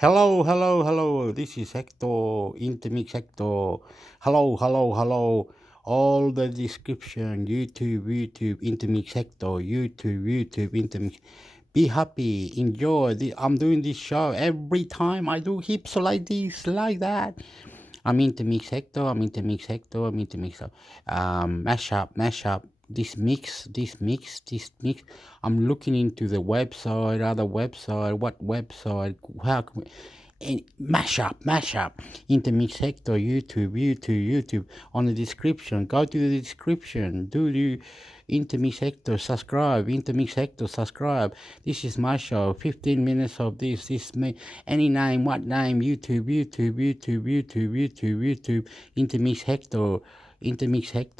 Hello, hello, hello. This is Hector, intermix Hector. Hello, hello, hello. All the description, YouTube, intermix Hector, YouTube, intermix. Be happy, enjoy. I'm doing this show every time I do hips like this, like that. I'm into mix hector, I'm into mix mashup, this mix. I'm looking into the website, other website, what website, how can we, and mashup, intermix hector, YouTube, on the description. Go to the description, do the intermix hector, subscribe. This is my show, 15 minutes of this me, any name, what name, YouTube, intermix hector,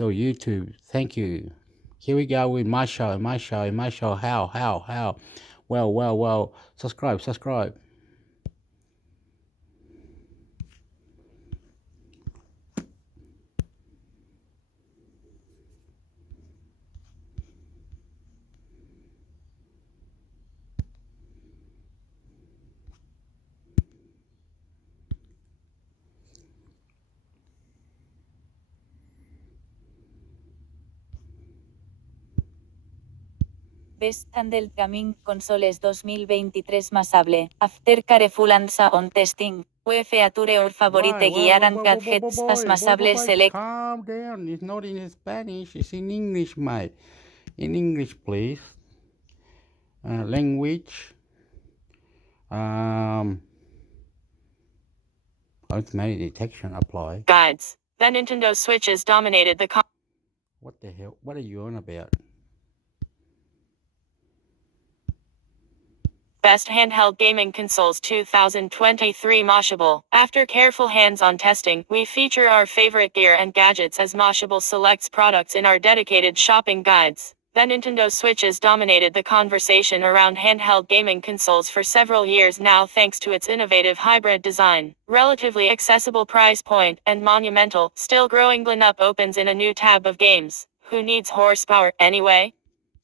YouTube. Thank you. Here we go with my show, how. Well, subscribe. Best Handled Gaming Consoles 2023 Masable. After careful and sound testing, we feature our favorite gear and gadgets as Masable select. Calm down. It's not in Spanish. It's in English, mate. In English, please. Language. Automatic detection apply. Guides. The Nintendo Switches dominated the What the hell? What are you on about? Best Handheld Gaming Consoles 2023 Moshable. After careful hands-on testing, we feature our favorite gear and gadgets as Moshable selects products in our dedicated shopping guides. The Nintendo Switches dominated the conversation around handheld gaming consoles for several years now thanks to its innovative hybrid design, relatively accessible price point, and monumental, still growing lineup opens in a new tab of games. Who needs horsepower, anyway?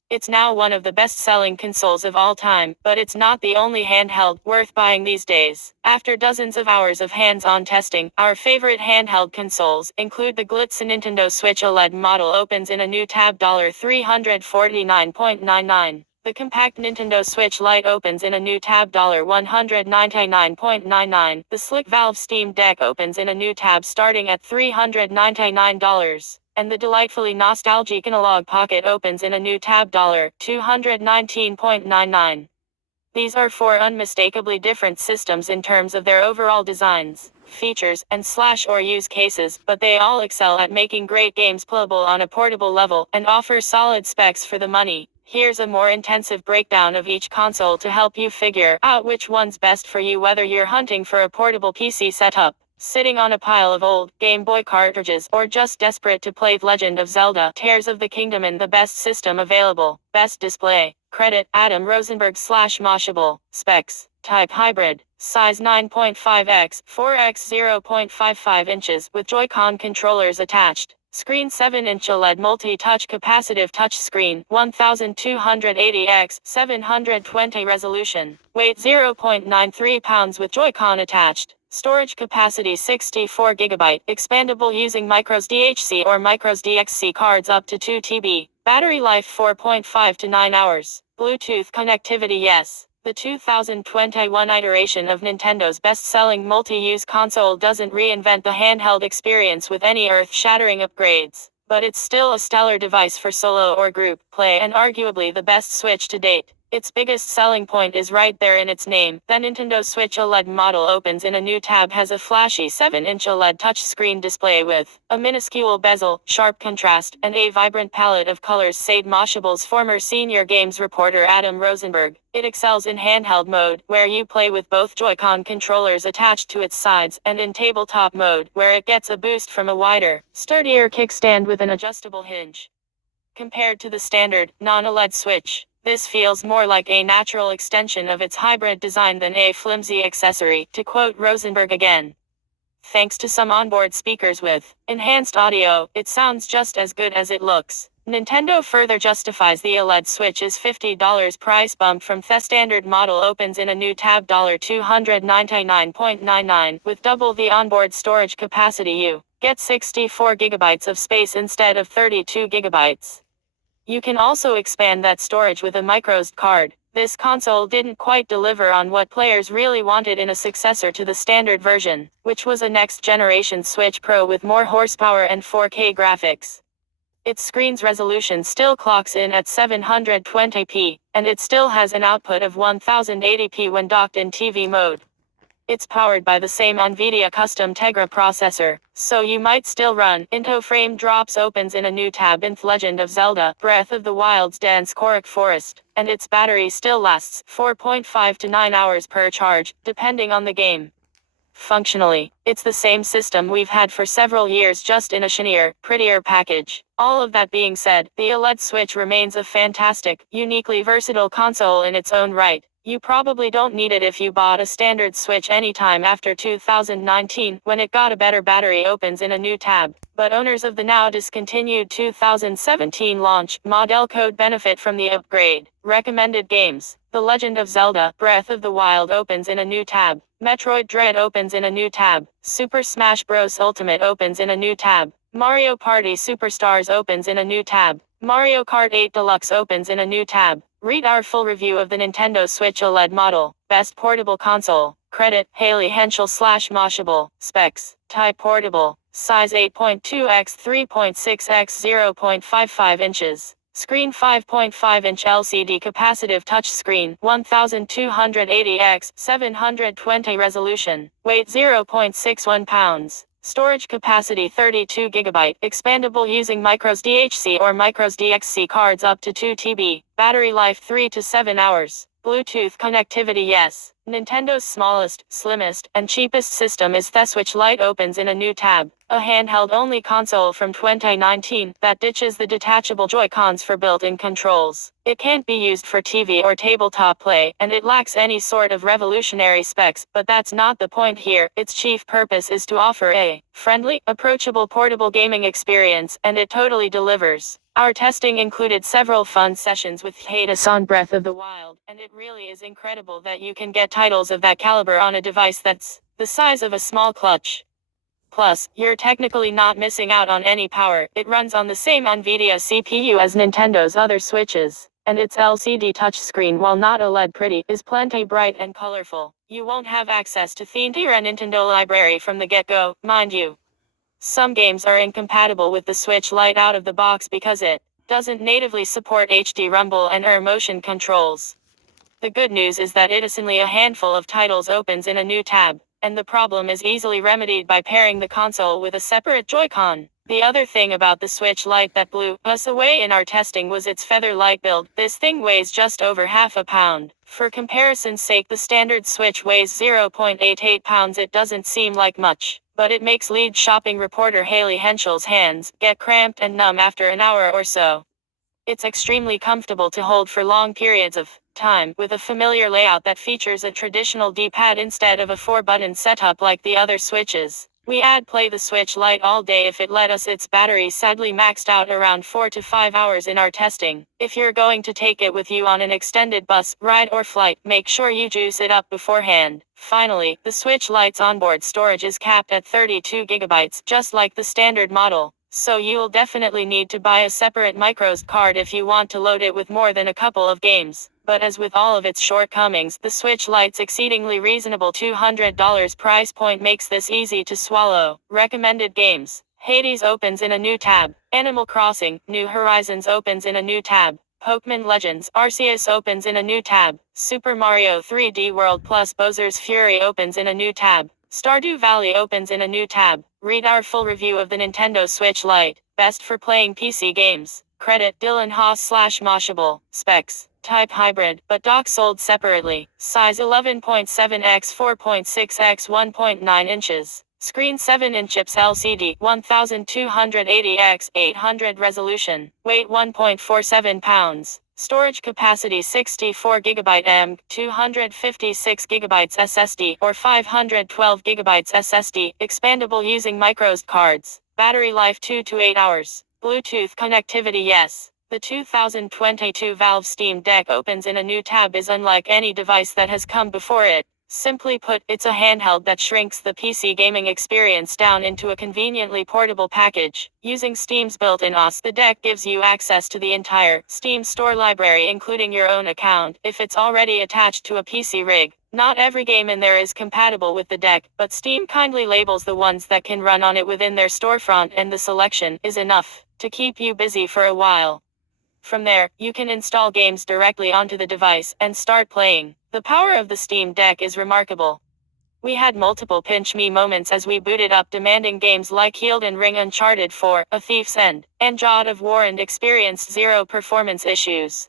It's now one of the best-selling consoles of all time, but it's not the only handheld worth buying these days. After dozens of hours of hands-on testing, our favorite handheld consoles include the glitzy Nintendo Switch OLED model opens in a new tab $349.99. The compact Nintendo Switch Lite opens in a new tab $199.99. The slick Valve Steam Deck opens in a new tab starting at $399. And the delightfully nostalgic Analog Pocket opens in a new tab $219.99. These are four unmistakably different systems in terms of their overall designs, features, and or use cases, but they all excel at making great games playable on a portable level and offer solid specs for the money. Here's a more intensive breakdown of each console to help you figure out which one's best for you, whether you're hunting for a portable PC setup, sitting on a pile of old Game Boy cartridges, or just desperate to play Legend of Zelda Tears of the Kingdom in the best system available. Best display. Credit, Adam Rosenberg /Moshable. Specs. Type hybrid. Size 9.5x, 4x 0.55 inches with Joy-Con controllers attached. Screen 7-inch OLED multi-touch capacitive touchscreen, 1280x 720 resolution. Weight 0.93 pounds with Joy-Con attached. Storage capacity 64 GB, expandable using microSD or microSD XC cards up to 2 TB. Battery life 4.5 to 9 hours. Bluetooth connectivity yes. The 2021 iteration of Nintendo's best-selling multi-use console doesn't reinvent the handheld experience with any earth-shattering upgrades, but it's still a stellar device for solo or group play and arguably the best Switch to date. Its biggest selling point is right there in its name. The Nintendo Switch OLED model opens in a new tab, has a flashy 7-inch OLED touchscreen display with a minuscule bezel, sharp contrast, and a vibrant palette of colors, said Moshable's former senior games reporter Adam Rosenberg. It excels in handheld mode, where you play with both Joy-Con controllers attached to its sides, and in tabletop mode, where it gets a boost from a wider, sturdier kickstand with an adjustable hinge. Compared to the standard, non-OLED Switch, this feels more like a natural extension of its hybrid design than a flimsy accessory, to quote Rosenberg again. Thanks to some onboard speakers with enhanced audio, it sounds just as good as it looks. Nintendo further justifies the OLED Switch's $50 price bump from the standard model opens in a new tab $299.99 with double the onboard storage capacity. You get 64 gigabytes of space instead of 32 gigabytes. You can also expand that storage with a microSD card. This console didn't quite deliver on what players really wanted in a successor to the standard version, which was a next-generation Switch Pro with more horsepower and 4K graphics. Its screen's resolution still clocks in at 720p, and it still has an output of 1080p when docked in TV mode. It's powered by the same NVIDIA custom Tegra processor, so you might still run. Into Frame Drops opens in a new tab in The Legend of Zelda: Breath of the Wild's dense Korok Forest, and its battery still lasts 4.5 to 9 hours per charge, depending on the game. Functionally, it's the same system we've had for several years, just in a shinier, prettier package. All of that being said, the OLED Switch remains a fantastic, uniquely versatile console in its own right. You probably don't need it if you bought a standard Switch anytime after 2019, when it got a better battery. Opens in a new tab, but owners of the now discontinued 2017 launch model could benefit from the upgrade. Recommended games: The Legend of Zelda: Breath of the Wild opens in a new tab. Metroid Dread opens in a new tab. Super Smash Bros. Ultimate opens in a new tab. Mario Party Superstars opens in a new tab. Mario Kart 8 Deluxe opens in a new tab. Read our full review of the Nintendo Switch OLED model. Best portable console. Credit: Haley Henschel / Mashable. Specs: Type portable. Size 8.2 x 3.6 x 0.55 inches. Screen 5.5-inch LCD capacitive touchscreen, 1280 x 720 resolution. Weight 0.61 pounds. Storage capacity 32 GB. Expandable using microSD HC or microSD XC cards up to 2 TB. Battery life 3 to 7 hours. Bluetooth connectivity yes. Nintendo's smallest, slimmest, and cheapest system is the Switch Lite opens in a new tab. A handheld-only console from 2019 that ditches the detachable Joy-Cons for built-in controls. It can't be used for TV or tabletop play, and it lacks any sort of revolutionary specs, but that's not the point here. Its chief purpose is to offer a friendly, approachable portable gaming experience, and it totally delivers. Our testing included several fun sessions with Hades on Breath of the Wild, and it really is incredible that you can get titles of that caliber on a device that's the size of a small clutch. Plus, you're technically not missing out on any power. It runs on the same NVIDIA CPU as Nintendo's other Switches, and its LCD touchscreen, while not OLED pretty, is plenty bright and colorful. You won't have access to the entire Nintendo library from the get-go, mind you. Some games are incompatible with the Switch Lite out of the box because it doesn't natively support HD rumble and motion controls. The good news is that it is only a handful of titles opens in a new tab, and the problem is easily remedied by pairing the console with a separate Joy-Con. The other thing about the Switch Lite that blew us away in our testing was its feather-light build. This thing weighs just over half a pound. For comparison's sake, the standard Switch weighs 0.88 pounds. It doesn't seem like much, but it makes lead shopping reporter Haley Henschel's hands get cramped and numb after an hour or so. It's extremely comfortable to hold for long periods of time, with a familiar layout that features a traditional D-pad instead of a 4-button setup like the other Switches. We play the Switch Lite all day if it let us. Its battery sadly maxed out around 4 to 5 hours in our testing. If you're going to take it with you on an extended bus, ride or flight, make sure you juice it up beforehand. Finally, the Switch Lite's onboard storage is capped at 32 gigabytes, just like the standard model. So you'll definitely need to buy a separate microSD card if you want to load it with more than a couple of games. But as with all of its shortcomings, the Switch Lite's exceedingly reasonable $200 price point makes this easy to swallow. Recommended games: Hades opens in a new tab. Animal Crossing: New Horizons opens in a new tab. Pokémon Legends Arceus opens in a new tab. Super Mario 3D World plus Bowser's Fury opens in a new tab. Stardew Valley opens in a new tab. Read our full review of the Nintendo Switch Lite. Best for playing PC games. Credit: Dylan Haas / Mashable. Specs: Type hybrid, but dock sold separately. Size 11.7 x 4.6 x 1.9 inches. Screen 7-inch IPS LCD, 1280 x 800 resolution. Weight 1.47 pounds. Storage capacity 64 GB M, 256 GB SSD, or 512 GB SSD, expandable using microSD cards. Battery life 2 to 8 hours. Bluetooth connectivity. Yes. The 2022 Valve Steam Deck opens in a new tab is unlike any device that has come before it. Simply put, it's a handheld that shrinks the PC gaming experience down into a conveniently portable package. Using Steam's built-in OS, the deck gives you access to the entire Steam store library, including your own account, if it's already attached to a PC rig. Not every game in there is compatible with the deck, but Steam kindly labels the ones that can run on it within their storefront, and the selection is enough to keep you busy for a while. From there, you can install games directly onto the device and start playing. The power of the Steam Deck is remarkable. We had multiple pinch me moments as we booted up demanding games like Elden Ring, Uncharted 4, A Thief's End, and God of War, and experienced zero performance issues.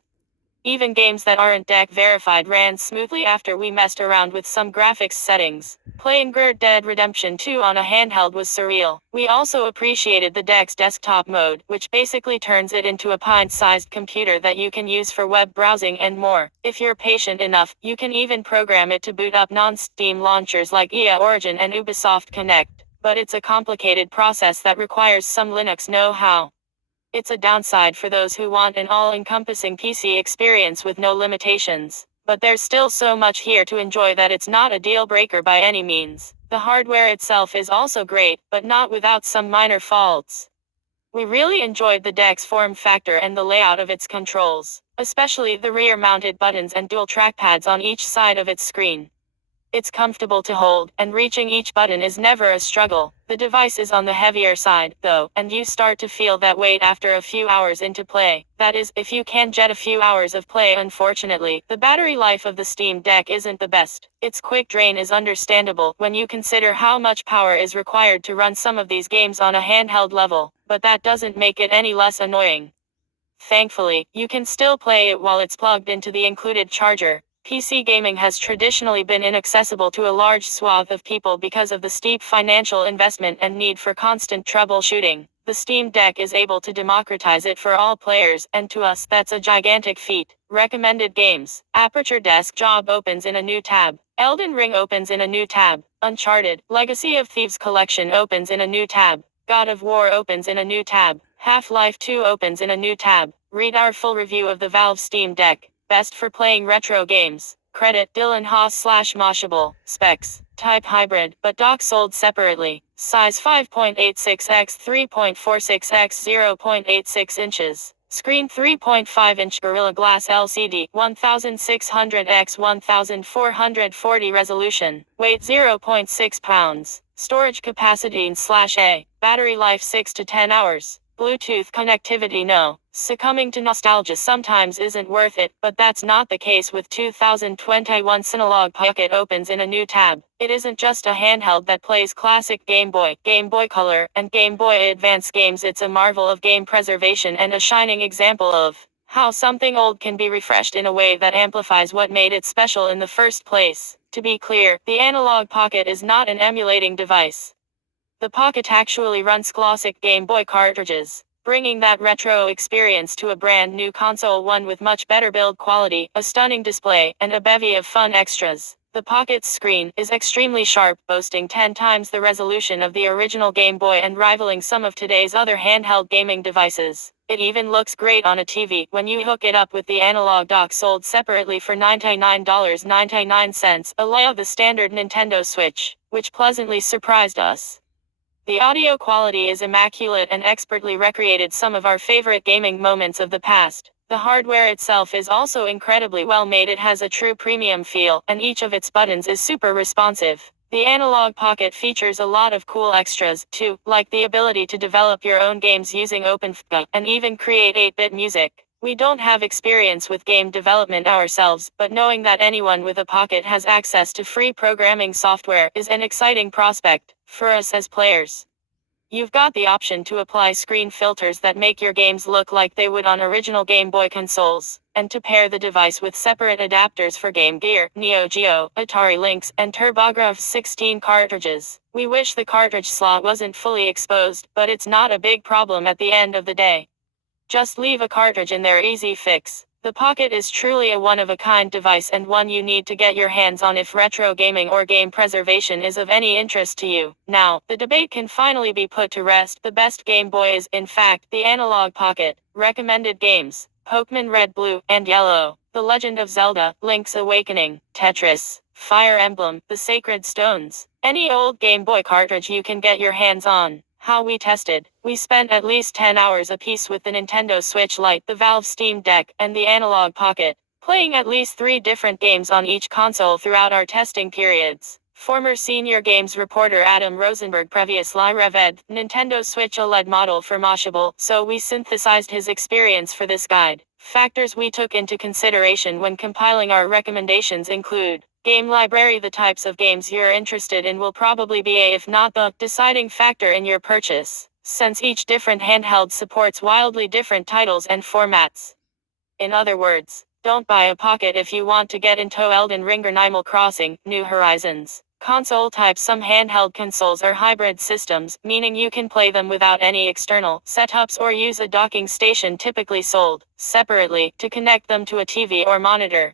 Even games that aren't deck verified ran smoothly after we messed around with some graphics settings. Playing Red Dead Redemption 2 on a handheld was surreal. We also appreciated the deck's desktop mode, which basically turns it into a pint-sized computer that you can use for web browsing and more. If you're patient enough, you can even program it to boot up non-Steam launchers like EA Origin and Ubisoft Connect. But it's a complicated process that requires some Linux know-how. It's a downside for those who want an all-encompassing PC experience with no limitations. But there's still so much here to enjoy that it's not a deal-breaker by any means. The hardware itself is also great, but not without some minor faults. We really enjoyed the deck's form factor and the layout of its controls, especially the rear-mounted buttons and dual trackpads on each side of its screen. It's comfortable to hold, and reaching each button is never a struggle. The device is on the heavier side, though, and you start to feel that weight after a few hours into play. That is, if you can get a few hours of play. Unfortunately, the battery life of the Steam Deck isn't the best. Its quick drain is understandable when you consider how much power is required to run some of these games on a handheld level, but that doesn't make it any less annoying. Thankfully, you can still play it while it's plugged into the included charger. PC gaming has traditionally been inaccessible to a large swath of people because of the steep financial investment and need for constant troubleshooting. The Steam Deck is able to democratize it for all players, and to us, that's a gigantic feat. Recommended games. Aperture Desk Job opens in a new tab. Elden Ring opens in a new tab. Uncharted, Legacy of Thieves Collection opens in a new tab. God of War opens in a new tab. Half-Life 2 opens in a new tab. Read our full review of the Valve Steam Deck. Best for playing retro games. Credit Dylan Haas/Mashable. Specs. Type hybrid, but dock sold separately. Size 5.86 x 3.46 x 0.86 inches. Screen 3.5-inch Gorilla Glass LCD, 1600 x 1440 resolution. Weight 0.6 pounds. Storage capacity /A. Battery life 6 to 10 hours. Bluetooth connectivity. No. Succumbing to nostalgia sometimes isn't worth it, but that's not the case with 2021 Synologue Pocket opens in a new tab. It isn't just a handheld that plays classic Game Boy Color, and Game Boy Advance games. It's a marvel of game preservation and a shining example of how something old can be refreshed in a way that amplifies what made it special in the first place. To be clear, the Analog Pocket is not an emulating device. The Pocket actually runs classic Game Boy cartridges, bringing that retro experience to a brand new console, one with much better build quality, a stunning display, and a bevy of fun extras. The Pocket's screen is extremely sharp, boasting 10 times the resolution of the original Game Boy and rivaling some of today's other handheld gaming devices. It even looks great on a TV when you hook it up with the analog dock, sold separately for $99.99, along the standard Nintendo Switch, which pleasantly surprised us. The audio quality is immaculate and expertly recreated some of our favorite gaming moments of the past. The hardware itself is also incredibly well made. It has a true premium feel, and each of its buttons is super responsive. The Analog Pocket features a lot of cool extras, too, like the ability to develop your own games using OpenFG, and even create 8-bit music. We don't have experience with game development ourselves, but knowing that anyone with a Pocket has access to free programming software is an exciting prospect for us as players. You've got the option to apply screen filters that make your games look like they would on original Game Boy consoles, and to pair the device with separate adapters for Game Gear, Neo Geo, Atari Lynx, and TurboGrafx 16 cartridges. We wish the cartridge slot wasn't fully exposed, but it's not a big problem at the end of the day. Just leave a cartridge in there, easy fix. The Pocket is truly a one-of-a-kind device and one you need to get your hands on if retro gaming or game preservation is of any interest to you. Now, the debate can finally be put to rest. The best Game Boy is, in fact, the Analog Pocket. Recommended games: Pokémon Red, Blue, and Yellow, The Legend of Zelda, Link's Awakening, Tetris, Fire Emblem, The Sacred Stones. Any old Game Boy cartridge you can get your hands on. How we tested. We spent at least 10 hours apiece with the Nintendo Switch Lite, the Valve Steam Deck, and the Analog Pocket, playing at least 3 different games on each console throughout our testing periods. Former senior games reporter Adam Rosenberg previously reviewed Nintendo Switch OLED model for Mashable, so we synthesized his experience for this guide. Factors we took into consideration when compiling our recommendations include: game library. The types of games you're interested in will probably be a, if not the, deciding factor in your purchase, since each different handheld supports wildly different titles and formats. In other words, don't buy a Pocket if you want to get into Elden Ring or Animal Crossing: New Horizons. Console type. Some handheld consoles are hybrid systems, meaning you can play them without any external setups or use a docking station typically sold separately to connect them to a TV or monitor.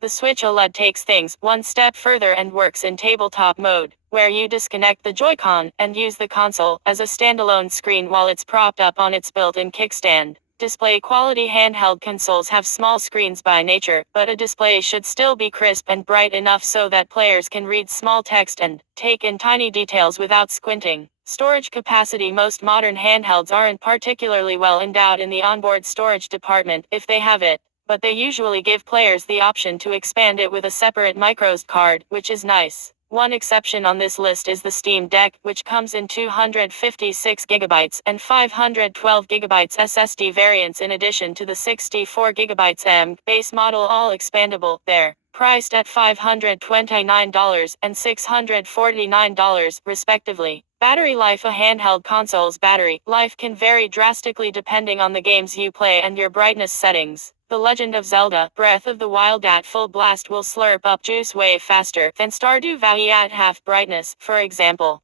The Switch OLED takes things one step further and works in tabletop mode, where you disconnect the Joy-Con and use the console as a standalone screen while it's propped up on its built-in kickstand. Display quality. Handheld consoles have small screens by nature, but a display should still be crisp and bright enough so that players can read small text and take in tiny details without squinting. Storage capacity. Most modern handhelds aren't particularly well endowed in the onboard storage department, if they have it, but they usually give players the option to expand it with a separate microSD card, which is nice. One exception on this list is the Steam Deck, which comes in 256GB and 512GB SSD variants in addition to the 64GB M base model, all expandable. They're priced at $529 and $649, respectively. Battery life. A handheld console's battery life can vary drastically depending on the games you play and your brightness settings. The Legend of Zelda, Breath of the Wild at full blast will slurp up juice way faster than Stardew Valley at half brightness, for example.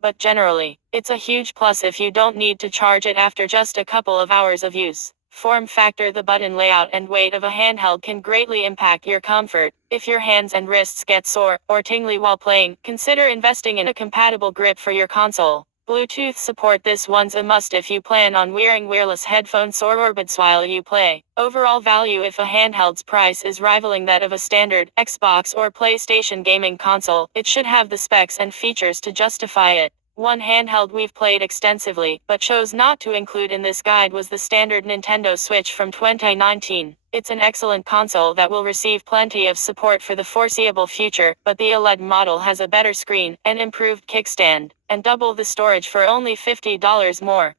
But generally, it's a huge plus if you don't need to charge it after just a couple of hours of use. Form factor. The button layout and weight of a handheld can greatly impact your comfort. If your hands and wrists get sore or tingly while playing, consider investing in a compatible grip for your console. Bluetooth support. This one's a must if you plan on wearing wireless headphones or earbuds while you play. Overall value. If a handheld's price is rivaling that of a standard Xbox or PlayStation gaming console, it should have the specs and features to justify it. One handheld we've played extensively, but chose not to include in this guide, was the standard Nintendo Switch from 2019. It's an excellent console that will receive plenty of support for the foreseeable future, but the OLED model has a better screen, an improved kickstand, and double the storage for only $50 more.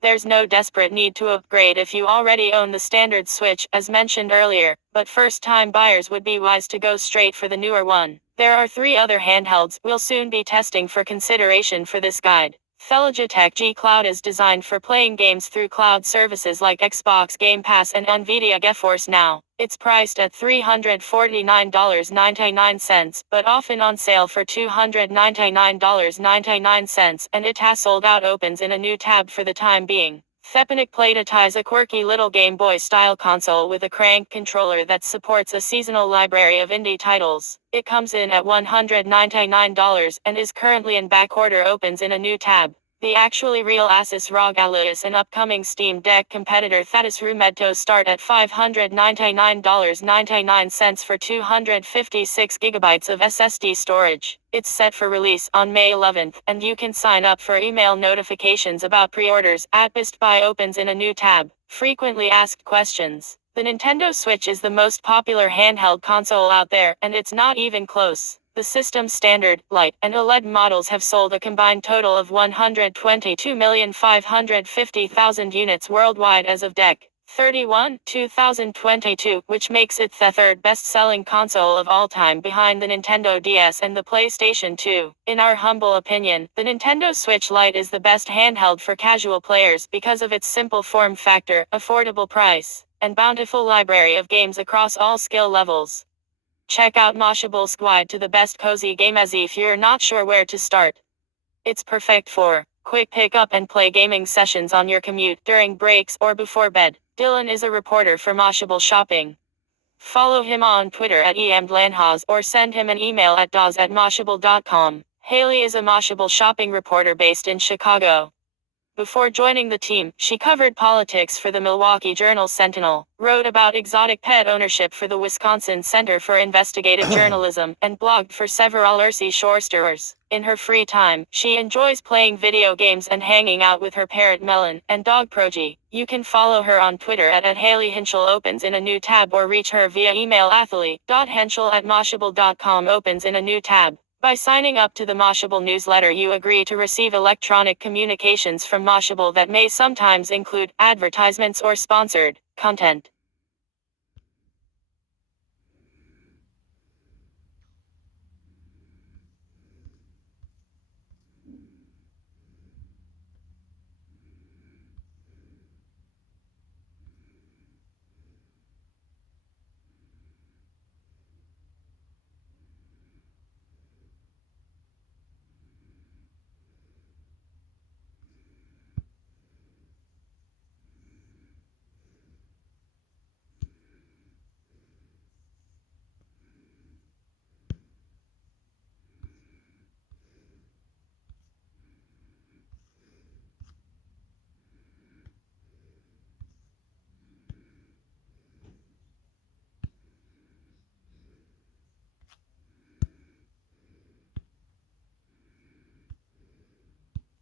There's no desperate need to upgrade if you already own the standard Switch, as mentioned earlier, but first-time buyers would be wise to go straight for the newer one. There are 3 other handhelds we'll soon be testing for consideration for this guide. Logitech G Cloud is designed for playing games through cloud services like Xbox Game Pass and NVIDIA GeForce Now. It's priced at $349.99, but often on sale for $299.99, and it has sold out. Opens in a new tab for the time being. Thepanic Playtite is a quirky little Game Boy-style console with a crank controller that supports a seasonal library of indie titles. It comes in at $199 and is currently in backorder. Opens in a new tab. The actually real Asus ROG Ally is an upcoming Steam Deck competitor. Thatis Rumeto start at $599.99 for 256GB of SSD storage. It's set for release on May 11th, and you can sign up for email notifications about pre-orders. At Best Buy opens in a new tab. Frequently asked questions. The Nintendo Switch is the most popular handheld console out there, and it's not even close. The system's standard, Lite, and OLED models have sold a combined total of 122,550,000 units worldwide as of Dec. 31, 2022, which makes it the 3rd best-selling console of all time behind the Nintendo DS and the PlayStation 2. In our humble opinion, the Nintendo Switch Lite is the best handheld for casual players because of its simple form factor, affordable price, and bountiful library of games across all skill levels. Check out Mashable's Guide to the best cozy game as if you're not sure where to start. It's perfect for quick pick up and play gaming sessions on your commute, during breaks, or before bed. Dylan is a reporter for Mashable Shopping. Follow him on Twitter at emdlanhaz or send him an email at dawes@mashable.com. Haley is a Mashable Shopping reporter based in Chicago. Before joining the team, she covered politics for the Milwaukee Journal-Sentinel, wrote about exotic pet ownership for the Wisconsin Center for Investigative Journalism, and blogged for several Jersey Shore stores. In her free time, she enjoys playing video games and hanging out with her parrot Melon and dog Progy. You can follow her on Twitter at Haley Henschel opens in a new tab or reach her via email athlete.henschel@mashable.com opens in a new tab. By signing up to the Mashable newsletter, you agree to receive electronic communications from Mashable that may sometimes include advertisements or sponsored content.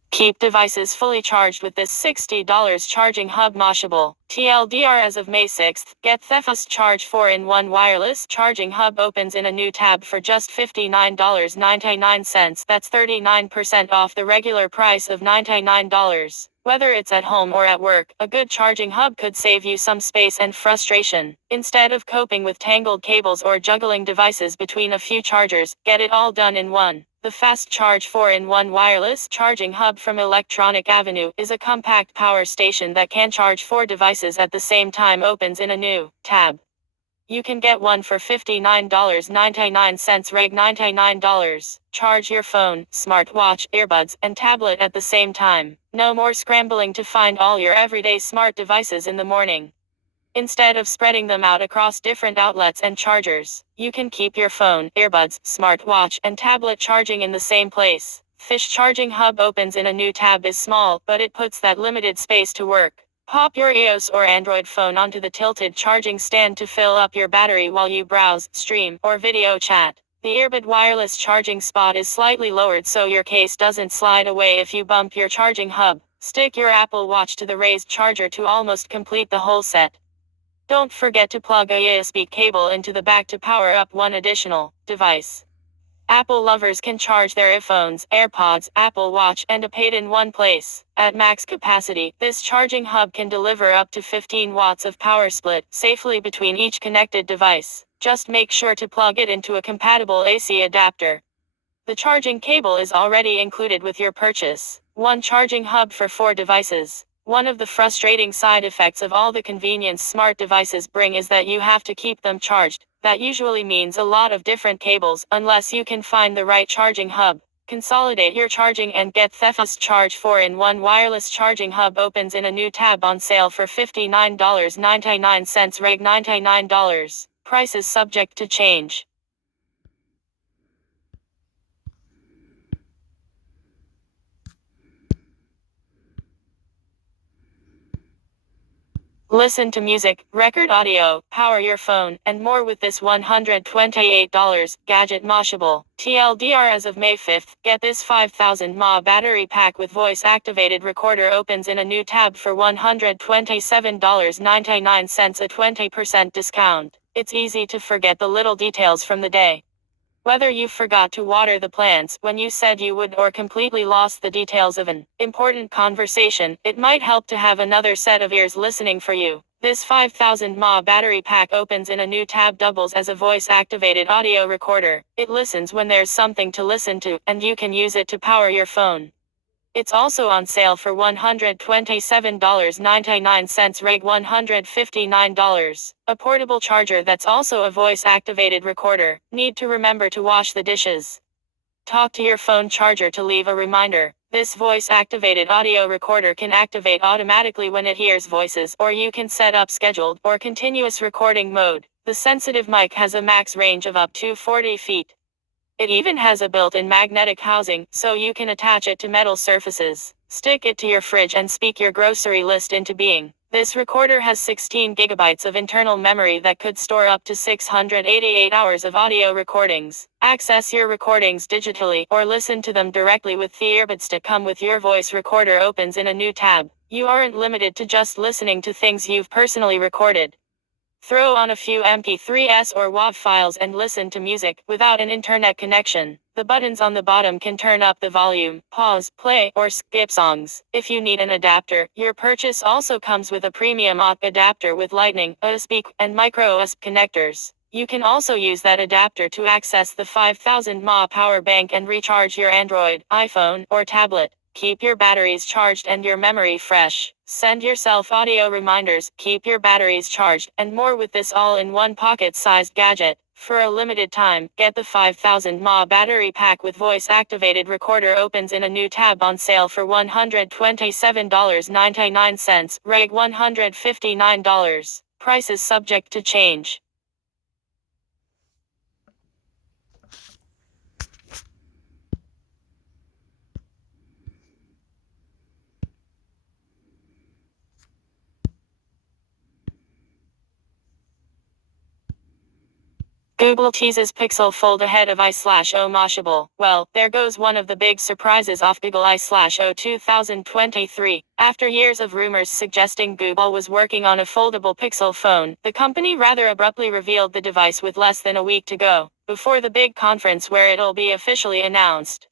Keep devices fully charged with this $60 charging hub Mashable. TLDR as of May 6th, get Thefast Charge 4-in-1 wireless charging hub opens in a new tab for just $59.99. That's 39% off the regular price of $99. Whether it's at home or at work, a good charging hub could save you some space and frustration. Instead of coping with tangled cables or juggling devices between a few chargers, get it all done in one. The Fast Charge 4-in-1 wireless charging hub from Electronic Avenue is a compact power station that can charge 4 devices at the same time. Opens in a new tab. You can get one for $59.99 reg $99. Charge your phone, smartwatch, earbuds, and tablet at the same time. No more scrambling to find all your everyday smart devices in the morning. Instead of spreading them out across different outlets and chargers, you can keep your phone, earbuds, smartwatch, and tablet charging in the same place. Fish Charging Hub opens in a new tab is small, but it puts that limited space to work. Pop your iOS or Android phone onto the tilted charging stand to fill up your battery while you browse, stream, or video chat. The earbud wireless charging spot is slightly lowered so your case doesn't slide away if you bump your charging hub. Stick your Apple Watch to the raised charger to almost complete the whole set. Don't forget to plug a USB cable into the back to power up one additional device. Apple lovers can charge their iPhones, AirPods, Apple Watch, and iPad in one place. At max capacity, this charging hub can deliver up to 15 watts of power split safely between each connected device. Just make sure to plug it into a compatible AC adapter. The charging cable is already included with your purchase. One charging hub for 4 devices. One of the frustrating side effects of all the convenience smart devices bring is that you have to keep them charged. That usually means a lot of different cables, unless you can find the right charging hub. Consolidate your charging and get Thefast Charge 4-in-1 wireless charging hub opens in a new tab on sale for $59.99 reg $99. Prices subject to change. Listen to music, record audio, power your phone, and more with this $128 gadget Mashable. TLDR as of May 5th, get this 5000 mAh battery pack with voice-activated recorder opens in a new tab for $127.99, a 20% discount. It's easy to forget the little details from the day. Whether you forgot to water the plants when you said you would or completely lost the details of an important conversation, it might help to have another set of ears listening for you. This 5000 mAh battery pack opens in a new tab, doubles as a voice-activated audio recorder. It listens when there's something to listen to, and you can use it to power your phone. It's also on sale for $127.99 reg $159. A portable charger that's also a voice-activated recorder. Need to remember to wash the dishes. Talk to your phone charger to leave a reminder. This voice-activated audio recorder can activate automatically when it hears voices, or you can set up scheduled or continuous recording mode. The sensitive mic has a max range of up to 40 feet. It even has a built-in magnetic housing, so you can attach it to metal surfaces. Stick it to your fridge and speak your grocery list into being. This recorder has 16 gigabytes of internal memory that could store up to 688 hours of audio recordings. Access your recordings digitally, or listen to them directly with the earbuds to come with your voice recorder opens in a new tab. You aren't limited to just listening to things you've personally recorded. Throw on a few MP3s or WAV files and listen to music without an internet connection. The buttons on the bottom can turn up the volume, pause, play, or skip songs. If you need an adapter, your purchase also comes with a premium aux adapter with Lightning, USB, and micro USB connectors. You can also use that adapter to access the 5000 mAh power bank and recharge your Android, iPhone, or tablet. Keep your batteries charged and your memory fresh. Send yourself audio reminders, keep your batteries charged, and more with this all-in-one pocket-sized gadget. For a limited time, get the 5000 mAh battery pack with voice-activated recorder opens in a new tab on sale for $127.99, reg $159. Prices subject to change. Google teases Pixel Fold ahead of I/O Mashable. Well, there goes one of the big surprises off Google I/O 2023. After years of rumors suggesting Google was working on a foldable Pixel phone, the company rather abruptly revealed the device with less than a week to go, before the big conference where it'll be officially announced.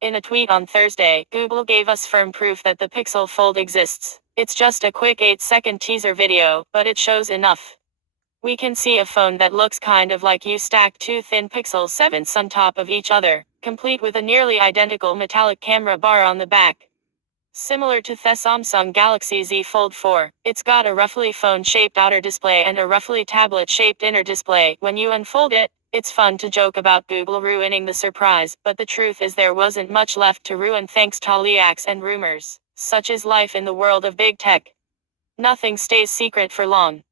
In a tweet on Thursday, Google gave us firm proof that the Pixel Fold exists. It's just a quick 8-second teaser video, but it shows enough. We can see a phone that looks kind of like you stacked two thin Pixel 7s on top of each other, complete with a nearly identical metallic camera bar on the back. Similar to the Samsung Galaxy Z Fold 4, it's got a roughly phone-shaped outer display and a roughly tablet-shaped inner display. When you unfold it, it's fun to joke about Google ruining the surprise, but the truth is there wasn't much left to ruin thanks to leaks and rumors. Such is life in the world of big tech. Nothing stays secret for long.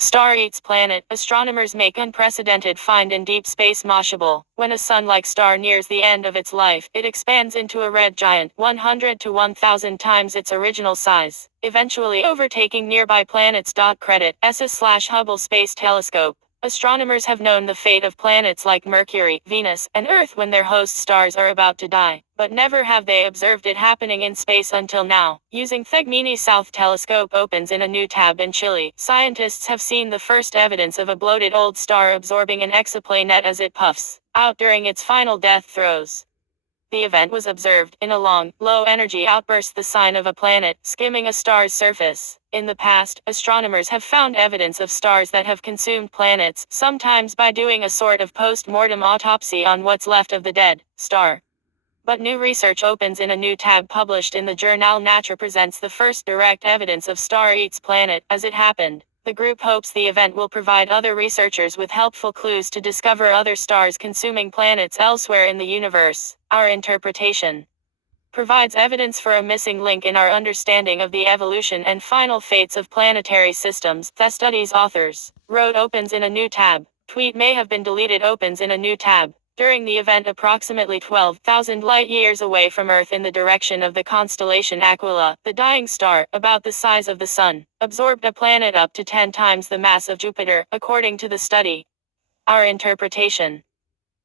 Star eats planet. Astronomers make unprecedented find in deep space Mashable. When a sun-like star nears the end of its life, it expands into a red giant, 100 to 1,000 times its original size, eventually overtaking nearby planets. Credit ESA/Hubble Space Telescope. Astronomers have known the fate of planets like Mercury, Venus, and Earth when their host stars are about to die, but never have they observed it happening in space until now. Using Thegmini South Telescope opens in a new tab in Chile, scientists have seen the first evidence of a bloated old star absorbing an exoplanet as it puffs out during its final death throes. The event was observed in a long, low-energy outburst, the sign of a planet skimming a star's surface. In the past, astronomers have found evidence of stars that have consumed planets, sometimes by doing a sort of post-mortem autopsy on what's left of the dead star. But new research opens in a new tab published in the journal Nature presents the first direct evidence of star eats planet as it happened. The group hopes the event will provide other researchers with helpful clues to discover other stars consuming planets elsewhere in the universe. Our interpretation provides evidence for a missing link in our understanding of the evolution and final fates of planetary systems. The study's authors wrote opens in a new tab. Tweet may have been deleted opens in a new tab. During the event, approximately 12,000 light-years away from Earth in the direction of the constellation Aquila, the dying star, about the size of the Sun, absorbed a planet up to 10 times the mass of Jupiter, according to the study. Our interpretation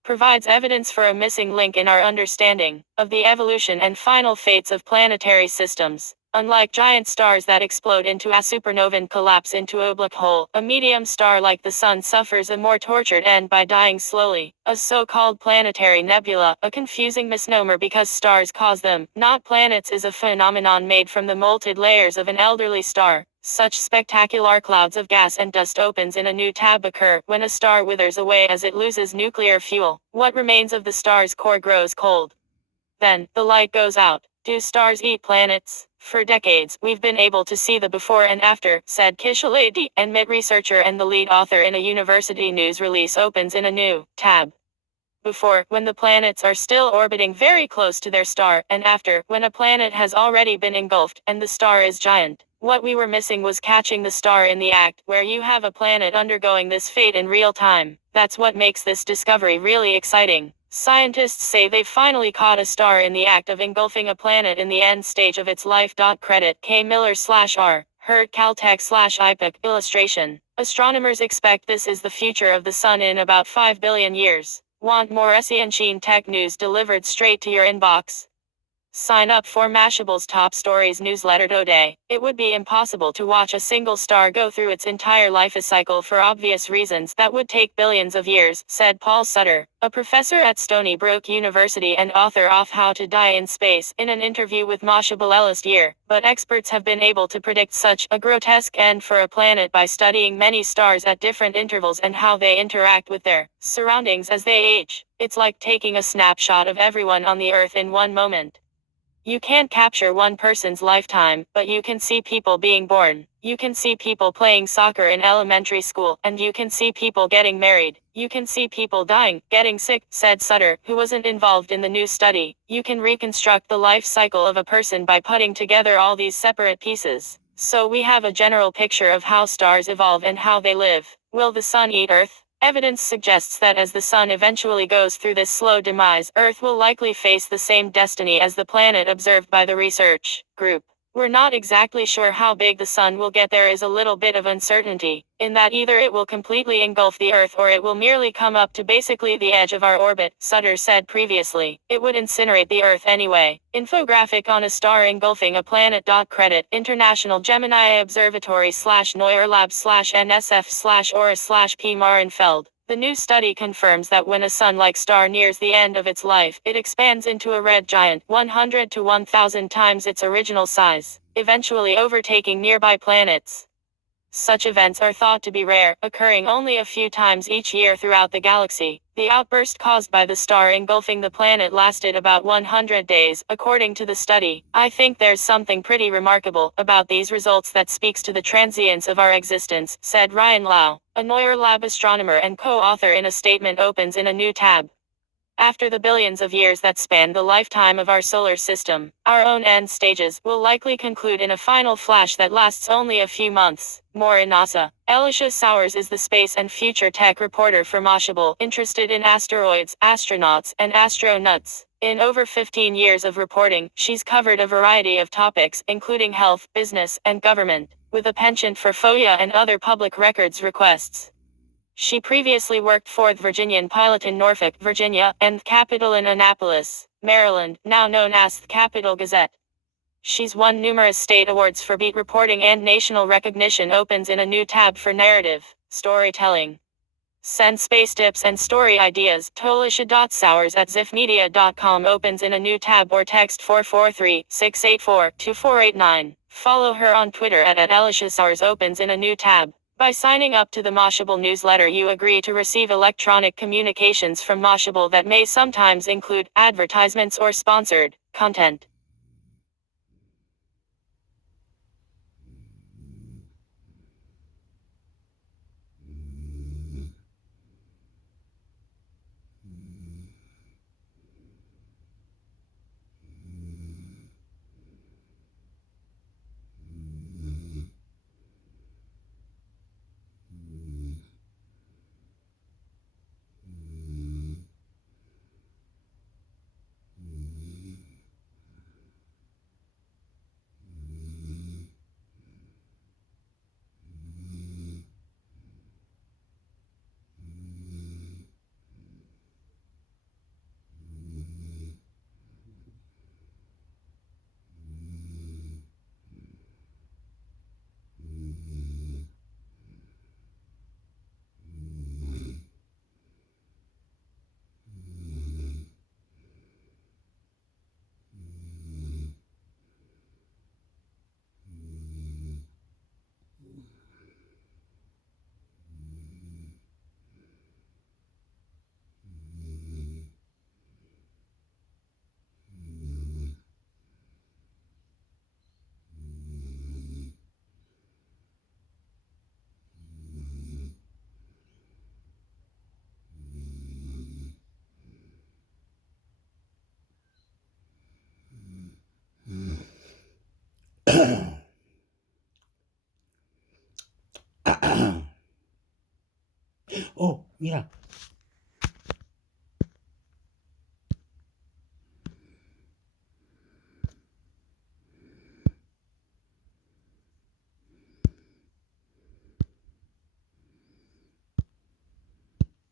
provides evidence for a missing link in our understanding of the evolution and final fates of planetary systems. Unlike giant stars that explode into a supernova and collapse into a black hole, a medium star like the Sun suffers a more tortured end by dying slowly. A so-called planetary nebula, a confusing misnomer because stars cause them, not planets, is a phenomenon made from the molted layers of an elderly star. Such spectacular clouds of gas and dust opens in a new tab occur when a star withers away as it loses nuclear fuel. What remains of the star's core grows cold. Then, the light goes out. Do stars eat planets? For decades, we've been able to see the before and after, said Kishaledi, and MIT researcher and the lead author in a university news release opens in a new tab. Before, when the planets are still orbiting very close to their star, and after, when a planet has already been engulfed, and the star is giant. What we were missing was catching the star in the act, where you have a planet undergoing this fate in real time. That's what makes this discovery really exciting. Scientists say they've finally caught a star in the act of engulfing a planet in the end stage of its life. Credit K Miller/R. Hurt Caltech/IPIC. Illustration. Astronomers expect this is the future of the Sun in about 5 billion years. Want more Essential Tech news delivered straight to your inbox? Sign up for Mashable's Top Stories newsletter today. It would be impossible to watch a single star go through its entire life cycle for obvious reasons. That would take billions of years, said Paul Sutter, a professor at Stony Brook University and author of How to Die in Space, in an interview with Mashable last year. But experts have been able to predict such a grotesque end for a planet by studying many stars at different intervals and how they interact with their surroundings as they age. It's like taking a snapshot of everyone on the Earth in one moment. You can't capture one person's lifetime, but you can see people being born. You can see people playing soccer in elementary school, and you can see people getting married. You can see people dying, getting sick, said Sutter, who wasn't involved in the new study. You can reconstruct the life cycle of a person by putting together all these separate pieces. So we have a general picture of how stars evolve and how they live. Will the Sun eat Earth? Evidence suggests that as the Sun eventually goes through this slow demise, Earth will likely face the same destiny as the planet observed by the research group. We're not exactly sure how big the Sun will get. There is a little bit of uncertainty, in that either it will completely engulf the Earth or it will merely come up to basically the edge of our orbit, Sutter said previously. It would incinerate the Earth anyway. Infographic on a star engulfing a planet. Credit International Gemini Observatory /Neuer Lab /NSF /Aura/P Marenfeld. The new study confirms that when a Sun-like star nears the end of its life, it expands into a red giant, 100 to 1,000 times its original size, eventually overtaking nearby planets. Such events are thought to be rare, occurring only a few times each year throughout the galaxy. The outburst caused by the star engulfing the planet lasted about 100 days, according to the study. I think there's something pretty remarkable about these results that speaks to the transience of our existence, said Ryan Lau, a Neuer Lab astronomer and co-author in a statement opens in a new tab. After the billions of years that span the lifetime of our solar system, our own end stages will likely conclude in a final flash that lasts only a few months. More in NASA. Elisha Sowers is the space and future tech reporter for Mashable, interested in asteroids, astronauts, and astronauts. In over 15 years of reporting, she's covered a variety of topics, including health, business, and government, with a penchant for FOIA and other public records requests. She previously worked for the Virginian Pilot in Norfolk, Virginia, and the Capitol in Annapolis, Maryland, now known as the Capitol Gazette. She's won numerous state awards for beat reporting and national recognition opens in a new tab for narrative storytelling. Send space tips and story ideas. Tolisha.sours@zifmedia.com opens in a new tab or text 443-684-2489. Follow her on Twitter at @ElishaSours opens in a new tab. By signing up to the Mashable newsletter, you agree to receive electronic communications from Mashable that may sometimes include advertisements or sponsored content. Oh, mira.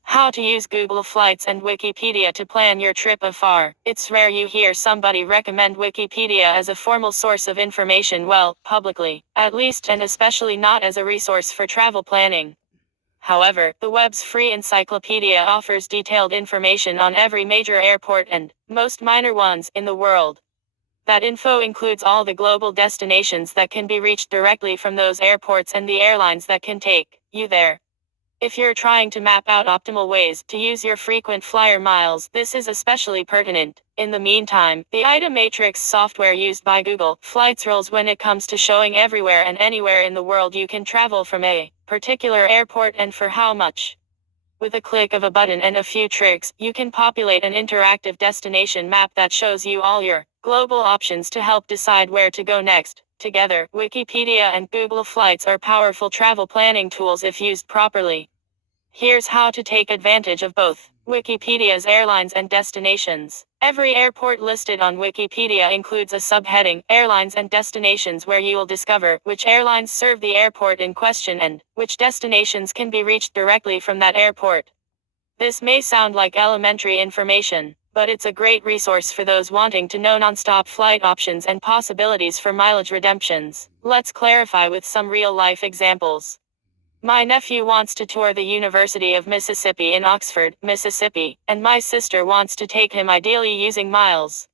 How to use Google Flights and Wikipedia to plan your trip afar. It's rare you hear somebody recommend Wikipedia as a formal source of information, well, publicly, at least, and especially not as a resource for travel planning. However, the web's free encyclopedia offers detailed information on every major airport and most minor ones in the world. That info includes all the global destinations that can be reached directly from those airports and the airlines that can take you there. If you're trying to map out optimal ways to use your frequent flyer miles, this is especially pertinent. In the meantime, the item matrix software used by Google Flights rules when it comes to showing everywhere and anywhere in the world you can travel from a particular airport and for how much. With a click of a button and a few tricks, you can populate an interactive destination map that shows you all your global options to help decide where to go next. Together, Wikipedia and Google Flights are powerful travel planning tools if used properly. Here's how to take advantage of both. Wikipedia's airlines and destinations. Every airport listed on Wikipedia includes a subheading, Airlines and Destinations, where you will discover which airlines serve the airport in question and which destinations can be reached directly from that airport. This may sound like elementary information, but it's a great resource for those wanting to know nonstop flight options and possibilities for mileage redemptions. Let's clarify with some real-life examples. My nephew wants to tour the University of Mississippi in Oxford, Mississippi, and my sister wants to take him, ideally using miles.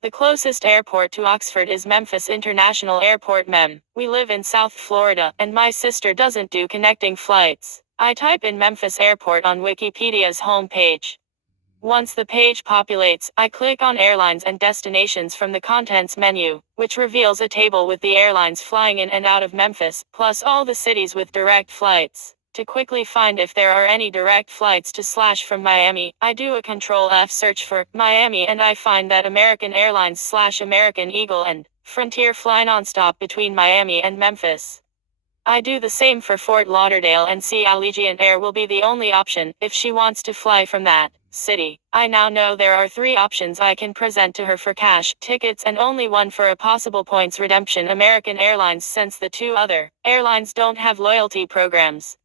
The closest airport to Oxford is Memphis International Airport MEM. We live in South Florida, and my sister doesn't do connecting flights. I type in Memphis Airport on Wikipedia's home page. Once the page populates, I click on Airlines and Destinations from the Contents menu, which reveals a table with the airlines flying in and out of Memphis, plus all the cities with direct flights. To quickly find if there are any direct flights to / from Miami, I do a Control-F search for Miami and I find that American Airlines / American Eagle and Frontier fly nonstop between Miami and Memphis. I do the same for Fort Lauderdale and see Allegiant Air will be the only option if she wants to fly from that city. I now know there are 3 options I can present to her for cash tickets and only one for a possible points redemption, American Airlines, since the 2 other airlines don't have loyalty programs.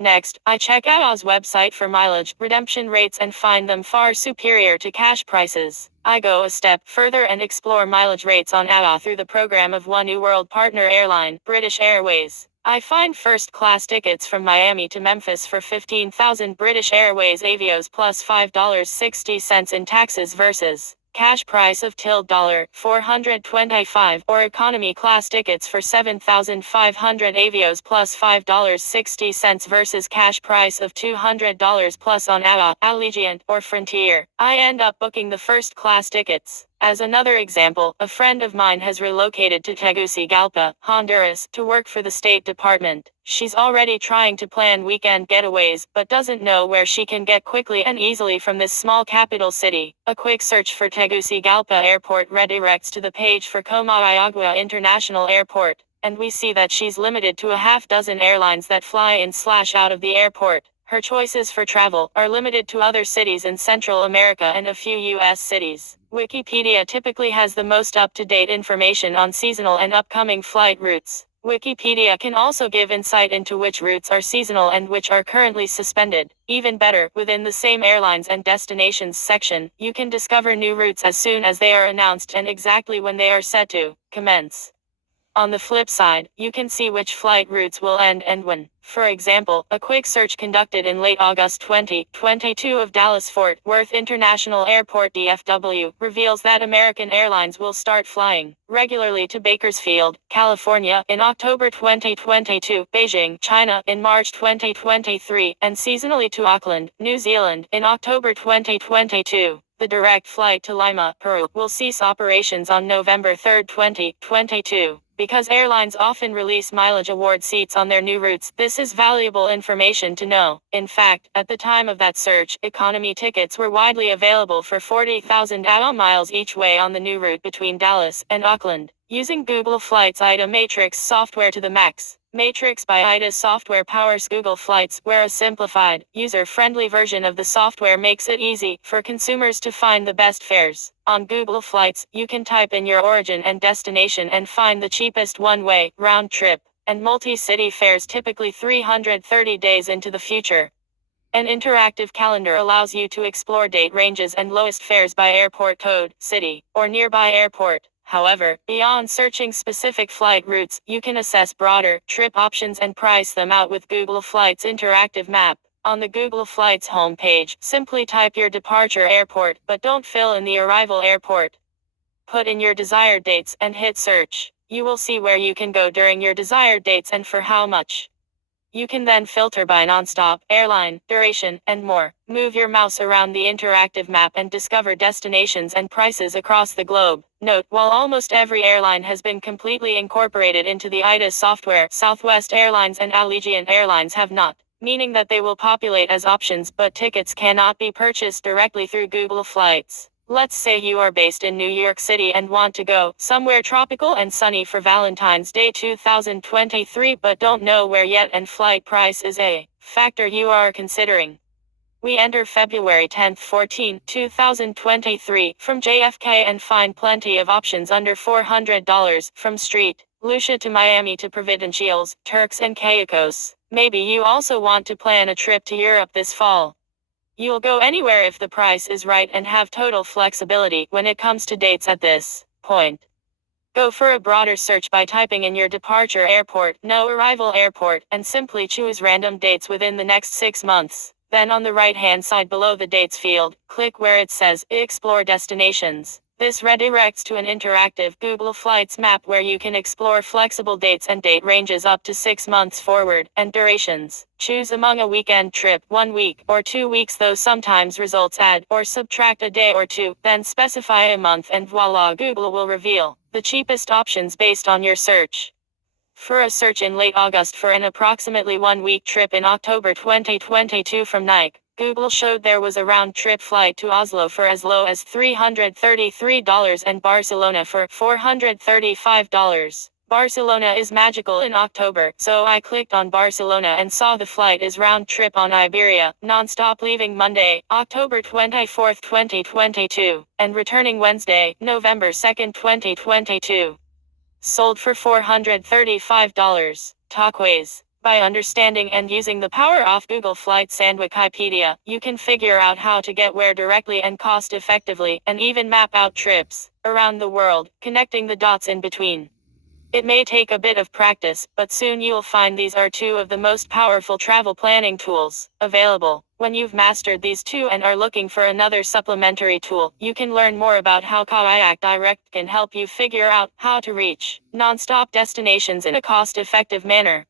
Next, I check out AA's website for mileage redemption rates and find them far superior to cash prices. I go a step further and explore mileage rates on AAA through the program of One New World partner airline, British Airways. I find first-class tickets from Miami to Memphis for 15,000 British Airways Avios plus $5.60 in taxes versus cash price of $425 or economy class tickets for 7,500 Avios plus $5.60 versus cash price of $200 plus on AWA, Allegiant, or Frontier. I end up booking the first class tickets. As another example, a friend of mine has relocated to Tegucigalpa, Honduras, to work for the State Department. She's already trying to plan weekend getaways, but doesn't know where she can get quickly and easily from this small capital city. A quick search for Tegucigalpa Airport redirects to the page for Comayagua International Airport, and we see that she's limited to a half dozen airlines that fly in/out of the airport. Her choices for travel are limited to other cities in Central America and a few U.S. cities. Wikipedia typically has the most up-to-date information on seasonal and upcoming flight routes. Wikipedia can also give insight into which routes are seasonal and which are currently suspended. Even better, within the same airlines and destinations section, you can discover new routes as soon as they are announced and exactly when they are set to commence. On the flip side, you can see which flight routes will end and when. For example, a quick search conducted in late August 2022 of Dallas-Fort Worth International Airport DFW reveals that American Airlines will start flying regularly to Bakersfield, California in October 2022, Beijing, China in March 2023, and seasonally to Auckland, New Zealand in October 2022. The direct flight to Lima, Peru, will cease operations on November 3, 2022. Because airlines often release mileage award seats on their new routes, this is valuable information to know. In fact, at the time of that search, economy tickets were widely available for 40,000 AWA miles each way on the new route between Dallas and Auckland. Using Google Flights IDA Matrix software to the max. Matrix by IDA software powers Google Flights, where a simplified, user-friendly version of the software makes it easy for consumers to find the best fares. On Google Flights, you can type in your origin and destination and find the cheapest one-way, round-trip, and multi-city fares typically 330 days into the future. An interactive calendar allows you to explore date ranges and lowest fares by airport code, city, or nearby airport. However, beyond searching specific flight routes, you can assess broader trip options and price them out with Google Flights interactive map. On the Google Flights homepage, simply type your departure airport, but don't fill in the arrival airport. Put in your desired dates and hit search. You will see where you can go during your desired dates and for how much. You can then filter by nonstop, airline, duration, and more. Move your mouse around the interactive map and discover destinations and prices across the globe. Note, while almost every airline has been completely incorporated into the IDA software, Southwest Airlines and Allegiant Airlines have not, meaning that they will populate as options, but tickets cannot be purchased directly through Google Flights. Let's say you are based in New York City and want to go somewhere tropical and sunny for Valentine's Day 2023 but don't know where yet and flight price is a factor you are considering. We enter February 10, 14, 2023 from JFK and find plenty of options under $400 from St. Lucia to Miami to Providenciales, Turks and Caicos. Maybe you also want to plan a trip to Europe this fall. You'll go anywhere if the price is right and have total flexibility when it comes to dates at this point. Go for a broader search by typing in your departure airport, no arrival airport, and simply choose random dates within the next 6 months. Then on the right-hand side below the dates field, click where it says Explore Destinations. This redirects to an interactive Google Flights map where you can explore flexible dates and date ranges up to 6 months forward, and durations. Choose among a weekend trip, 1 week, or 2 weeks, though sometimes results add or subtract a day or two, then specify a month and voila, Google will reveal the cheapest options based on your search. For a search in late August for an approximately 1-week trip in October 2022 from Nike, Google showed there was a round-trip flight to Oslo for as low as $333 and Barcelona for $435. Barcelona is magical in October, so I clicked on Barcelona and saw the flight is round-trip on Iberia, non-stop leaving Monday, October 24, 2022, and returning Wednesday, November 2, 2022. Sold for $435. Talkways. By understanding and using the power of Google Flights and Wikipedia, you can figure out how to get where directly and cost effectively, and even map out trips around the world, connecting the dots in between. It may take a bit of practice, but soon you'll find these are two of the most powerful travel planning tools available. When you've mastered these two and are looking for another supplementary tool, you can learn more about how Kayak Direct can help you figure out how to reach non-stop destinations in a cost-effective manner.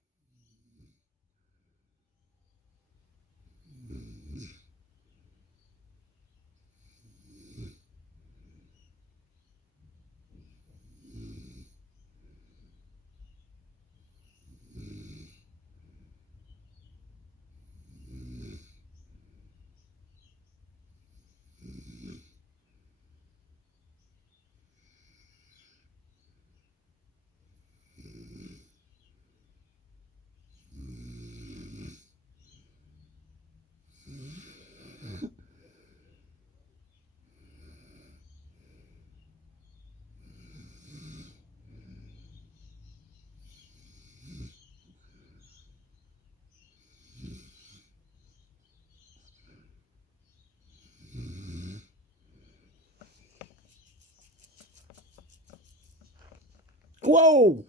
Whoa!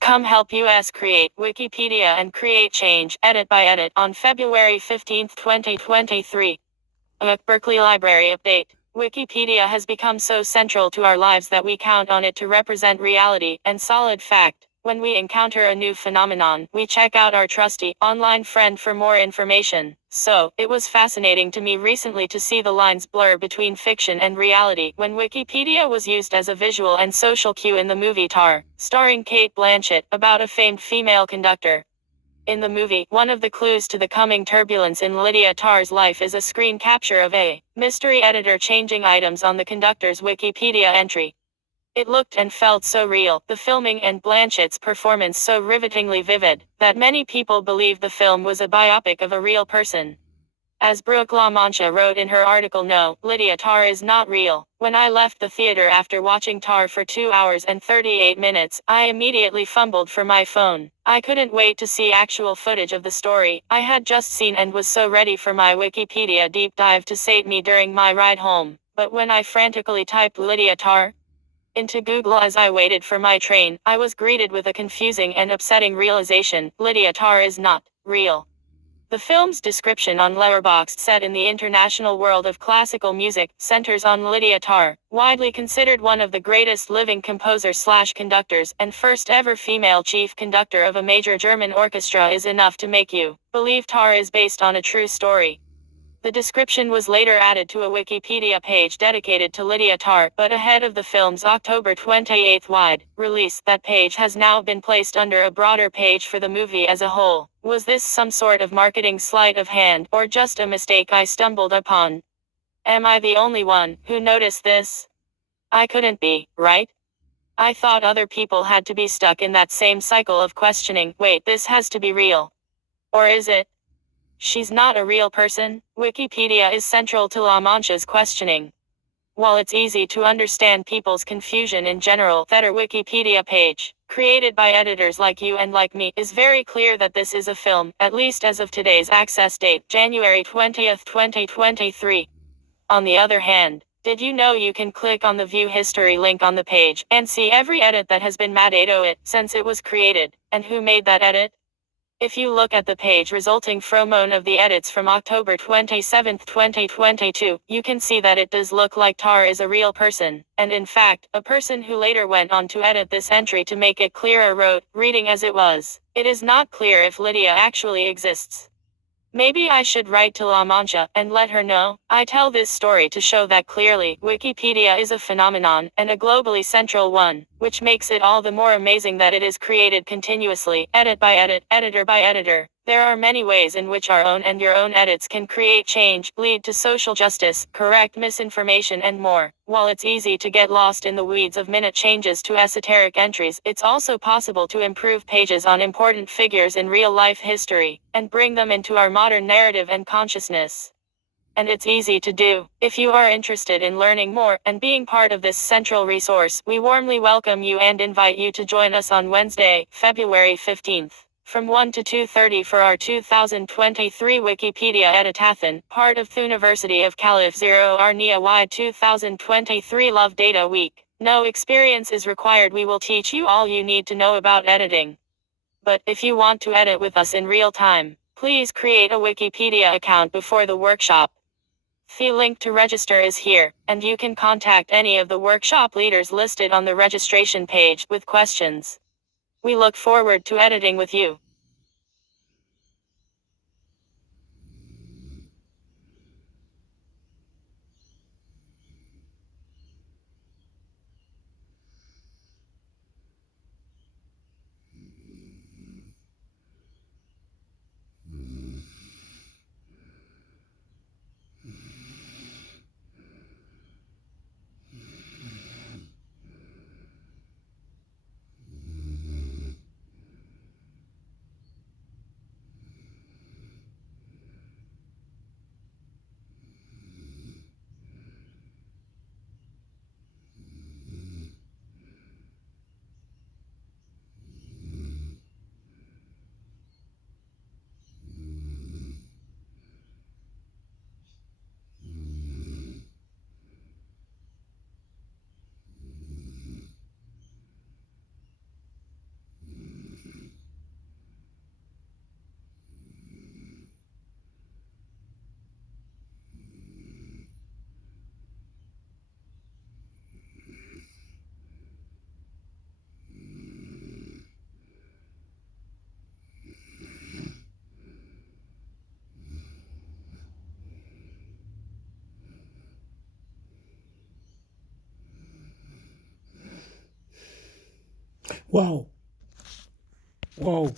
Come help us create Wikipedia and create change, edit by edit, on February 15, 2023. A Berkeley Library update. Wikipedia has become so central to our lives that we count on it to represent reality and solid fact. When we encounter a new phenomenon, we check out our trusty online friend for more information. So, it was fascinating to me recently to see the lines blur between fiction and reality when Wikipedia was used as a visual and social cue in the movie Tar, starring Cate Blanchett, about a famed female conductor. In the movie, one of the clues to the coming turbulence in Lydia Tarr's life is a screen capture of a mystery editor changing items on the conductor's Wikipedia entry. It looked and felt so real, the filming and Blanchett's performance so rivetingly vivid, that many people believed the film was a biopic of a real person. As Brooke La Mancha wrote in her article, "No, Lydia Tarr is not real. When I left the theater after watching Tar for 2 hours and 38 minutes, I immediately fumbled for my phone. I couldn't wait to see actual footage of the story I had just seen and was so ready for my Wikipedia deep dive to sate me during my ride home. But when I frantically typed Lydia Tarr into Google as I waited for my train, I was greeted with a confusing and upsetting realization: Lydia Tarr is not real." The film's description on Letterboxd, set in the international world of classical music, centers on Lydia Tarr, widely considered one of the greatest living composers/conductors, and first ever female chief conductor of a major German orchestra, is enough to make you believe Tarr is based on a true story. The description was later added to a Wikipedia page dedicated to Lydia Tarr, but ahead of the film's October 28 wide release, that page has now been placed under a broader page for the movie as a whole. Was this some sort of marketing sleight of hand, or just a mistake I stumbled upon? Am I the only one who noticed this? I couldn't be, right? I thought other people had to be stuck in that same cycle of questioning, wait, this has to be real. Or is it? She's not a real person. Wikipedia is central to La Mancha's questioning. While it's easy to understand people's confusion in general, that our Wikipedia page, created by editors like you and like me, is very clear that this is a film, at least as of today's access date, January 20th, 2023. On the other hand, did you know you can click on the View History link on the page and see every edit that has been made to it since it was created, and who made that edit? If you look at the page resulting from one of the edits from October 27, 2022, you can see that it does look like Tar is a real person, and in fact, a person who later went on to edit this entry to make it clearer wrote, reading as it was, "It is not clear if Lydia actually exists. Maybe I should write to La Mancha and let her know." I tell this story to show that clearly, Wikipedia is a phenomenon, and a globally central one, which makes it all the more amazing that it is created continuously, edit by edit, editor by editor. There are many ways in which our own and your own edits can create change, lead to social justice, correct misinformation, and more. While it's easy to get lost in the weeds of minute changes to esoteric entries, it's also possible to improve pages on important figures in real-life history, and bring them into our modern narrative and consciousness. And it's easy to do. If you are interested in learning more and being part of this central resource, we warmly welcome you and invite you to join us on Wednesday, February 15th. From 1 to 2:30 for our 2023 Wikipedia Editathon, part of the University of Calif 0 Arnia Y 2023 Love Data Week. No experience is required. We will teach you all you need to know about editing. But if you want to edit with us in real time, please create a Wikipedia account before the workshop. The link to register is here, and you can contact any of the workshop leaders listed on the registration page with questions. We look forward to editing with you. Wow. Wow.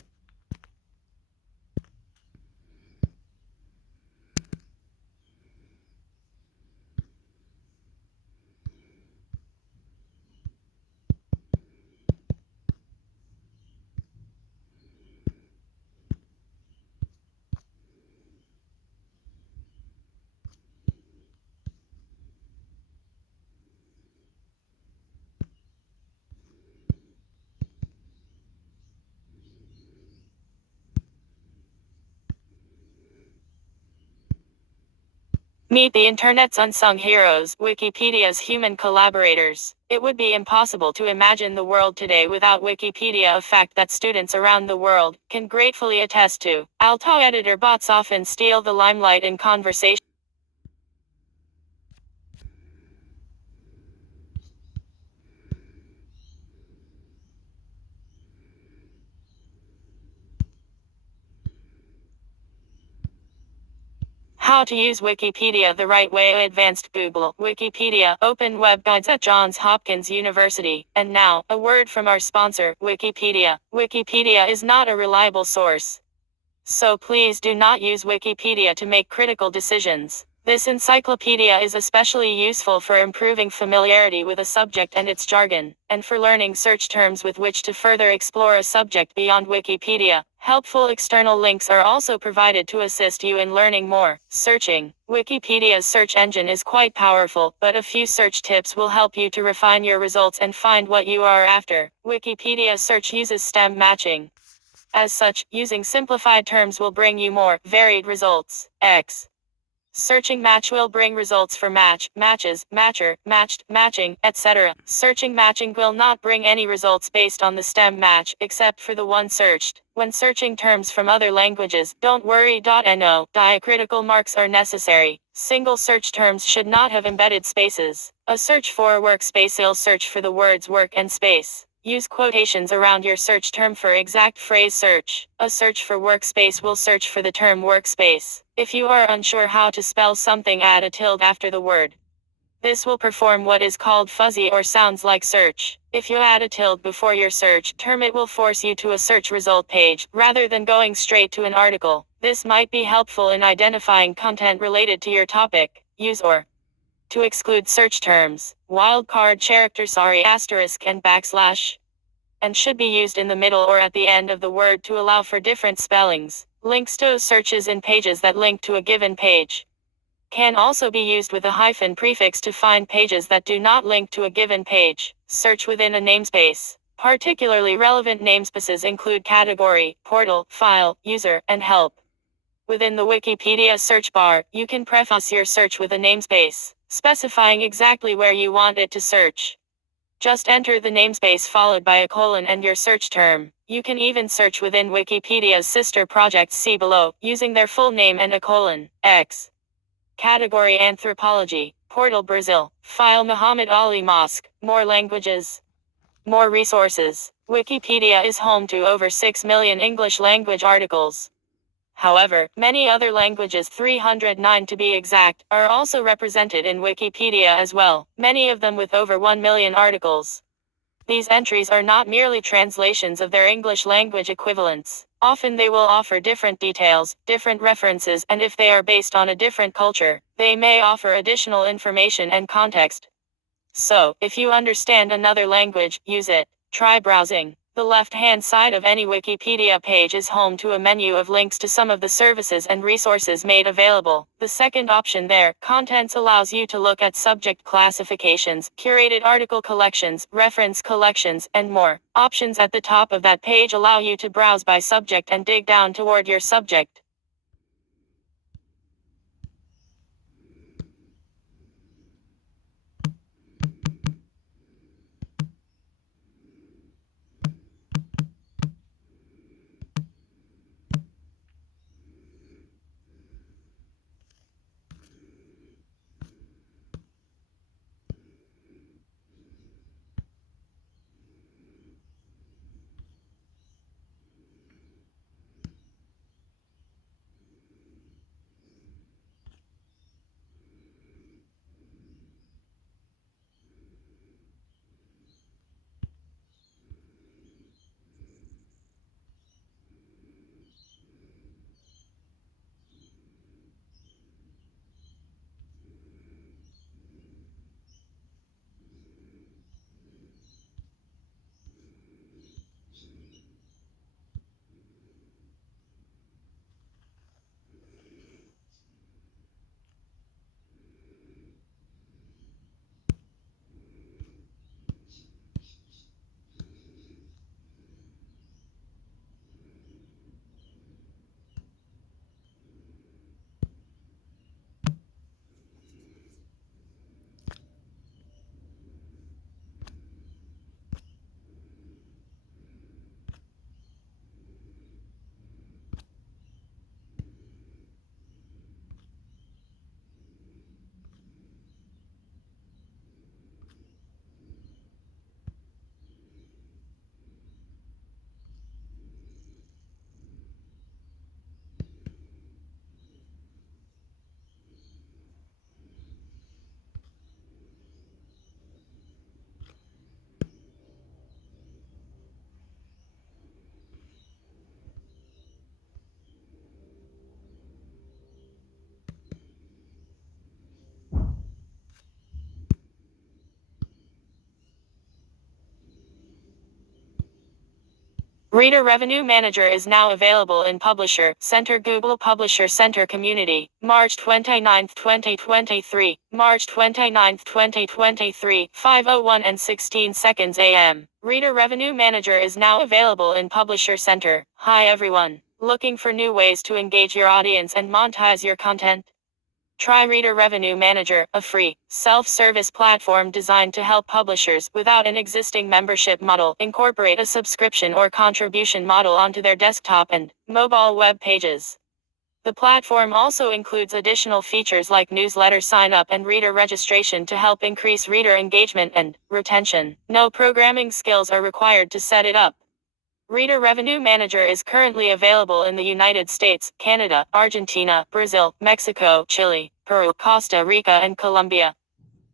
Meet the internet's unsung heroes, Wikipedia's human collaborators. It would be impossible to imagine the world today without Wikipedia, a fact that students around the world can gratefully attest to. Although editor bots often steal the limelight in conversation. How to use Wikipedia the right way. Advanced Google, Wikipedia, Open Web Guides at Johns Hopkins University. And now, a word from our sponsor, Wikipedia. Wikipedia is not a reliable source. So please do not use Wikipedia to make critical decisions. This encyclopedia is especially useful for improving familiarity with a subject and its jargon, and for learning search terms with which to further explore a subject beyond Wikipedia. Helpful external links are also provided to assist you in learning more. Searching. Wikipedia's search engine is quite powerful, but a few search tips will help you to refine your results and find what you are after. Wikipedia search uses stem matching. As such, using simplified terms will bring you more varied results. X. Searching match will bring results for match, matches, matcher, matched, matching, etc. Searching matching will not bring any results based on the stem match, except for the one searched. When searching terms from other languages, don't worry. No diacritical marks are necessary. Single search terms should not have embedded spaces. A search for workspace will search for the words work and space. Use quotations around your search term for exact phrase search. A search for workspace will search for the term workspace. If you are unsure how to spell something, add a tilde after the word. This will perform what is called fuzzy or sounds like search. If you add a tilde before your search term, it will force you to a search result page, rather than going straight to an article. This might be helpful in identifying content related to your topic. Use or to exclude search terms, wildcard characters asterisk and backslash, and should be used in the middle or at the end of the word to allow for different spellings. Links to searches in pages that link to a given page can also be used with a hyphen prefix to find pages that do not link to a given page. Search within a namespace. Particularly relevant namespaces include category, portal, file, user, and help. Within the Wikipedia search bar, you can preface your search with a namespace, specifying exactly where you want it to search. Just enter the namespace followed by a colon and your search term. You can even search within Wikipedia's sister projects see below, using their full name and a colon. X. Category Anthropology. Portal Brazil. File Muhammad Ali Mosque. More languages. More resources. Wikipedia is home to over 6 million English language articles. However, many other languages, 309 to be exact, are also represented in Wikipedia as well, many of them with over 1 million articles. These entries are not merely translations of their English language equivalents. Often they will offer different details, different references, and if they are based on a different culture, they may offer additional information and context. So, if you understand another language, use it. Try browsing. The left-hand side of any Wikipedia page is home to a menu of links to some of the services and resources made available. The second option there, Contents, allows you to look at subject classifications, curated article collections, reference collections, and more. Options at the top of that page allow you to browse by subject and dig down toward your subject. Reader Revenue Manager is now available in Publisher Center Google Publisher Center Community, March 29, 2023, March 29, 2023, 5:01 and 16 seconds AM. Reader Revenue Manager is now available in Publisher Center. Hi everyone. Looking for new ways to engage your audience and monetize your content? Try Reader Revenue Manager, a free, self-service platform designed to help publishers without an existing membership model incorporate a subscription or contribution model onto their desktop and mobile web pages. The platform also includes additional features like newsletter sign-up and reader registration to help increase reader engagement and retention. No programming skills are required to set it up. Reader Revenue Manager is currently available in the United States, Canada, Argentina, Brazil, Mexico, Chile, Peru, Costa Rica, and Colombia.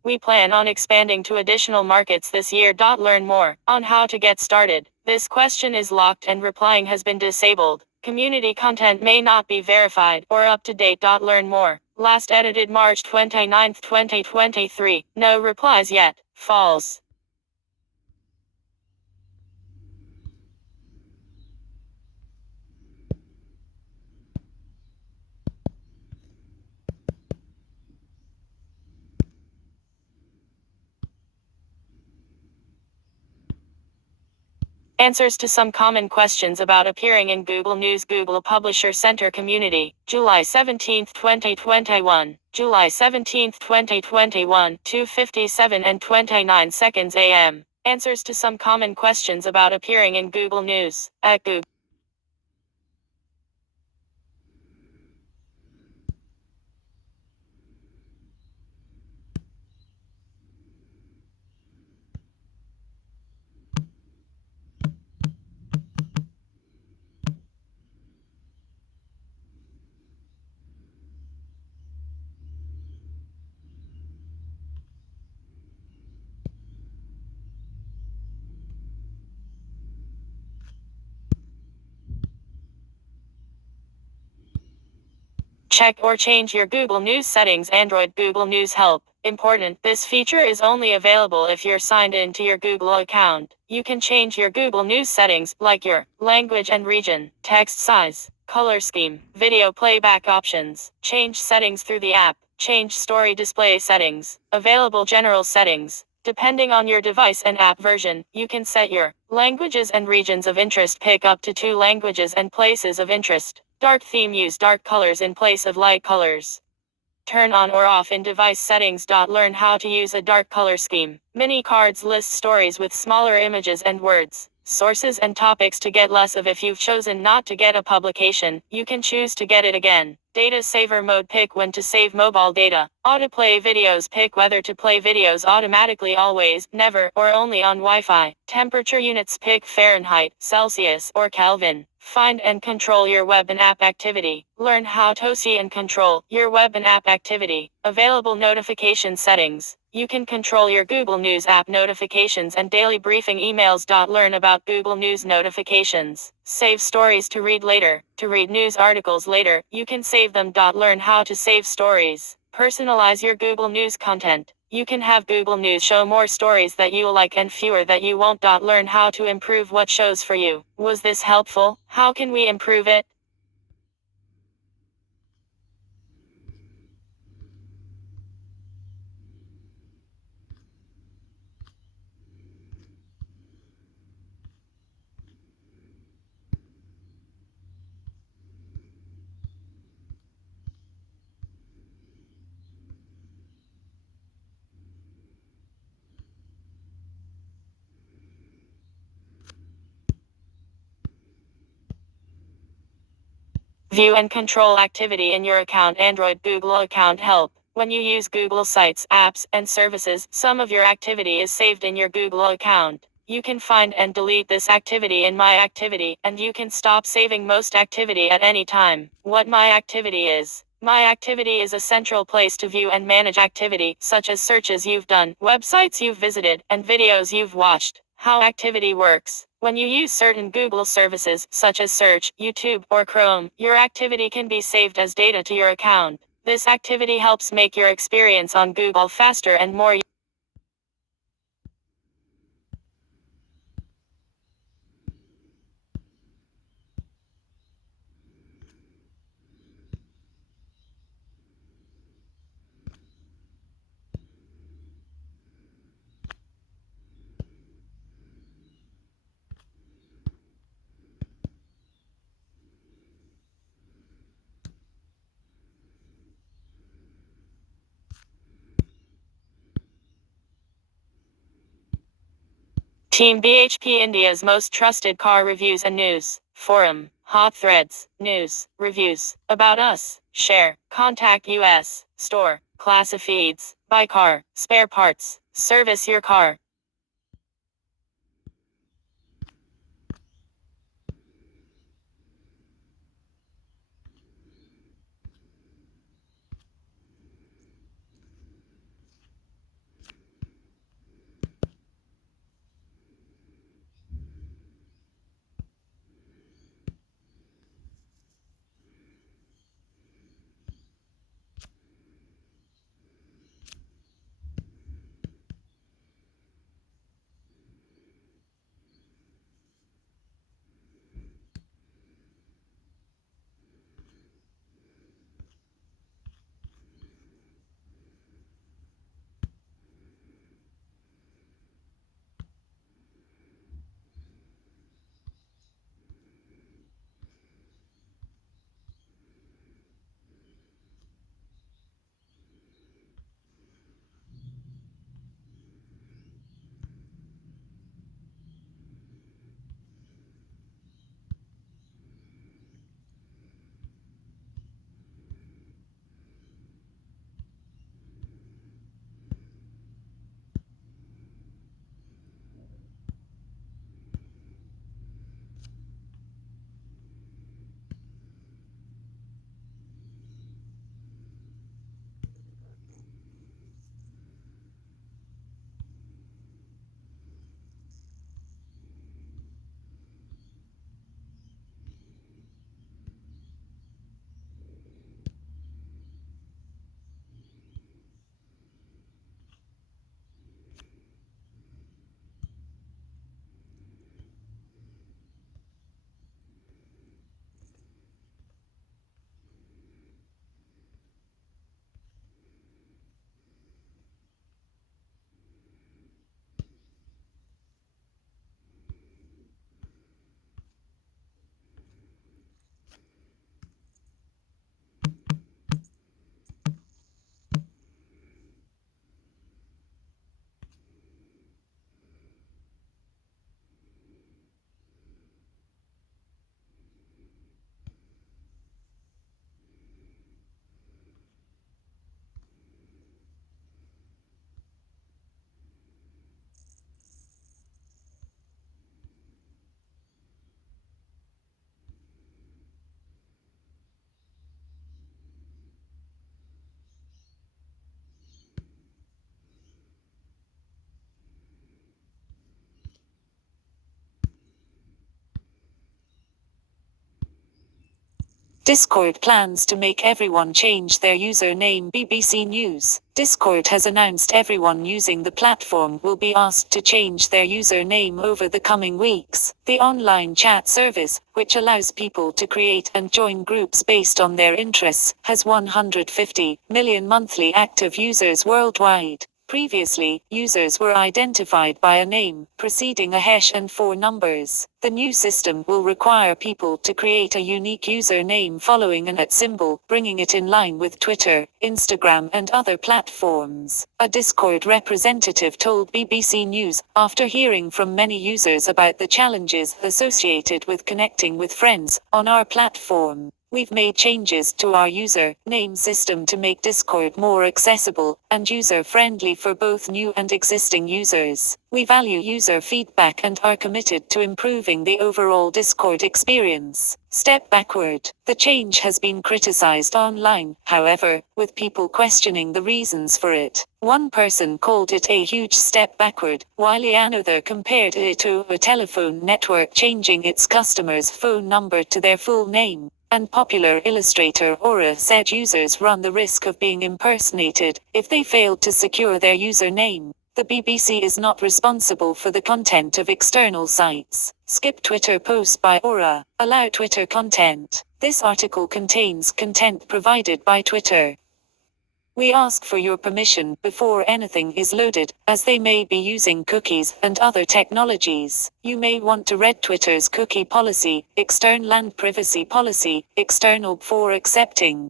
We plan on expanding to additional markets this year. Learn more on how to get started. This question is locked and replying has been disabled. Community content may not be verified or up to date. Learn more. Last edited March 29, 2023. No replies yet. False. Answers to some common questions about appearing in Google News Google Publisher Center Community, July 17, 2021. July 17, 2021, 2:57 and 29 seconds a.m. Answers to some common questions about appearing in Google News at Google. Check or change your Google News settings. Android Google News Help. Important, this feature is only available if you're signed in to your Google account. You can change your Google News settings, like your language and region, text size, color scheme, video playback options. Change settings through the app. Change story display settings. Available general settings. Depending on your device and app version, you can set your languages and regions of interest. Pick up to 2 languages and places of interest. Dark theme. Use dark colors in place of light colors. Turn on or off in device settings. Learn how to use a dark color scheme. Mini cards list stories with smaller images and words, sources and topics to get less of. If you've chosen not to get a publication, you can choose to get it again. Data saver mode. Pick when to save mobile data. Autoplay videos. Pick whether to play videos automatically, always, never, or only on Wi-Fi. Temperature units. Pick Fahrenheit, Celsius, or Kelvin. Find and control your web and app activity. Learn how to see and control your web and app activity. Available notification settings. You can control your Google News app notifications and daily briefing emails. Learn about Google News notifications. Save stories to read later. To read news articles later, you can save them. Learn how to save stories. Personalize your Google News content. You can have Google News show more stories that you'll like and fewer that you won't. Learn how to improve what shows for you. Was this helpful? How can we improve it? View and control activity in your account. Android Google Account Help. When you use Google sites, apps, and services, some of your activity is saved in your Google account. You can find and delete this activity in My Activity, and you can stop saving most activity at any time. What My Activity is. My Activity is a central place to view and manage activity, such as searches you've done, websites you've visited, and videos you've watched. How activity works. When you use certain Google services, such as Search, YouTube, or Chrome, your activity can be saved as data to your account. This activity helps make your experience on Google faster and more. Team BHP, India's most trusted car reviews and news. Forum, hot threads, news, reviews, about us, share, contact us, store, class of feeds, buy car, spare parts, service your car. Discord plans to make everyone change their username. BBC News. Discord has announced everyone using the platform will be asked to change their username over the coming weeks. The online chat service, which allows people to create and join groups based on their interests, has 150 million monthly active users worldwide. Previously, users were identified by a name, preceding a hash and 4 numbers. The new system will require people to create a unique username following an @ symbol, bringing it in line with Twitter, Instagram and other platforms. A Discord representative told BBC News, after hearing from many users about the challenges associated with connecting with friends on our platform. We've made changes to our user name system to make Discord more accessible and user-friendly for both new and existing users. We value user feedback and are committed to improving the overall Discord experience. Step backward. The change has been criticized online, however, with people questioning the reasons for it. One person called it a huge step backward, while another compared it to a telephone network changing its customers' phone number to their full name. And popular illustrator Aura said users run the risk of being impersonated if they failed to secure their username. The BBC is not responsible for the content of external sites. Skip Twitter post by Aura. Allow Twitter content. This article contains content provided by Twitter. We ask for your permission before anything is loaded, as they may be using cookies and other technologies. You may want to read Twitter's cookie policy, external and privacy policy, external before accepting.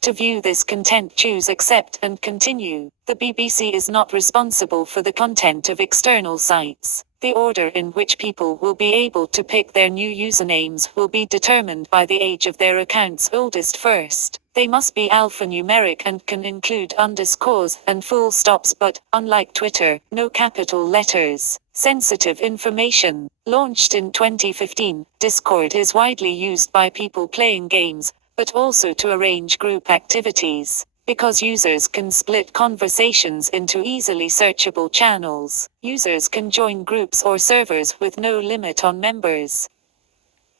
To view this content, choose Accept and Continue. The BBC is not responsible for the content of external sites. The order in which people will be able to pick their new usernames will be determined by the age of their account's oldest first. They must be alphanumeric and can include underscores and full stops, but, unlike Twitter, no capital letters. Sensitive information. Launched in 2015, Discord is widely used by people playing games, but also to arrange group activities. Because users can split conversations into easily searchable channels, users can join groups or servers with no limit on members.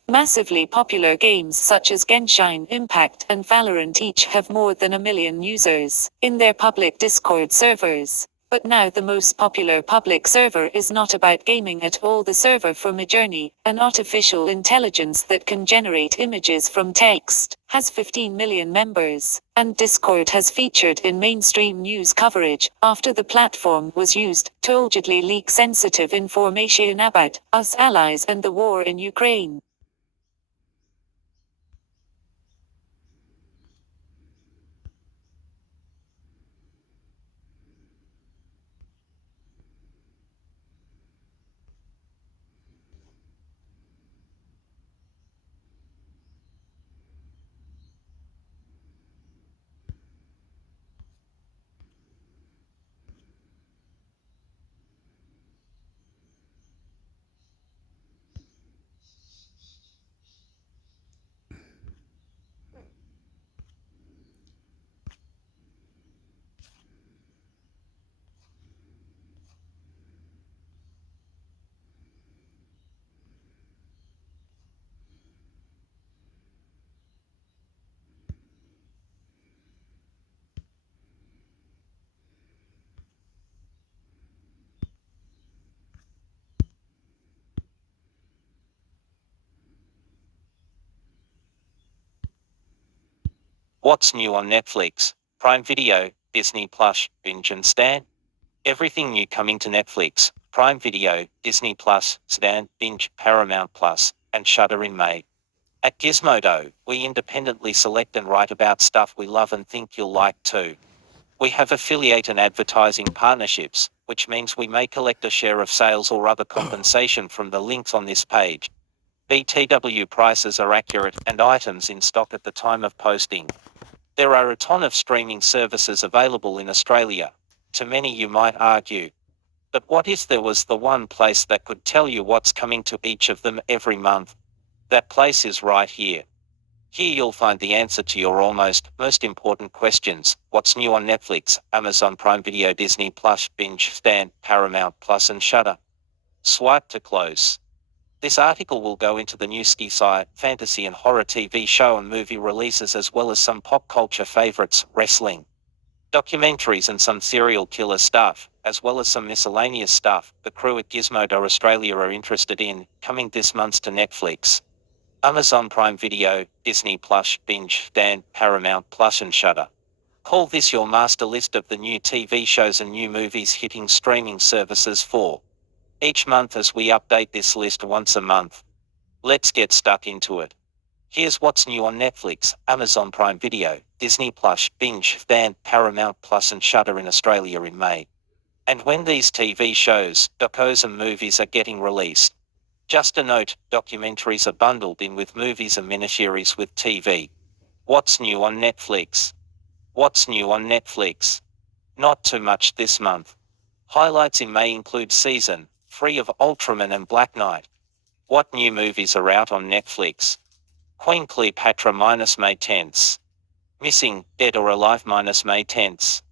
Massively popular games such as Genshin Impact and Valorant each have more than 1 million users in their public Discord servers. But now the most popular public server is not about gaming at all. The server for Midjourney, an artificial intelligence that can generate images from text, has 15 million members, and Discord has featured in mainstream news coverage after the platform was used to allegedly leak sensitive information about us allies and the war in Ukraine. What's new on Netflix, Prime Video, Disney Plus, Binge and Stan? Everything new coming to Netflix, Prime Video, Disney Plus, Stan, Binge, Paramount Plus, and Shudder in May. At Gizmodo, we independently select and write about stuff we love and think you'll like too. We have affiliate and advertising partnerships, which means we may collect a share of sales or other compensation from the links on this page. BTW prices are accurate and items in stock at the time of posting. There are a ton of streaming services available in Australia. To many you might argue, but what if there was the one place that could tell you what's coming to each of them every month? That place is right here. Here you'll find the answer to your almost most important questions. What's new on Netflix, Amazon Prime Video, Disney Plus, Binge, Stan, Paramount Plus and Shudder? Swipe to close. This article will go into the new sci-fi, fantasy and horror TV show and movie releases as well as some pop culture favorites, wrestling, documentaries and some serial killer stuff, as well as some miscellaneous stuff the crew at Gizmodo Australia are interested in, coming this month to Netflix, Amazon Prime Video, Disney Plus, Binge, Dan, Paramount Plus and Shudder. Call this your master list of the new TV shows and new movies hitting streaming services for each month as we update this list once a month. Let's get stuck into it. Here's what's new on Netflix, Amazon Prime Video, Disney Plus, Binge, Dan, Paramount Plus and Shudder in Australia in May. And when these TV shows, docos and movies are getting released. Just a note, documentaries are bundled in with movies and miniseries with TV. What's new on Netflix? What's new on Netflix? Not too much this month. Highlights in May include Season 3 of Ultraman and Black Knight. What new movies are out on Netflix? Queen Cleopatra minus May 10th. Missing, Dead or Alive minus May 10th.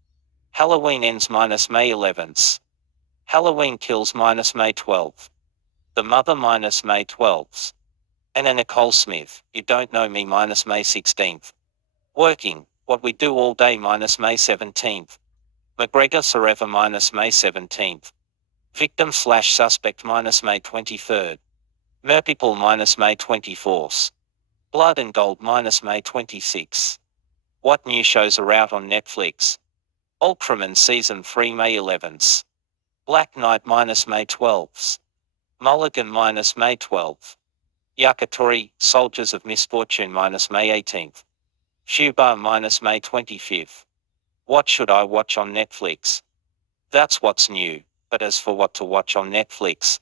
Halloween Ends minus May 11th. Halloween Kills minus May 12th. The Mother minus May 12th. Anna Nicole Smith, You Don't Know Me minus May 16th. Working, What We Do All Day minus May 17th. McGregor Forever minus May 17th. Victim/Suspect minus May 23rd. Merpeople minus May 24th. Blood and Gold minus May 26th. What new shows are out on Netflix? Ultraman Season 3 May 11th. Black Knight minus May 12th. Mulligan minus May 12th. Yakitori, Soldiers of Misfortune minus May 18th. Shuba minus May 25th. What should I watch on Netflix? That's what's new, but as for what to watch on Netflix,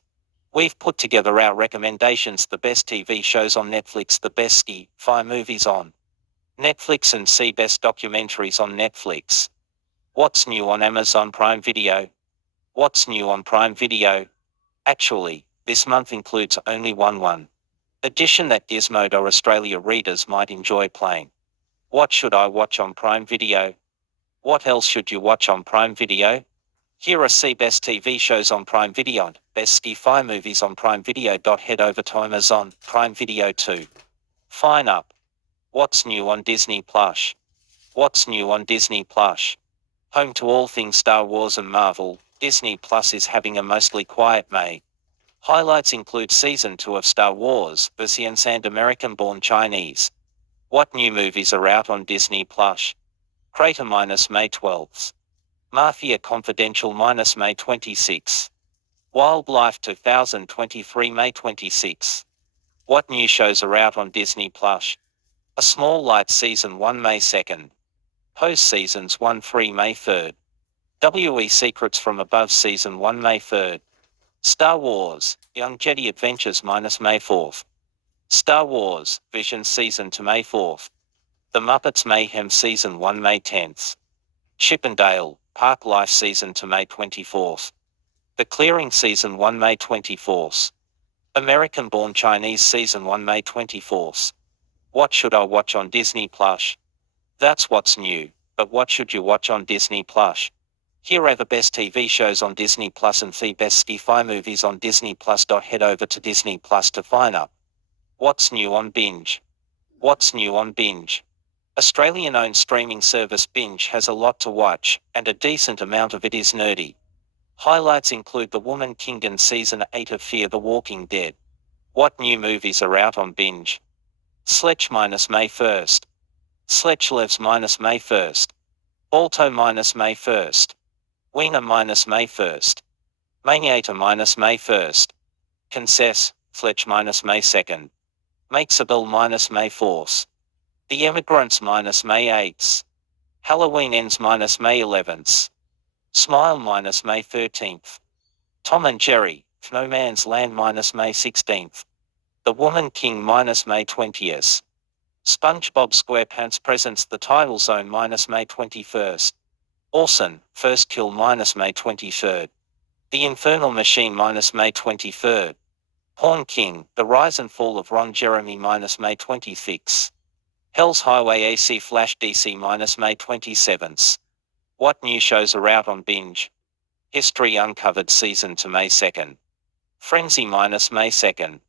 we've put together our recommendations, the best TV shows on Netflix, the best sci-fi movies on Netflix and see best documentaries on Netflix. What's new on Amazon Prime Video? What's new on Prime Video? Actually, this month includes only one edition that Gizmodo Australia readers might enjoy playing. What should I watch on Prime Video? What else should you watch on Prime Video? Here are see best TV shows on Prime Video and best sci-fi movies on Prime Video. Head over to Amazon Prime Video to find up. What's new on Disney Plus? What's new on Disney Plus? Home to all things Star Wars and Marvel, Disney Plus is having a mostly quiet May. Highlights include Season 2 of Star Wars, Versions and American-born Chinese. What new movies are out on Disney Plus? Crater minus May 12th. Mafia Confidential minus May 26th. Wildlife 2023 May 26th. What new shows are out on Disney Plus? A Small Light Season 1 May 2nd. Post Seasons 1-3 May 3rd. WE Secrets from Above Season 1 May 3rd. Star Wars, Young Jedi Adventures minus May 4th. Star Wars, Vision Season 2 May 4th. The Muppets Mayhem Season 1 May 10th. Chippendale, Park Life Season 2 May 24th. The Clearing Season 1 May 24th. American-born Chinese Season 1 May 24th. What should I watch on Disney Plus? That's what's new, but what should you watch on Disney Plus? Here are the best TV shows on Disney Plus and the best sci-fi movies on Disney Plus. Head over to Disney Plus to find up. What's new on Binge? What's new on Binge? Australian-owned streaming service Binge has a lot to watch, and a decent amount of it is nerdy. Highlights include The Woman King and Season 8 of Fear the Walking Dead. What new movies are out on Binge? Sledge minus May 1st. Sledge Lives minus May 1st. Balto minus May 1st. Wiener minus May 1st. Maniator minus May 1st. Concess, Fletch minus May 2nd. Makes a Bill minus May 4th. The Emigrants minus May 8th. Halloween Ends minus May 11th. Smile minus May 13th. Tom and Jerry, No Man's Land minus May 16th. The Woman King minus May 20th. SpongeBob SquarePants Presents The Tidal Zone minus May 21st. Orson, First Kill minus May 23rd. The Infernal Machine minus May 23rd. Pawn King, The Rise and Fall of Ron Jeremy minus May 26th. Hell's Highway AC Flash DC minus May 27th. What new shows are out on Binge? History Uncovered Season 2 May 2nd. Frenzy minus May 2nd.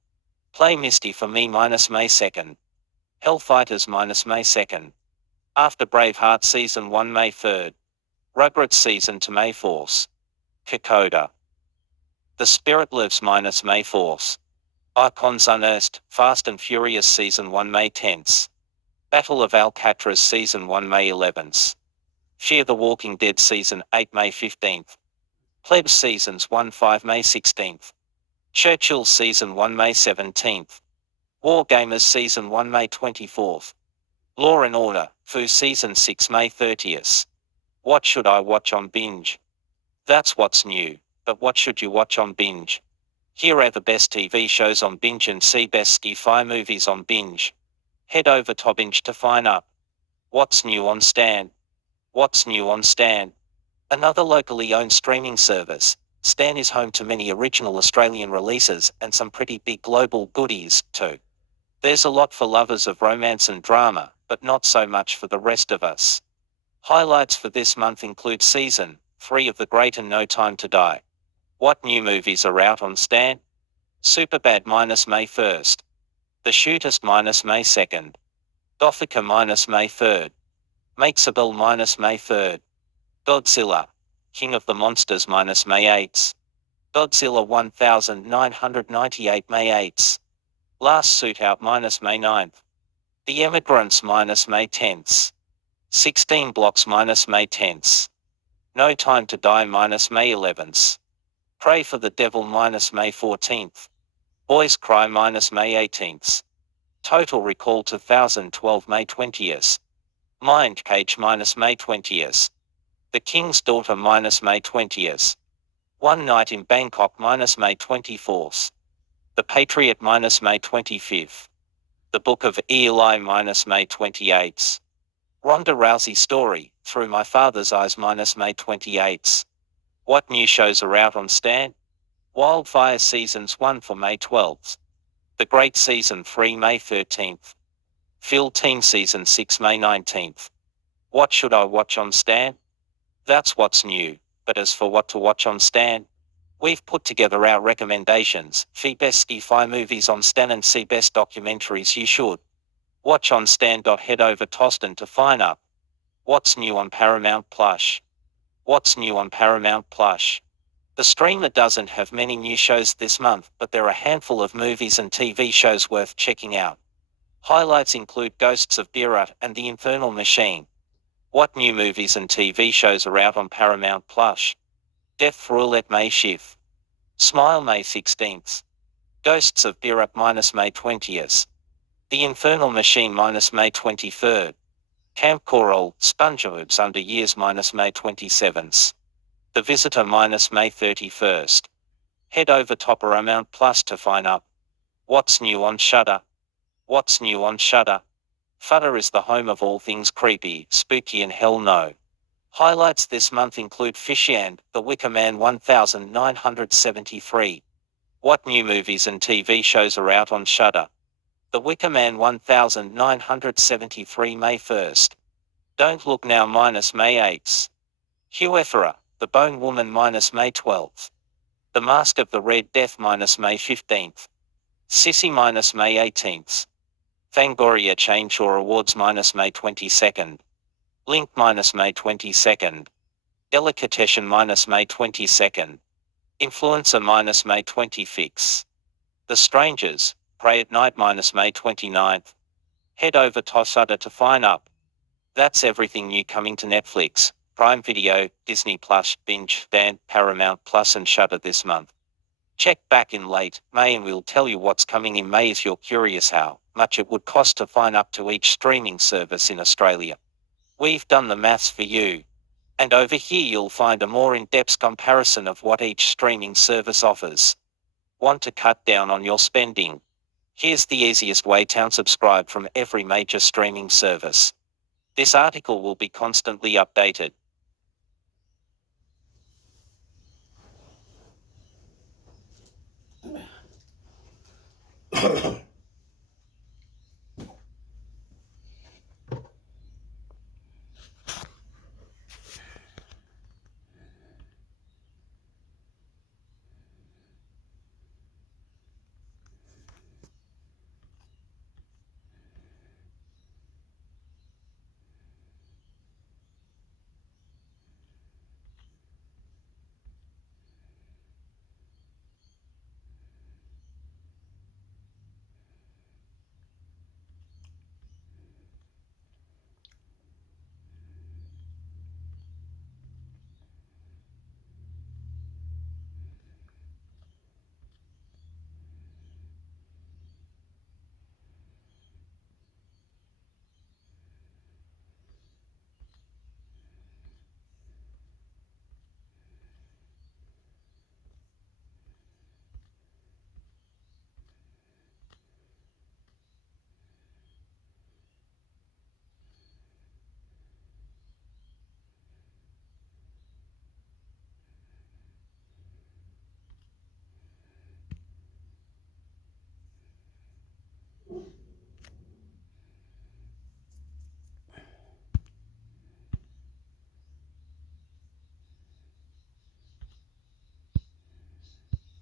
Play Misty for me minus May 2nd. Hellfighters minus May 2nd. After Braveheart Season 1 May 3rd. Rugrats Season 2 May 4th. Kokoda. The Spirit Lives minus May 4th. Icons Unearthed, Fast and Furious Season 1 May 10th. Battle of Alcatraz Season 1 May 11th. Fear the Walking Dead Season 8 May 15th. Plebs Seasons 1-5 May 16th. Churchill Season 1 May 17th. War Gamers Season 1 May 24th. Law and Order, Fu Season 6 May 30th. What should I watch on binge? That's what's new, but what should you watch on binge? Here are the best TV shows on binge and see best sci-fi movies on binge. Head over to binge to find up. What's new on Stan? What's new on Stan? Another locally owned streaming service. Stan is home to many original Australian releases and some pretty big global goodies, too. There's a lot for lovers of romance and drama, but not so much for the rest of us. Highlights for this month include Season 3 of The Great and No Time to Die. What new movies are out on Stan? Superbad minus May 1st. The Shootist minus May 2nd. Gothica minus May 3rd. Makes a Bill minus May 3rd. Godzilla. King of the Monsters minus May 8th. Godzilla 1998 May 8th. Last Suit Out minus May 9th. The Emigrants minus May 10th. 16 Blocks minus May 10th. No Time to Die minus May 11th. Pray for the Devil minus May 14th. Boys Cry minus May 18th. Total Recall 2012 May 20th. Mind Cage minus May 20th. The King's Daughter minus May 20th. One Night in Bangkok minus May 24th. The Patriot minus May 25th. The Book of Eli minus May 28th. Ronda Rousey Story, Through My Father's Eyes minus May 28th. What new shows are out on Stan? Wildfire Seasons 1 for May 12th. The Great Season 3 May 13th. Phil Teen Season 6 May 19th. What should I watch on Stan? That's what's new, but as for what to watch on Stan, we've put together our recommendations, see best sci-fi movies on Stan and see best documentaries you should watch on Stan. Head over Tostan to find up. What's new on Paramount Plus? What's new on Paramount Plus? The streamer doesn't have many new shows this month, but there are a handful of movies and TV shows worth checking out. Highlights include Ghosts of Beerut and The Infernal Machine. What new movies and TV shows are out on Paramount Plus? Death Roulette May 5th. Smile May 16th. Ghosts of Beerut minus May 20th. The Infernal Machine minus May 23rd. Camp Coral, SpongeBob's Under Years minus May 27th. The Visitor minus May 31st. Head over to Paramount Plus to find up. What's new on Shudder? What's new on Shudder? Shudder is the home of all things creepy, spooky and hell no. Highlights this month include Fishy and The Wicker Man 1973. What new movies and TV shows are out on Shudder? The Wicker Man 1973 May 1st. Don't Look Now minus May 8th. Huefera, The Bone Woman minus May 12th. The Mask of the Red Death minus May 15th. Sissy minus May 18th. Fangoria Chainsaw Awards minus May 22nd. Link minus May 22nd. Delicatessen minus May 22nd. Influencer minus May 25th. The Strangers, Pray at Night minus May 29th. Head over to Shudder to find up. That's everything new coming to Netflix, Prime Video, Disney Plus, Binge, Stan, Paramount Plus and Shudder this month. Check back in late May and we'll tell you what's coming in May if you're curious how much it would cost to sign up to each streaming service in Australia. We've done the maths for you. And over here you'll find a more in-depth comparison of what each streaming service offers. Want to cut down on your spending? Here's the easiest way to unsubscribe from every major streaming service. This article will be constantly updated.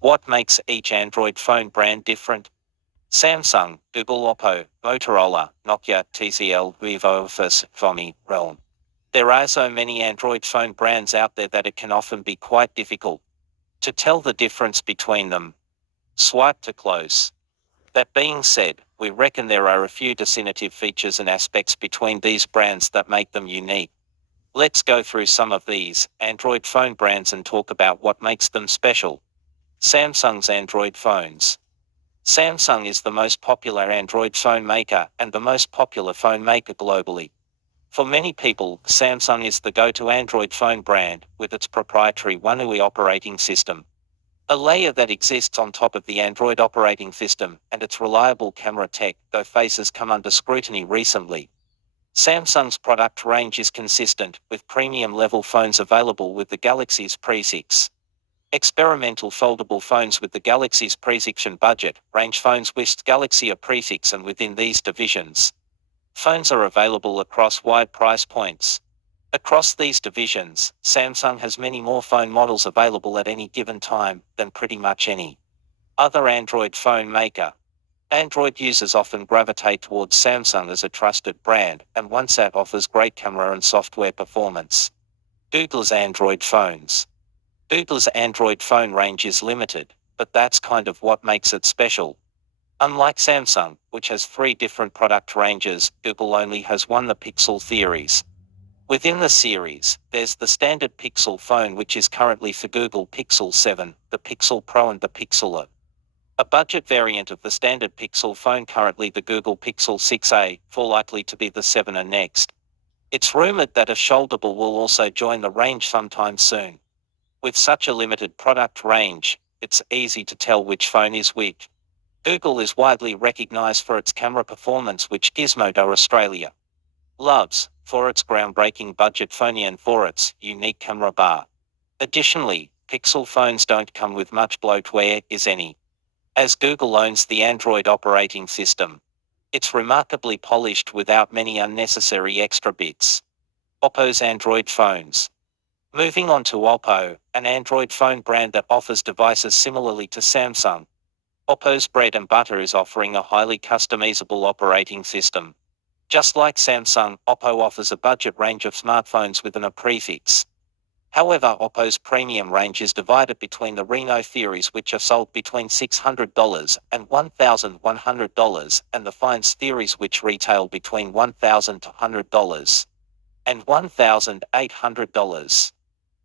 What makes each Android phone brand different? Samsung, Google, Oppo, Motorola, Nokia, TCL, Vivo, Office, Xiaomi, Realme. There are so many Android phone brands out there that it can often be quite difficult to tell the difference between them. Swipe to close. That being said, we reckon there are a few distinctive features and aspects between these brands that make them unique. Let's go through some of these Android phone brands and talk about what makes them special. Samsung's Android phones. Samsung is the most popular Android phone maker and the most popular phone maker globally. For many people, Samsung is the go-to Android phone brand, with its proprietary One UI operating system, a layer that exists on top of the Android operating system, and its reliable camera tech, though faces come under scrutiny recently. Samsung's product range is consistent, with premium-level phones available with the Galaxy's Pre-6. Experimental foldable phones with the Galaxy's Pre-6 budget range phones with Galaxy Pre-6, and within these divisions, phones are available across wide price points. Across these divisions, Samsung has many more phone models available at any given time than pretty much any other Android phone maker. Android users often gravitate towards Samsung as a trusted brand and one that offers great camera and software performance. Google's Android phones. Google's Android phone range is limited, but that's kind of what makes it special. Unlike Samsung, which has 3 different product ranges, Google only has one: the Pixel series. Within the series, there's the standard Pixel phone, which is currently for Google Pixel 7, the Pixel Pro and the Pixel A. A budget variant of the standard Pixel phone, currently the Google Pixel 6a, for likely to be the 7a next. It's rumored that a foldable will also join the range sometime soon. With such a limited product range, it's easy to tell which phone is which. Google is widely recognized for its camera performance, which Gizmodo Australia loves, for its groundbreaking budget phone and for its unique camera bar. Additionally, Pixel phones don't come with much bloatware, if any. As Google owns the Android operating system, it's remarkably polished without many unnecessary extra bits. Oppo's Android phones. Moving on to Oppo, an Android phone brand that offers devices similarly to Samsung. Oppo's bread and butter is offering a highly customizable operating system. Just like Samsung, Oppo offers a budget range of smartphones with a prefix. However, Oppo's premium range is divided between the Reno series, which are sold between $600 and $1,100, and the Fine series, which retail between $1,200 and $1,800.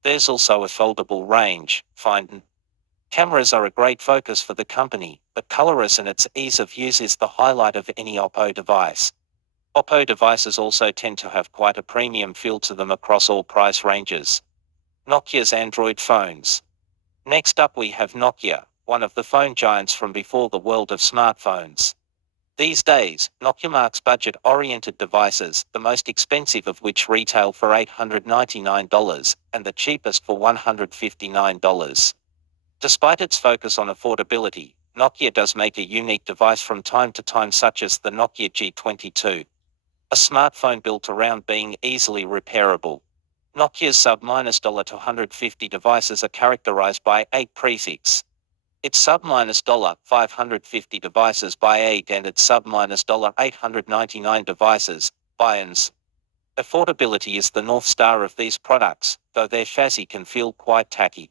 There's also a foldable range, Fine. Cameras are a great focus for the company, but colorless and its ease of use is the highlight of any Oppo device. Oppo devices also tend to have quite a premium feel to them across all price ranges. Nokia's Android phones. Next up we have Nokia, one of the phone giants from before the world of smartphones. These days, Nokia marks budget-oriented devices, the most expensive of which retail for $899 and the cheapest for $159. Despite its focus on affordability, Nokia does make a unique device from time to time, such as the Nokia G22, a smartphone built around being easily repairable. Nokia's sub-$250 devices are characterized by 8 prefix. Its sub-$550 devices by 8 and its sub-$899 devices by ins. Affordability is the north star of these products, though their chassis can feel quite tacky.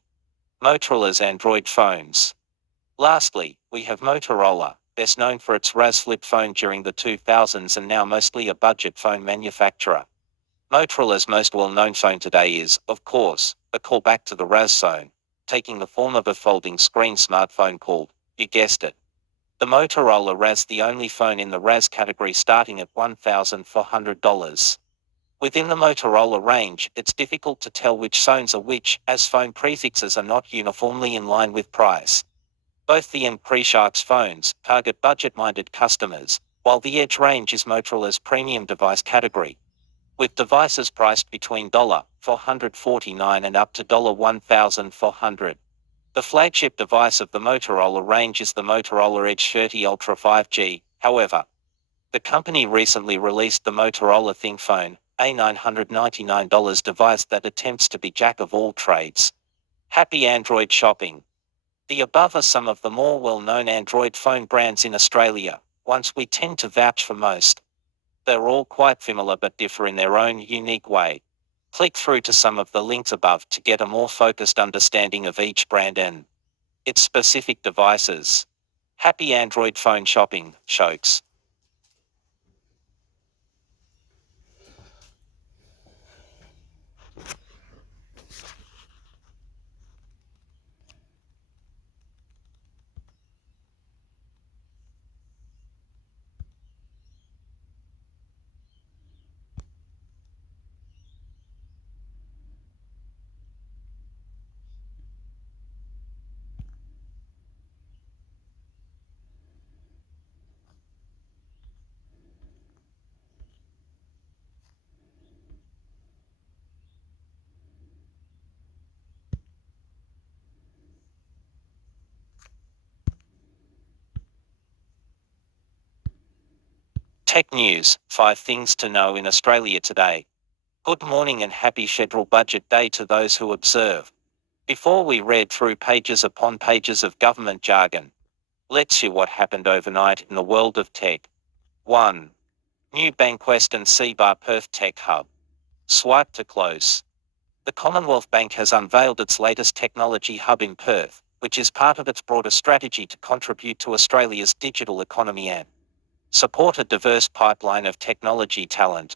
Motorola's Android phones. Lastly, we have Motorola, best known for its Razr flip phone during the 2000s and now mostly a budget phone manufacturer. Motorola's most well-known phone today is, of course, a callback to the Razr phone, taking the form of a folding screen smartphone called, you guessed it, the Motorola Razr, the only phone in the Razr category starting at $1,400. Within the Motorola range, it's difficult to tell which phones are which, as phone prefixes are not uniformly in line with price. Both the and Pre-Sharks phones target budget-minded customers, while the Edge range is Motorola's premium device category, with devices priced between $449 and up to $1,400. The flagship device of the Motorola range is the Motorola Edge 30 Ultra 5G. However, the company recently released the Motorola ThinkPhone, a $999 device that attempts to be jack of all trades. Happy Android shopping! The above are some of the more well-known Android phone brands in Australia, ones we tend to vouch for most. They're all quite similar but differ in their own unique way. Click through to some of the links above to get a more focused understanding of each brand and its specific devices. Happy Android phone shopping, shokes. Tech News, 5 things to know in Australia today. Good morning and happy Federal Budget Day to those who observe. Before we read through pages upon pages of government jargon, let's see what happened overnight in the world of tech. 1. New Bankwest and C-Bar Perth Tech Hub. Swipe to close. The Commonwealth Bank has unveiled its latest technology hub in Perth, which is part of its broader strategy to contribute to Australia's digital economy and support a diverse pipeline of technology talent.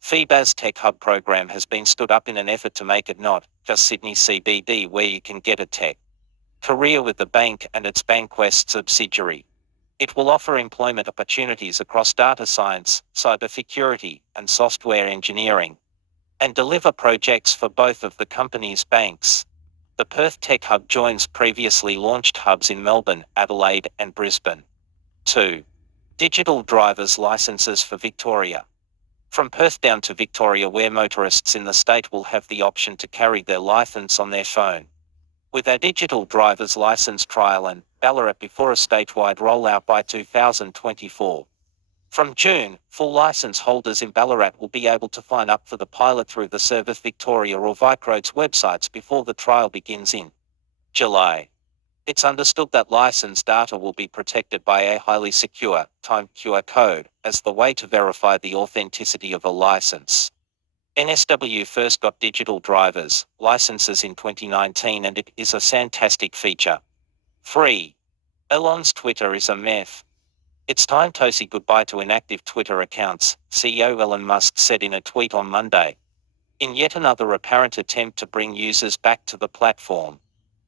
FIBA's Tech Hub program has been stood up in an effort to make it not just Sydney CBD where you can get a tech career with the bank and its Bankwest subsidiary. It will offer employment opportunities across data science, cybersecurity, and software engineering, and deliver projects for both of the company's banks. The Perth Tech Hub joins previously launched hubs in Melbourne, Adelaide, and Brisbane. 2. Digital driver's licenses for Victoria. From Perth down to Victoria, where motorists in the state will have the option to carry their licence on their phone. With our digital driver's licence trial and Ballarat before a statewide rollout by 2024. From June, full licence holders in Ballarat will be able to sign up for the pilot through the Service Victoria or Vicroads websites before the trial begins in July. It's understood that licence data will be protected by a highly secure, timed QR code as the way to verify the authenticity of a licence. NSW first got digital driver's licenses in 2019 and it is a fantastic feature. 3. Elon's Twitter is a mess. It's time to say goodbye to inactive Twitter accounts, CEO Elon Musk said in a tweet on Monday. In yet another apparent attempt to bring users back to the platform.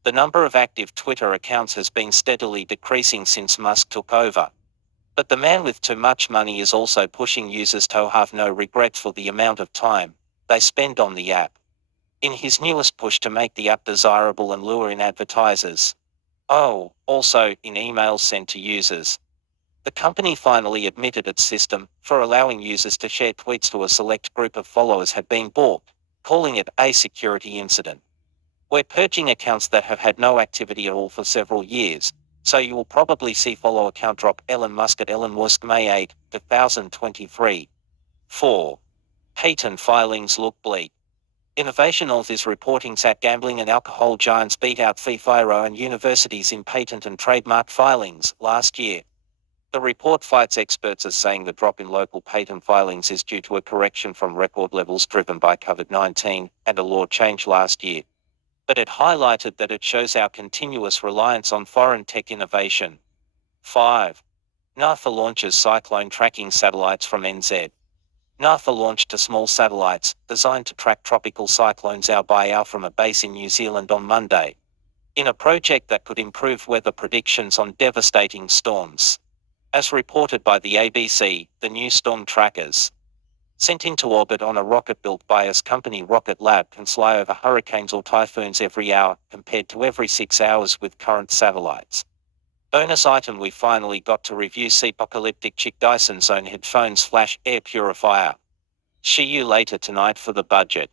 The number of active Twitter accounts has been steadily decreasing since Musk took over. But the man with too much money is also pushing users to have no regret for the amount of time they spend on the app. In his newest push to make the app desirable and lure in advertisers. Also in emails sent to users. The company finally admitted its system for allowing users to share tweets to a select group of followers had been balked, calling it a security incident. We're purging accounts that have had no activity at all for several years, so you will probably see follow account drop Elon Musk at Elon Musk May 8, 2023. 4. Patent filings look bleak. Innovation North is reporting that gambling and alcohol giants beat out FIFO and universities in patent and trademark filings last year. The report fights experts as saying the drop in local patent filings is due to a correction from record levels driven by COVID-19 and a law change last year. But it highlighted that it shows our continuous reliance on foreign tech innovation. 5. NASA launches cyclone tracking satellites from NZ. NASA launched two small satellites, designed to track tropical cyclones hour by hour from a base in New Zealand on Monday, in a project that could improve weather predictions on devastating storms. As reported by the ABC, the new storm trackers, sent into orbit on a rocket built by its company Rocket Lab, can fly over hurricanes or typhoons every hour, compared to every 6 hours with current satellites. Bonus item: we finally got to review apocalyptic chick Dyson Zone headphones / air purifier. See you later tonight for the budget.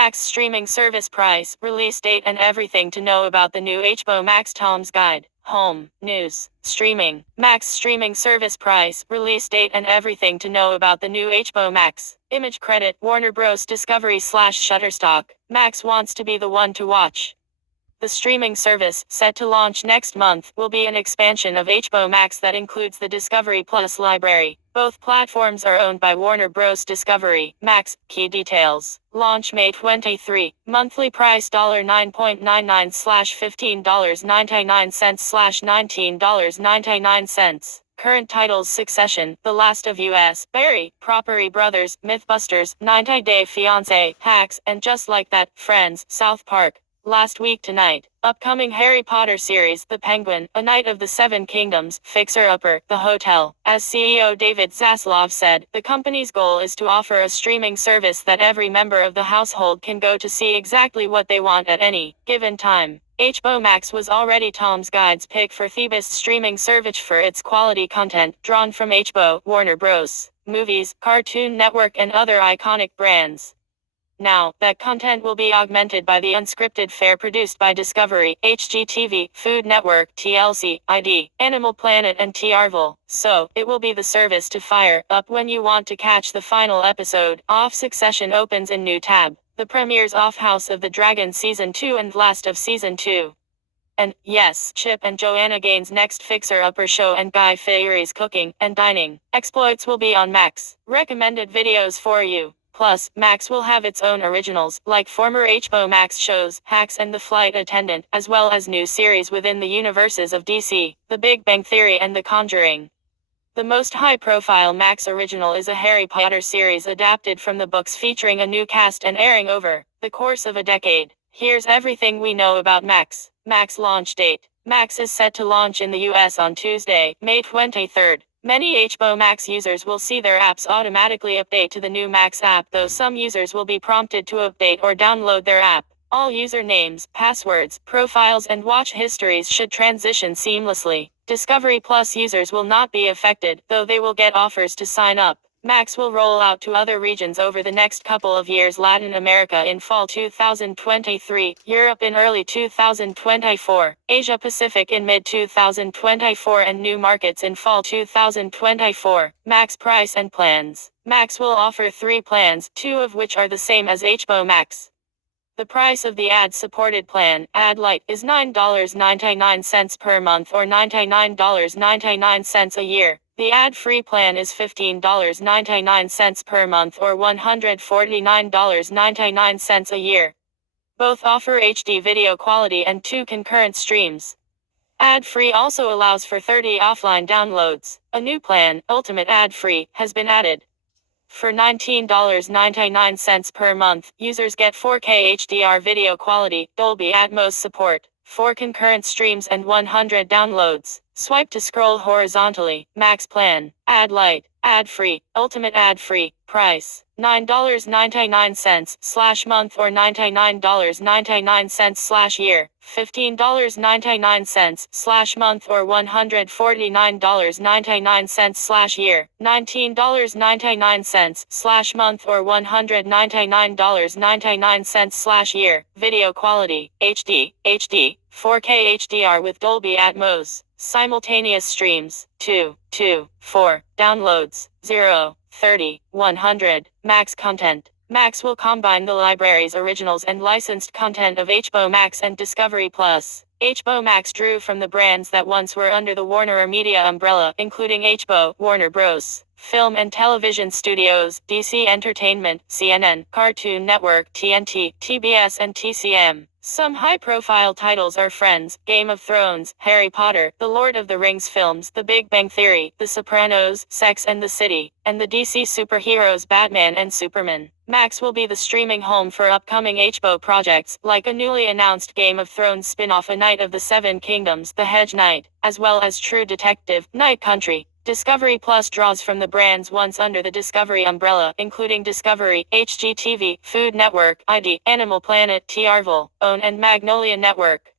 Max streaming service price, release date and everything to know about the new HBO Max. Tom's Guide. Home, News, Streaming, Max streaming service price, release date and everything to know about the new HBO Max. Image credit, Warner Bros. Discovery/Shutterstock. Max wants to be the one to watch. The streaming service, set to launch next month, will be an expansion of HBO Max that includes the Discovery Plus library. Both platforms are owned by Warner Bros. Discovery. Max, key details. Launch May 23. Monthly price $9.99/$15.99/$19.99. Current titles: Succession, The Last of Us, Barry, Property Brothers, Mythbusters, 90-Day Fiancé, Hacks, and Just Like That, Friends, South Park. Last Week Tonight. Upcoming Harry Potter series, The Penguin, A Knight of the Seven Kingdoms, Fixer Upper, The Hotel. As CEO David Zaslav said, the company's goal is to offer a streaming service that every member of the household can go to see exactly what they want at any given time. HBO Max was already Tom's Guide's pick for the best streaming service for its quality content, drawn from HBO, Warner Bros. Movies, Cartoon Network and other iconic brands. Now, that content will be augmented by the unscripted fare produced by Discovery, HGTV, Food Network, TLC, ID, Animal Planet and TRVL. So, it will be the service to fire up when you want to catch the final episode. Off Succession opens in new tab. The premieres off House of the Dragon Season 2 and Last of Season 2. And, yes, Chip and Joanna Gaines' next Fixer Upper show and Guy Fieri's Cooking and Dining Exploits will be on Max. Recommended videos for you. Plus, Max will have its own originals, like former HBO Max shows, Hacks and The Flight Attendant, as well as new series within the universes of DC, The Big Bang Theory and The Conjuring. The most high-profile Max original is a Harry Potter series adapted from the books featuring a new cast and airing over the course of a decade. Here's everything we know about Max. Max launch date. Max is set to launch in the US on Tuesday, May 23rd. Many HBO Max users will see their apps automatically update to the new Max app, though some users will be prompted to update or download their app. All usernames, passwords, profiles and watch histories should transition seamlessly. Discovery Plus users will not be affected, though they will get offers to sign up. Max will roll out to other regions over the next couple of years: Latin America in fall 2023, Europe in early 2024, Asia Pacific in mid-2024 and new markets in fall 2024. Max price and plans. Max will offer 3 plans, 2 of which are the same as HBO Max. The price of the ad-supported plan, Ad Lite, is $9.99 per month or $99.99 a year. The ad-free plan is $15.99 per month or $149.99 a year. Both offer HD video quality and 2 concurrent streams. Ad-free also allows for 30 offline downloads. A new plan, Ultimate Ad-Free, has been added. For $19.99 per month, users get 4K HDR video quality, Dolby Atmos support, 4 concurrent streams and 100 downloads. Swipe to scroll horizontally. Max plan. Ad Lite. Ad free. Ultimate ad free. Price. $9.99/month or $99.99/year. $15.99/month or $149.99/year. $19.99/month or $199.99/year. Video quality. HD. 4K HDR with Dolby Atmos. Simultaneous streams. 2, 4. Downloads. 0, 30, 100. Max content. Max will combine the library's originals and licensed content of HBO Max and Discovery Plus. HBO Max drew from the brands that once were under the Warner Media umbrella, including HBO, Warner Bros. Film and Television Studios, DC Entertainment, CNN, Cartoon Network, TNT, TBS and TCM. Some high-profile titles are Friends, Game of Thrones, Harry Potter, The Lord of the Rings films, The Big Bang Theory, The Sopranos, Sex and the City, and the DC superheroes Batman and Superman. Max will be the streaming home for upcoming HBO projects, like a newly announced Game of Thrones spin-off A Knight of the Seven Kingdoms, The Hedge Knight, as well as True Detective, Night Country. Discovery Plus draws from the brands once under the Discovery umbrella, including Discovery, HGTV, Food Network, ID, Animal Planet, TRVL, OWN and Magnolia Network.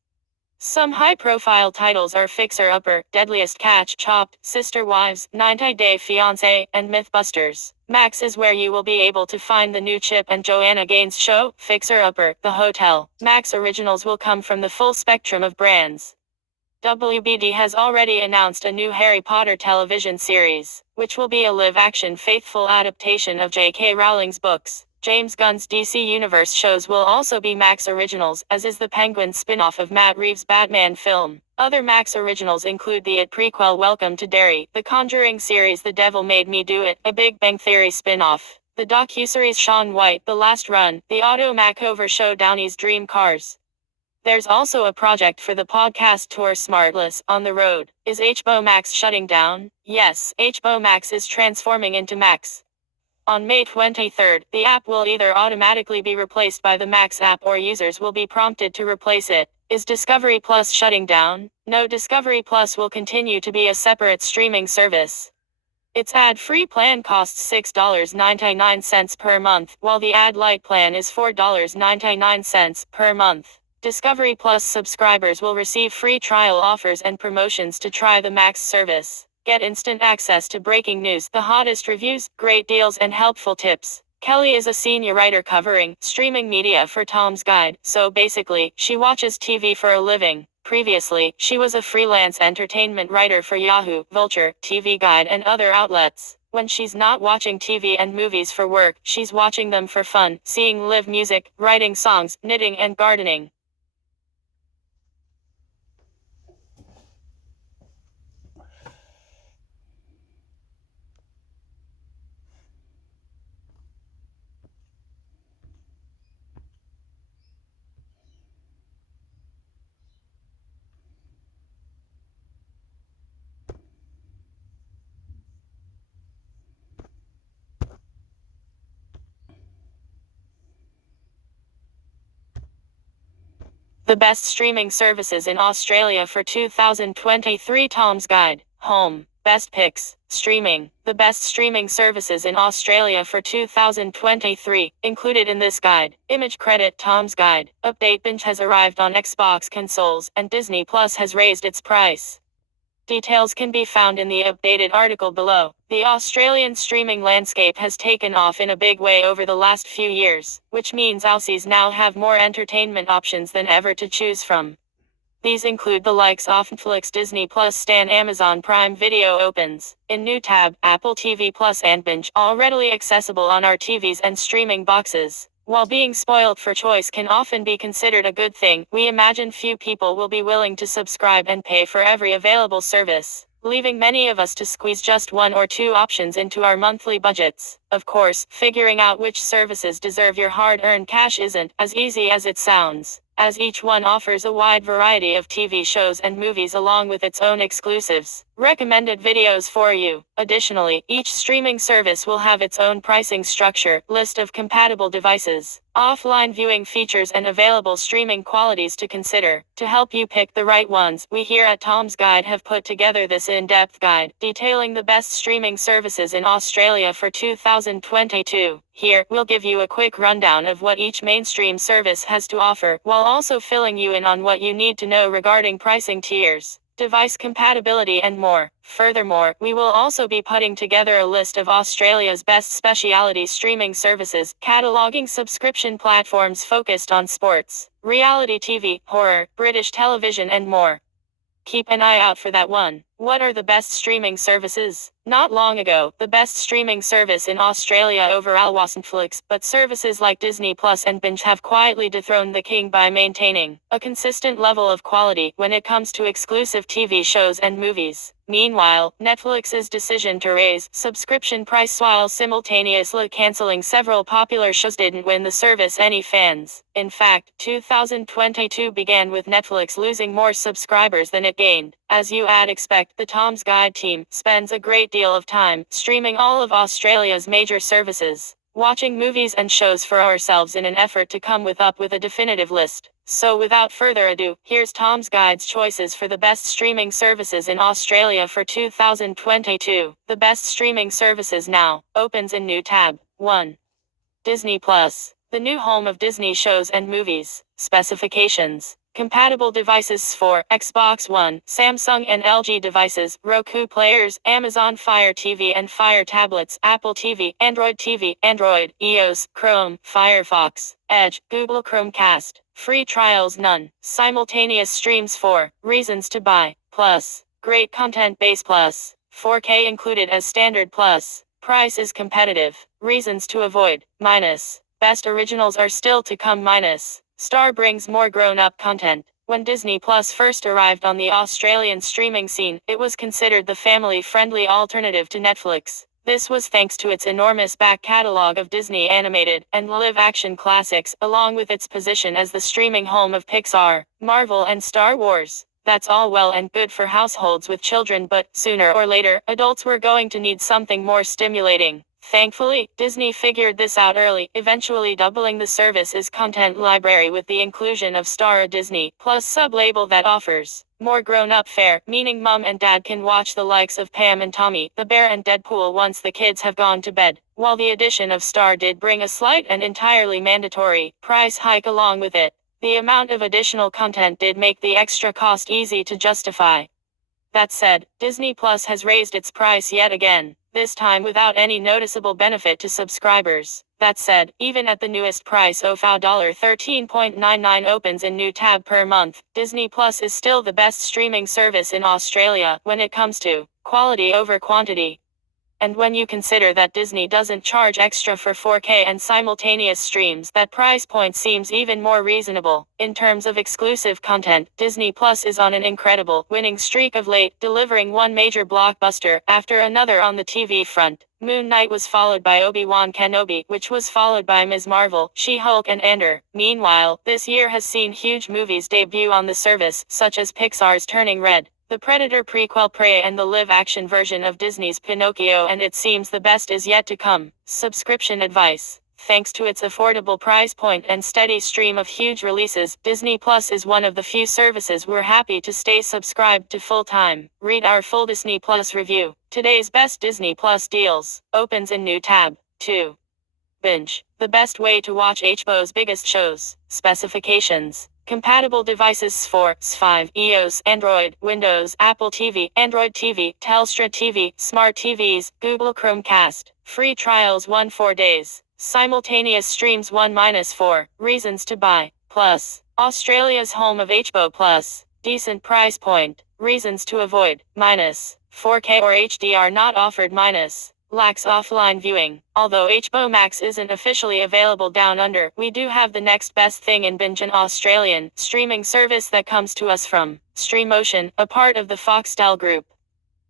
Some high-profile titles are Fixer Upper, Deadliest Catch, Chopped, Sister Wives, 90 Day Fiancé, and Mythbusters. Max is where you will be able to find the new Chip and Joanna Gaines show, Fixer Upper, The Hotel. Max originals will come from the full spectrum of brands. WBD has already announced a new Harry Potter television series, which will be a live-action faithful adaptation of J.K. Rowling's books. James Gunn's DC Universe shows will also be Max originals, as is the Penguin spin-off of Matt Reeves' Batman film. Other Max originals include the IT prequel Welcome to Derry, the Conjuring series The Devil Made Me Do It, a Big Bang Theory spin-off, the docuseries Shaun White, The Last Run, the Auto Makeover show Downey's Dream Cars. There's also a project for the podcast tour Smartless, On the Road. Is HBO Max shutting down? Yes, HBO Max is transforming into Max. On May 23rd, the app will either automatically be replaced by the Max app or users will be prompted to replace it. Is Discovery Plus shutting down? No, Discovery Plus will continue to be a separate streaming service. Its ad-free plan costs $6.99 per month, while the ad-light plan is $4.99 per month. Discovery Plus subscribers will receive free trial offers and promotions to try the Max service. Get instant access to breaking news, the hottest reviews, great deals, and helpful tips. Kelly is a senior writer covering streaming media for Tom's Guide, so basically, she watches TV for a living. Previously, she was a freelance entertainment writer for Yahoo, Vulture, TV Guide, and other outlets. When she's not watching TV and movies for work, she's watching them for fun, seeing live music, writing songs, knitting, and gardening. The best streaming services in Australia for 2023. Tom's Guide. Home. Best picks. Streaming. The best streaming services in Australia for 2023, included in this guide. Image credit Tom's Guide. Update Binge has arrived on Xbox consoles, and Disney Plus has raised its price. Details can be found in the updated article below. The Australian streaming landscape has taken off in a big way over the last few years, which means Aussies now have more entertainment options than ever to choose from. These include the likes of Netflix, Disney Plus, Stan, Amazon Prime Video opens in new tab, Apple TV Plus and Binge, all readily accessible on our TVs and streaming boxes. While being spoiled for choice can often be considered a good thing, we imagine few people will be willing to subscribe and pay for every available service, leaving many of us to squeeze just one or two options into our monthly budgets. Of course, figuring out which services deserve your hard-earned cash isn't as easy as it sounds, as each one offers a wide variety of TV shows and movies along with its own exclusives, recommended videos for you. Additionally, each streaming service will have its own pricing structure, list of compatible devices, offline viewing features, and available streaming qualities to consider. To help you pick the right ones, we here at Tom's Guide have put together this in-depth guide, detailing the best streaming services in Australia for 2022. Here, we'll give you a quick rundown of what each mainstream service has to offer, while also filling you in on what you need to know regarding pricing tiers, device compatibility, and more. Furthermore, we will also be putting together a list of Australia's best specialty streaming services, cataloging subscription platforms focused on sports, reality TV, horror, British television, and more. Keep an eye out for that one. What are the best streaming services? Not long ago, the best streaming service in Australia overall was Netflix, but services like Disney Plus and Binge have quietly dethroned the king by maintaining a consistent level of quality when it comes to exclusive TV shows and movies. Meanwhile, Netflix's decision to raise subscription price while simultaneously canceling several popular shows didn't win the service any fans. In fact, 2022 began with Netflix losing more subscribers than it gained. As you would expect, the Tom's Guide team spends a great deal of time streaming all of Australia's major services, watching movies and shows for ourselves in an effort to come up with a definitive list. So without further ado, here's Tom's Guide's choices for the best streaming services in Australia for 2022. The best streaming services now opens in new tab. 1. Disney Plus. The new home of Disney shows and movies. Specifications. Compatible devices for Xbox One, Samsung and LG devices, Roku players, Amazon Fire TV and Fire tablets, Apple TV, Android, iOS, Chrome, Firefox, Edge, Google Chromecast. Free trials none. Simultaneous streams for Reasons to buy. Plus. Great content base plus. 4K included as standard plus. Price is competitive. Reasons to avoid. Minus. Best originals are still to come minus. Star brings more grown-up content. When Disney Plus first arrived on the Australian streaming scene, it was considered the family-friendly alternative to Netflix. This was thanks to its enormous back catalog of Disney animated and live-action classics, along with its position as the streaming home of Pixar, Marvel and Star Wars. That's all well and good for households with children, but sooner or later, adults were going to need something more stimulating. Thankfully, Disney figured this out early, eventually doubling the service's content library with the inclusion of Star, a Disney Plus sub-label that offers more grown-up fare, meaning mom and dad can watch the likes of Pam and Tommy, the Bear and Deadpool once the kids have gone to bed. While the addition of Star did bring a slight and entirely mandatory price hike along with it, the amount of additional content did make the extra cost easy to justify. That said, Disney Plus has raised its price yet again, this time without any noticeable benefit to subscribers. That said, even at the newest price of $13.99 opens in new tab per month, Disney Plus is still the best streaming service in Australia when it comes to quality over quantity. And when you consider that Disney doesn't charge extra for 4K and simultaneous streams, that price point seems even more reasonable. In terms of exclusive content, Disney Plus is on an incredible winning streak of late, delivering one major blockbuster after another on the TV front. Moon Knight was followed by Obi-Wan Kenobi, which was followed by Ms. Marvel, She-Hulk and Ender. Meanwhile, this year has seen huge movies debut on the service, such as Pixar's Turning Red, The Predator prequel Prey and the live-action version of Disney's Pinocchio, and it seems the best is yet to come. Subscription advice. Thanks to its affordable price point and steady stream of huge releases, Disney Plus is one of the few services we're happy to stay subscribed to full-time. Read our full Disney Plus review. Today's best Disney Plus deals. Opens in new tab. 2. Binge. The best way to watch HBO's biggest shows. Specifications. Compatible devices for S5, iOS, Android, Windows, Apple TV, Android TV, Telstra TV, Smart TVs, Google Chromecast. Free trials 1-4 days. Simultaneous streams 1-4. Reasons to buy. Plus. Australia's home of HBO Plus. Decent price point. Reasons to avoid. Minus. 4K or HDR not offered. Minus. Lacks offline viewing. Although HBO Max isn't officially available down under, we do have the next best thing in Binge, an Australian streaming service that comes to us from StreamOcean, a part of the Foxtel group.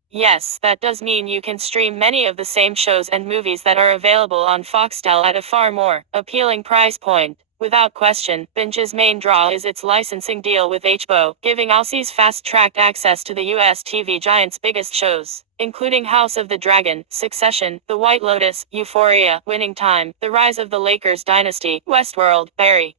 Yes, that does mean you can stream many of the same shows and movies that are available on Foxtel at a far more appealing price point. Without question, Binge's main draw is its licensing deal with HBO, giving Aussies fast-tracked access to the US TV giant's biggest shows, including House of the Dragon, Succession, The White Lotus, Euphoria, Winning Time, The Rise of the Lakers Dynasty, Westworld, Barry.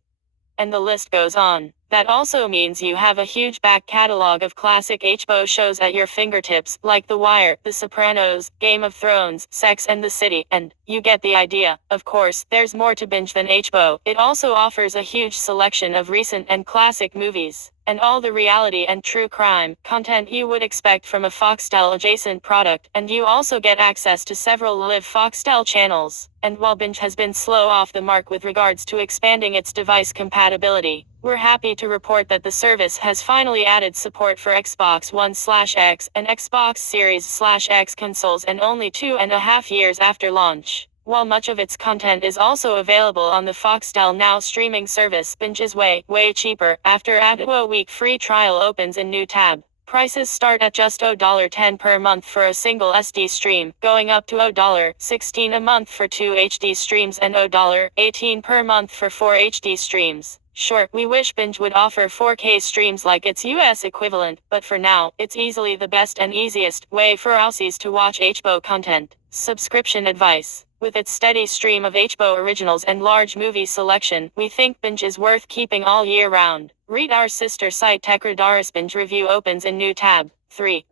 And the list goes on. That also means you have a huge back catalog of classic HBO shows at your fingertips, like The Wire, The Sopranos, Game of Thrones, Sex and the City, and you get the idea. Of course, there's more to Binge than HBO. It also offers a huge selection of recent and classic movies, and all the reality and true crime content you would expect from a Foxtel adjacent product, and you also get access to several live Foxtel channels. And while Binge has been slow off the mark with regards to expanding its device compatibility, we're happy to report that the service has finally added support for Xbox One/X and Xbox Series/X consoles, and only 2.5 years after launch. While much of its content is also available on the Foxtel Now streaming service, Binge is way cheaper. After a week free trial opens in new tab. Prices start at just $10 per month for a single SD stream, going up to $16 a month for 2 HD streams and $18 per month for 4 HD streams. Sure, we wish Binge would offer 4K streams like its US equivalent, but for now, it's easily the best and easiest way for Aussies to watch HBO content. Subscription advice. With its steady stream of HBO originals and large movie selection, we think Binge is worth keeping all year round. Read our sister site TechRadar's Binge review opens in new tab. 3.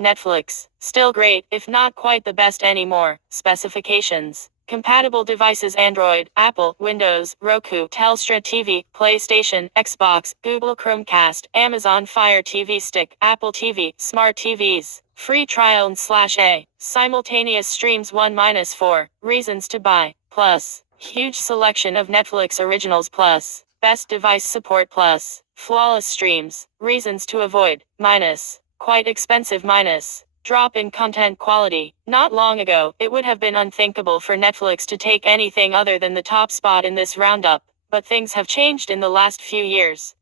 Netflix. Still great, if not quite the best anymore. Specifications. Compatible devices: Android, Apple, Windows, Roku, Telstra TV, PlayStation, Xbox, Google Chromecast, Amazon Fire TV Stick, Apple TV, Smart TVs. Free trial /A. Simultaneous streams 1-4. Reasons to buy. Plus. Huge selection of Netflix originals plus. Best device support plus. Flawless streams. Reasons to avoid. Minus. Quite expensive minus. Drop in content quality. Not long ago, it would have been unthinkable for Netflix to take anything other than the top spot in this roundup, but things have changed in the last few years.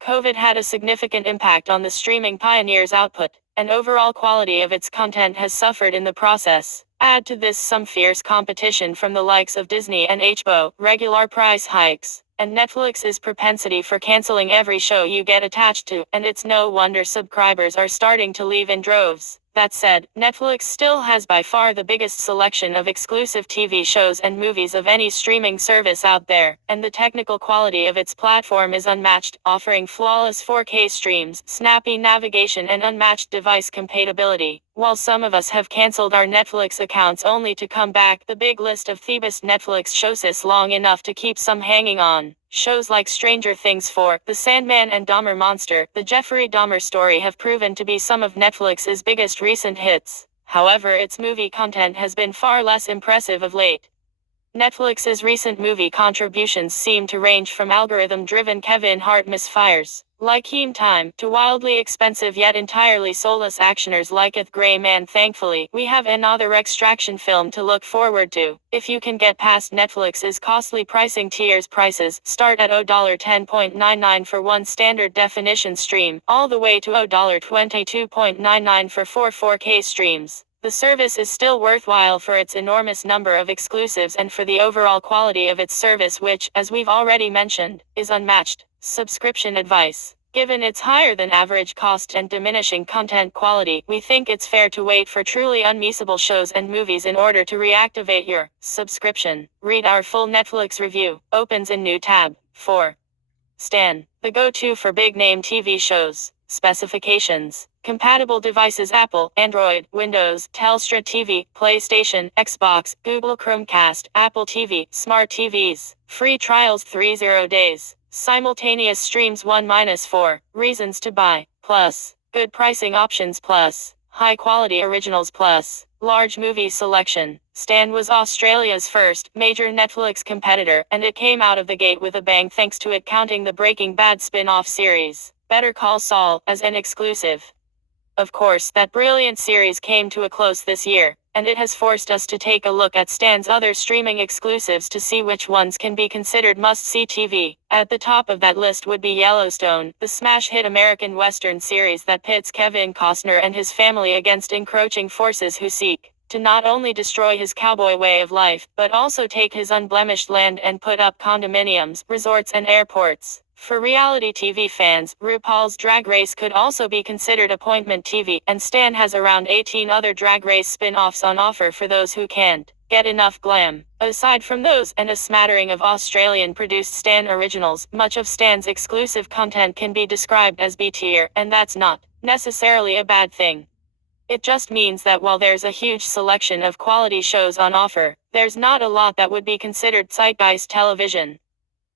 COVID had a significant impact on the streaming pioneer's output, and overall quality of its content has suffered in the process. Add to this some fierce competition from the likes of Disney and HBO, regular price hikes, and Netflix's propensity for canceling every show you get attached to, and it's no wonder subscribers are starting to leave in droves. That said, Netflix still has by far the biggest selection of exclusive TV shows and movies of any streaming service out there, and the technical quality of its platform is unmatched, offering flawless 4K streams, snappy navigation and unmatched device compatibility. While some of us have canceled our Netflix accounts only to come back, the big list of the best Netflix shows is long enough to keep some hanging on. Shows like Stranger Things 4, The Sandman and Dahmer Monster, The Jeffrey Dahmer Story have proven to be some of Netflix's biggest recent hits. However, its movie content has been far less impressive of late. Netflix's recent movie contributions seem to range from algorithm-driven Kevin Hart misfires, like Heme Time, to wildly expensive yet entirely soulless actioners like Ith Gray Man. Thankfully, we have another extraction film to look forward to. If you can get past Netflix's costly pricing tiers, prices start at $10.99 for one standard definition stream, all the way to $22.99 for 4K streams. The service is still worthwhile for its enormous number of exclusives and for the overall quality of its service, which, as we've already mentioned, is unmatched. Subscription advice. Given its higher than average cost and diminishing content quality, we think it's fair to wait for truly unmissable shows and movies in order to reactivate your subscription. Read our full Netflix review. Opens in new tab. 4. Stan. The go-to for big-name TV shows. Specifications. Compatible devices: Apple, Android, Windows, Telstra TV, PlayStation, Xbox, Google Chromecast, Apple TV, Smart TVs. Free trials 30 days. Simultaneous streams 1-4. Reasons to buy. Plus. Good pricing options plus. High quality originals plus. Large movie selection. Stan was Australia's first major Netflix competitor, and it came out of the gate with a bang thanks to it counting the Breaking Bad spin-off series, Better Call Saul, as an exclusive. Of course, that brilliant series came to a close this year, and it has forced us to take a look at Stan's other streaming exclusives to see which ones can be considered must-see TV. At the top of that list would be Yellowstone, the smash hit American Western series that pits Kevin Costner and his family against encroaching forces who seek to not only destroy his cowboy way of life, but also take his unblemished land and put up condominiums, resorts and airports. For reality TV fans, RuPaul's Drag Race could also be considered appointment TV, and Stan has around 18 other Drag Race spin-offs on offer for those who can't get enough glam. Aside from those and a smattering of Australian-produced Stan originals, much of Stan's exclusive content can be described as B-tier, and that's not necessarily a bad thing. It just means that while there's a huge selection of quality shows on offer, there's not a lot that would be considered zeitgeist television.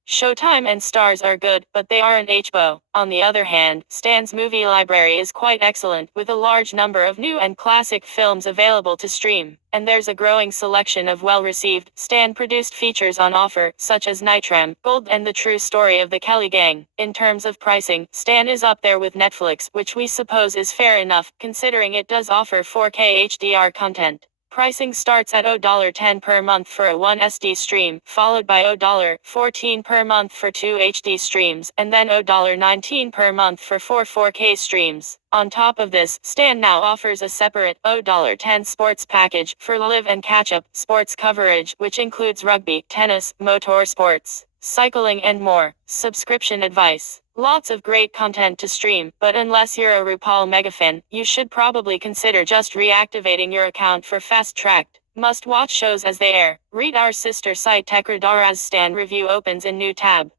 Showtime and Stars are good, but they aren't HBO. On the other hand, Stan's movie library is quite excellent, with a large number of new and classic films available to stream, and there's a growing selection of well-received, Stan-produced features on offer, such as Nitram, Gold and The True Story of the Kelly Gang. In terms of pricing, Stan is up there with Netflix, which we suppose is fair enough, considering it does offer 4K HDR content. Pricing starts at $10 per month for a 1 SD stream, followed by $14 per month for 2 HD streams, and then $19 per month for 4 4K streams. On top of this, Stan now offers a separate $10 sports package for live and catch-up sports coverage, which includes rugby, tennis, motor sports, cycling and more. Subscription advice. Lots of great content to stream, but unless you're a RuPaul megafan, you should probably consider just reactivating your account for fast-tracked, must-watch shows as they air. Read our sister site TechRadar's Stan review. Opens in new tab.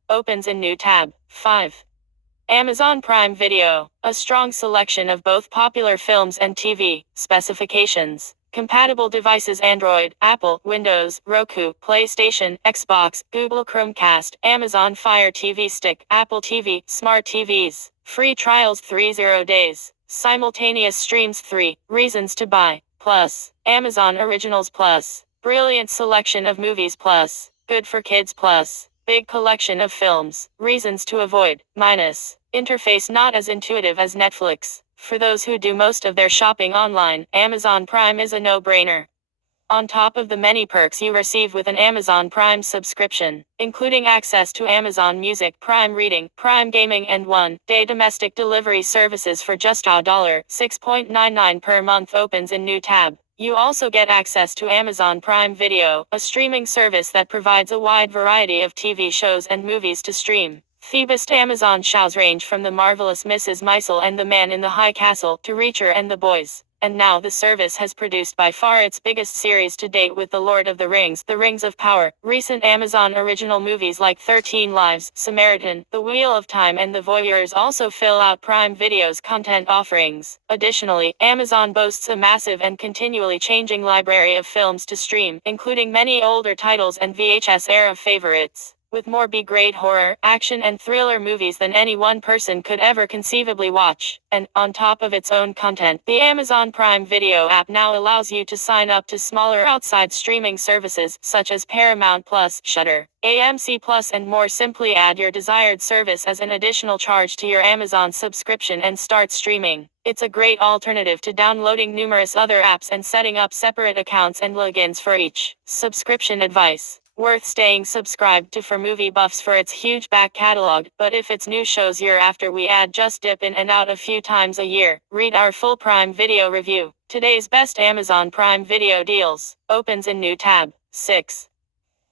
5. Amazon Prime Video. A strong selection of both popular films and TV. Specifications. Compatible devices: Android, Apple, Windows, Roku, PlayStation, Xbox, Google Chromecast, Amazon Fire TV Stick, Apple TV, Smart TVs. Free trials 30 days. Simultaneous streams 3. Reasons to buy. Plus. Amazon Originals Plus. Brilliant selection of movies Plus. Good for kids Plus. Big collection of films. Reasons to avoid. Minus. Interface not as intuitive as Netflix. For those who do most of their shopping online, Amazon Prime is a no-brainer. On top of the many perks you receive with an Amazon Prime subscription, including access to Amazon Music, Prime Reading, Prime Gaming, and one-day domestic delivery services for just $6.99 per month opens in new tab. You also get access to Amazon Prime Video, a streaming service that provides a wide variety of TV shows and movies to stream. The best Amazon shows range from The Marvelous Mrs. Maisel and The Man in the High Castle to Reacher and The Boys. And now the service has produced by far its biggest series to date with The Lord of the Rings, The Rings of Power. Recent Amazon original movies like 13 Lives, Samaritan, The Wheel of Time, and The Voyeurs also fill out Prime Video's content offerings. Additionally, Amazon boasts a massive and continually changing library of films to stream, including many older titles and VHS-era favorites. With more B-grade horror, action, and thriller movies than any one person could ever conceivably watch. And, on top of its own content, the Amazon Prime Video app now allows you to sign up to smaller outside streaming services, such as Paramount Plus, Shudder, AMC Plus, and more. Simply add your desired service as an additional charge to your Amazon subscription and start streaming. It's a great alternative to downloading numerous other apps and setting up separate accounts and logins for each. Subscription advice. Worth staying subscribed to for movie buffs for its huge back catalog, but if it's new shows you're after, we add just dip in and out a few times a year. Read our full Prime Video review. Today's best Amazon Prime Video deals. Opens in new tab. 6.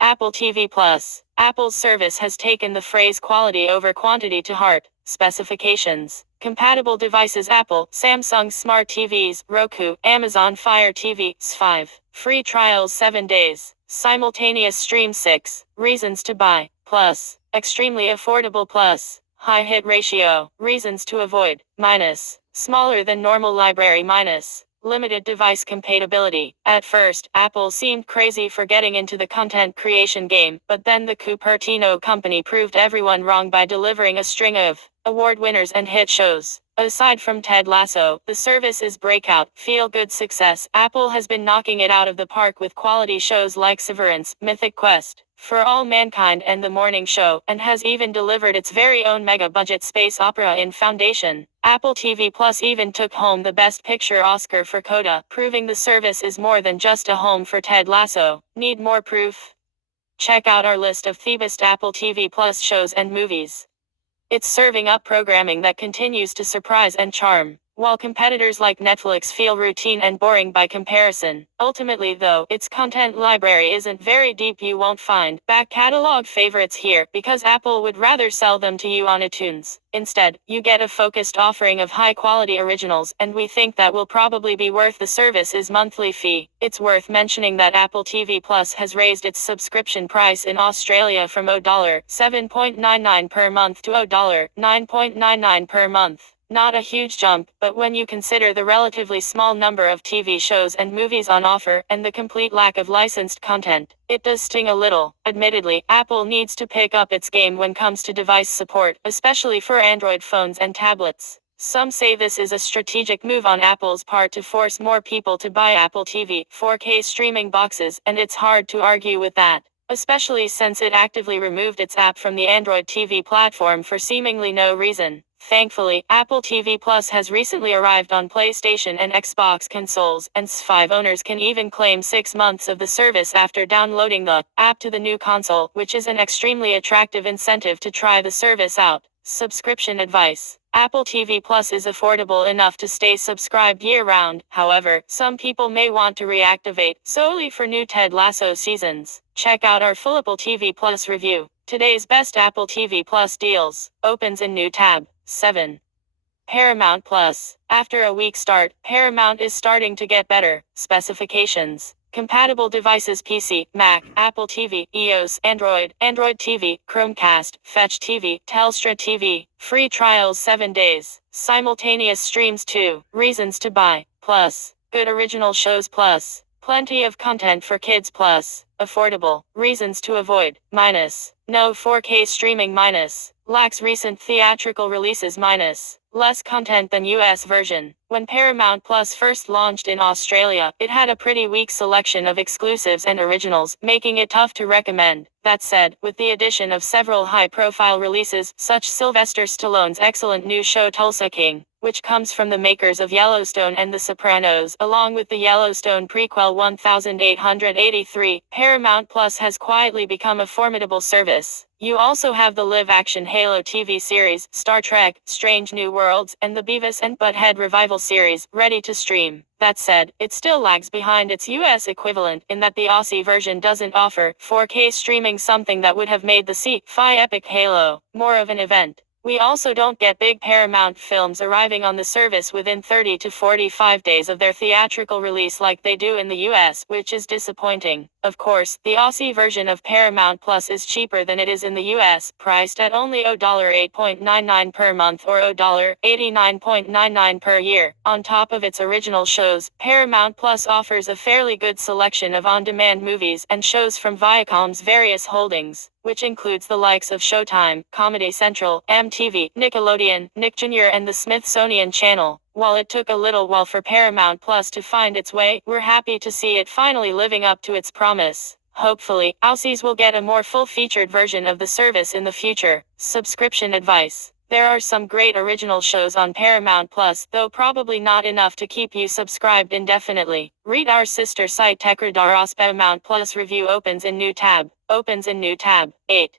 Apple TV Plus. Apple's service has taken the phrase quality over quantity to heart. Specifications. Compatible devices: Apple, Samsung Smart TVs, Roku, Amazon Fire TV, S5. Free trials 7 days. Simultaneous stream 6. Reasons to buy. Plus. Extremely affordable Plus. High hit ratio. Reasons to avoid. Minus. Smaller than normal library minus. Limited device compatibility. At first, Apple seemed crazy for getting into the content creation game, but then the Cupertino company proved everyone wrong by delivering a string of award winners and hit shows. Aside from Ted Lasso, the service is breakout, feel-good success. Apple has been knocking it out of the park with quality shows like Severance, Mythic Quest, For All Mankind, and The Morning Show, and has even delivered its very own mega-budget space opera in Foundation. Apple TV Plus even took home the Best Picture Oscar for Coda, proving the service is more than just a home for Ted Lasso. Need more proof? Check out our list of the best Apple TV Plus shows and movies. It's serving up programming that continues to surprise and charm, while competitors like Netflix feel routine and boring by comparison. Ultimately though, its content library isn't very deep. You won't find back catalog favorites here, because Apple would rather sell them to you on iTunes. Instead, you get a focused offering of high-quality originals, and we think that will probably be worth the service's monthly fee. It's worth mentioning that Apple TV Plus has raised its subscription price in Australia from $7.99 per month to $9.99 per month. Not a huge jump, but when you consider the relatively small number of TV shows and movies on offer, and the complete lack of licensed content, it does sting a little. Admittedly, Apple needs to pick up its game when comes to device support, especially for Android phones and tablets. Some say this is a strategic move on Apple's part to force more people to buy Apple TV 4K streaming boxes, and it's hard to argue with that, especially since it actively removed its app from the Android TV platform for seemingly no reason. Thankfully, Apple TV Plus has recently arrived on PlayStation and Xbox consoles, and S5 owners can even claim 6 months of the service after downloading the app to the new console, which is an extremely attractive incentive to try the service out. Subscription advice. Apple TV Plus is affordable enough to stay subscribed year-round. However, some people may want to reactivate solely for new Ted Lasso seasons. Check out our full Apple TV Plus review. Today's best Apple TV Plus deals. Opens in new tab. 7. Paramount Plus. After a weak start, Paramount is starting to get better. Specifications. Compatible devices: PC, Mac, Apple TV, iOS, Android, Android TV, Chromecast, Fetch TV, Telstra TV. Free trials 7 days. Simultaneous streams 2. Reasons to buy. Plus. Good original shows plus. Plenty of content for kids plus. Affordable. Reasons to avoid. Minus. No 4K streaming minus. Lacks recent theatrical releases minus. Less content than US version. When Paramount Plus first launched in Australia, it had a pretty weak selection of exclusives and originals, making it tough to recommend. That said, with the addition of several high-profile releases, such Sylvester Stallone's excellent new show Tulsa King, which comes from the makers of Yellowstone and The Sopranos, along with the Yellowstone prequel 1883, Paramount Plus has quietly become a formidable service. You also have the live-action Halo TV series, Star Trek, Strange New Worlds, and the Beavis and Butt-Head revival series, ready to stream. That said, it still lags behind its US equivalent in that the Aussie version doesn't offer 4K streaming, something that would have made the sci-fi epic Halo more of an event. We also don't get big Paramount films arriving on the service within 30 to 45 days of their theatrical release like they do in the US, which is disappointing. Of course, the Aussie version of Paramount Plus is cheaper than it is in the US, priced at only $8.99 per month or $89.99 per year. On top of its original shows, Paramount Plus offers a fairly good selection of on-demand movies and shows from Viacom's various holdings, which includes the likes of Showtime, Comedy Central, MTV, Nickelodeon, Nick Jr. and the Smithsonian Channel. While it took a little while for Paramount Plus to find its way, we're happy to see it finally living up to its promise. Hopefully, Aussies will get a more full-featured version of the service in the future. Subscription advice. There are some great original shows on Paramount Plus, though probably not enough to keep you subscribed indefinitely. Read our sister site Techradar Paramount Plus review opens in new tab. 8.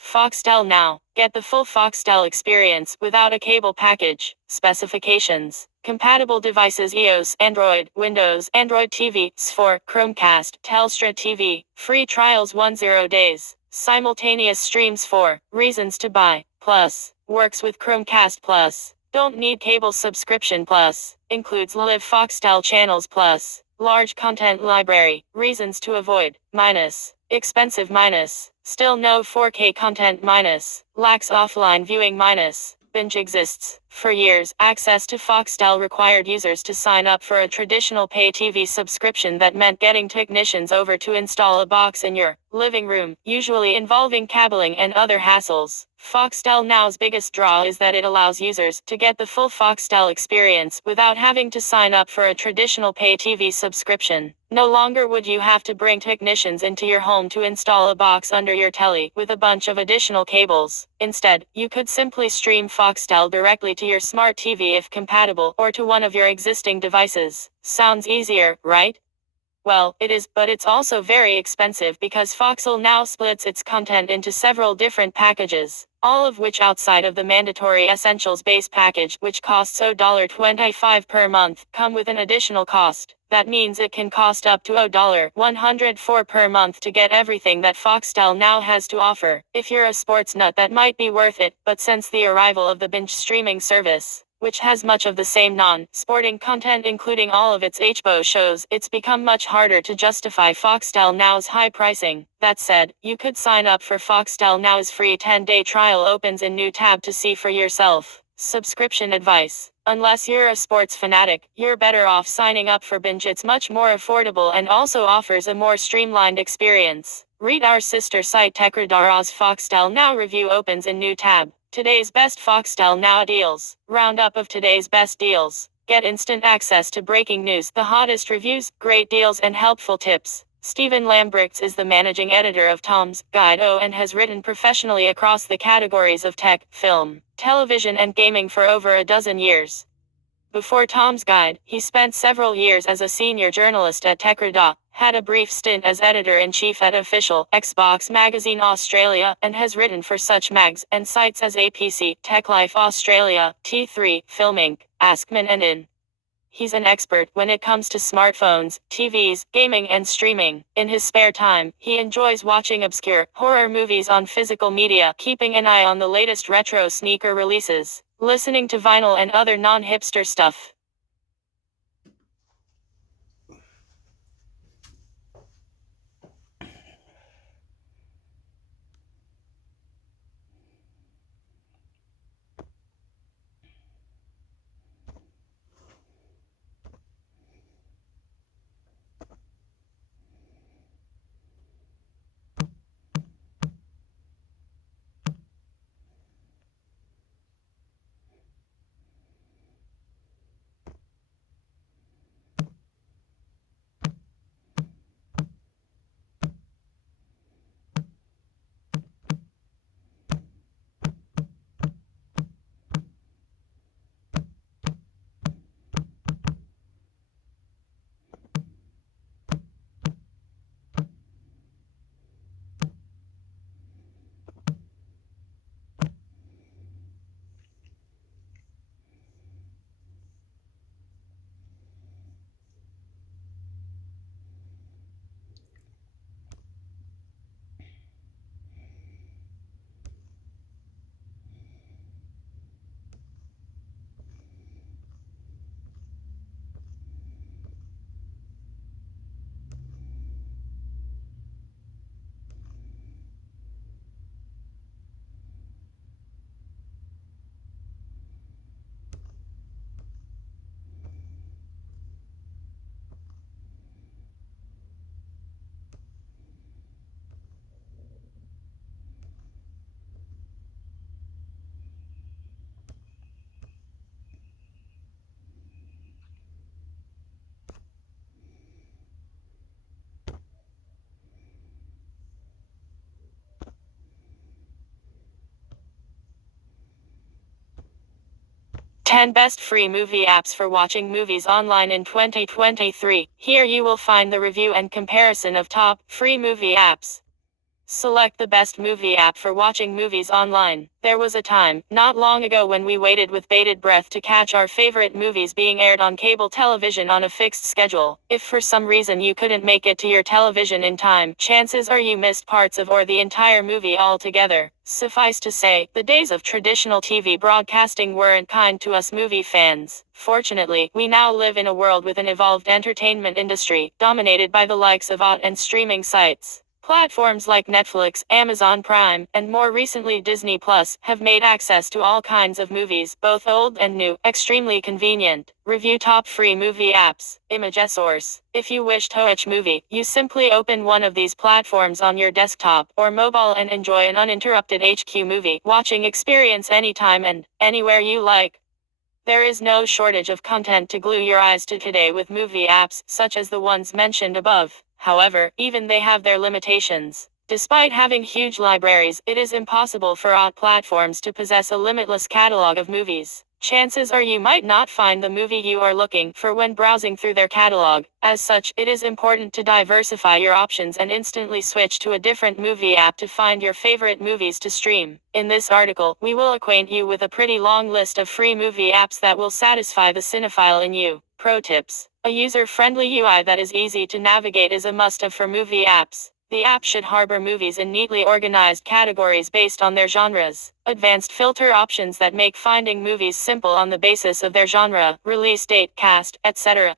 Foxtel Now. Get the full Foxtel experience without a cable package. Specifications. Compatible devices: iOS, Android, Windows, Android TV, S4, Chromecast, Telstra TV. Free trials 10 days. Simultaneous streams 4. Reasons to buy. Plus. Works with Chromecast Plus. Don't need cable subscription Plus. Includes live Foxtel channels Plus. Large content library. Reasons to avoid. Minus. Expensive minus. Still no 4K content minus. Lacks offline viewing minus. Binge exists. For years, access to Foxtel required users to sign up for a traditional pay TV subscription that meant getting technicians over to install a box in your living room, usually involving cabling and other hassles. Foxtel Now's biggest draw is that it allows users to get the full Foxtel experience without having to sign up for a traditional pay TV subscription. No longer would you have to bring technicians into your home to install a box under your telly with a bunch of additional cables. Instead, you could simply stream Foxtel directly to your smart TV if compatible, or to one of your existing devices. Sounds easier, right? Well, it is, but it's also very expensive because Foxtel now splits its content into several different packages, all of which outside of the mandatory Essentials base package, which costs $25 per month, come with an additional cost. That means it can cost up to $104 per month to get everything that Foxtel now has to offer. If you're a sports nut, that might be worth it, but since the arrival of the binge streaming service, which has much of the same non-sporting content including all of its HBO shows, it's become much harder to justify Foxtel Now's high pricing. That said, you could sign up for Foxtel Now's free 10-day trial opens in new tab to see for yourself. Subscription advice. Unless you're a sports fanatic, you're better off signing up for Binge. It's much more affordable and also offers a more streamlined experience. Read our sister site Techradara's Foxtel Now review opens in new tab. Today's best Foxtel Now deals. Roundup of today's best deals. Get instant access to breaking news, the hottest reviews, great deals and helpful tips. Stephen Lambricks is the managing editor of Tom's Guide and has written professionally across the categories of tech, film, television and gaming for over a dozen years. Before Tom's Guide, he spent several years as a senior journalist at Techradar, had a brief stint as editor-in-chief at official Xbox Magazine Australia, and has written for such mags and sites as APC, TechLife Australia, T3, Film Inc., Askman and In. He's an expert when it comes to smartphones, TVs, gaming and streaming. In his spare time, he enjoys watching obscure horror movies on physical media, keeping an eye on the latest retro sneaker releases, listening to vinyl and other non-hipster stuff. 10 Best Free Movie Apps for Watching Movies Online in 2023. Here you will find the review and comparison of top free movie apps. Select the best movie app for watching movies online. There was a time, not long ago, when we waited with bated breath to catch our favorite movies being aired on cable television on a fixed schedule. If for some reason you couldn't make it to your television in time, chances are you missed parts of or the entire movie altogether. Suffice to say, the days of traditional TV broadcasting weren't kind to us movie fans. Fortunately, we now live in a world with an evolved entertainment industry, dominated by the likes of OTT and streaming sites. Platforms like Netflix, Amazon Prime, and more recently Disney Plus, have made access to all kinds of movies, both old and new, extremely convenient. Review top free movie apps. Image source. If you wish to watch movie, you simply open one of these platforms on your desktop or mobile and enjoy an uninterrupted HQ movie watching experience anytime and anywhere you like. There is no shortage of content to glue your eyes to today with movie apps, such as the ones mentioned above. However, even they have their limitations. Despite having huge libraries, it is impossible for OTT platforms to possess a limitless catalog of movies. Chances are you might not find the movie you are looking for when browsing through their catalog. As such, it is important to diversify your options and instantly switch to a different movie app to find your favorite movies to stream. In this article, we will acquaint you with a pretty long list of free movie apps that will satisfy the cinephile in you. Pro tips. A user-friendly UI that is easy to navigate is a must-have for movie apps. The app should harbor movies in neatly organized categories based on their genres. Advanced filter options that make finding movies simple on the basis of their genre, release date, cast, etc.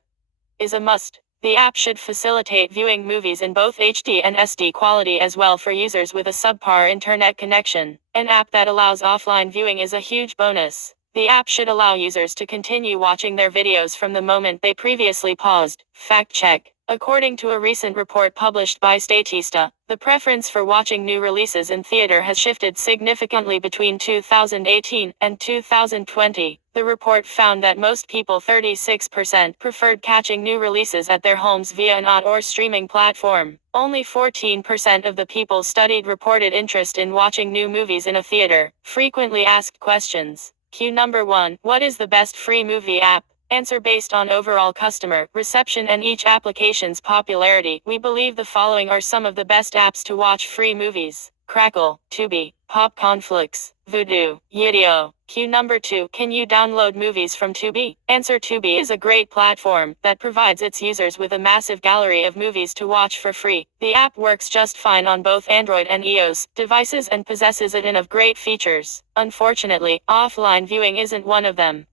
is a must. The app should facilitate viewing movies in both HD and SD quality as well for users with a subpar internet connection. An app that allows offline viewing is a huge bonus. The app should allow users to continue watching their videos from the moment they previously paused. Fact check. According to a recent report published by Statista, the preference for watching new releases in theater has shifted significantly between 2018 and 2020. The report found that most people, 36%, preferred catching new releases at their homes via an OTT or streaming platform. Only 14% of the people studied reported interest in watching new movies in a theater. Frequently asked questions. Q number 1. What is the best free movie app? Answer. Based on overall customer reception and each application's popularity, we believe the following are some of the best apps to watch free movies. Crackle, Tubi, Popcornflix, Vudu, Yidio. Q number 2. Can you download movies from Tubi? Answer. Tubi is a great platform that provides its users with a massive gallery of movies to watch for free. The app works just fine on both Android and iOS devices and possesses a ton of great features. Unfortunately, offline viewing isn't one of them.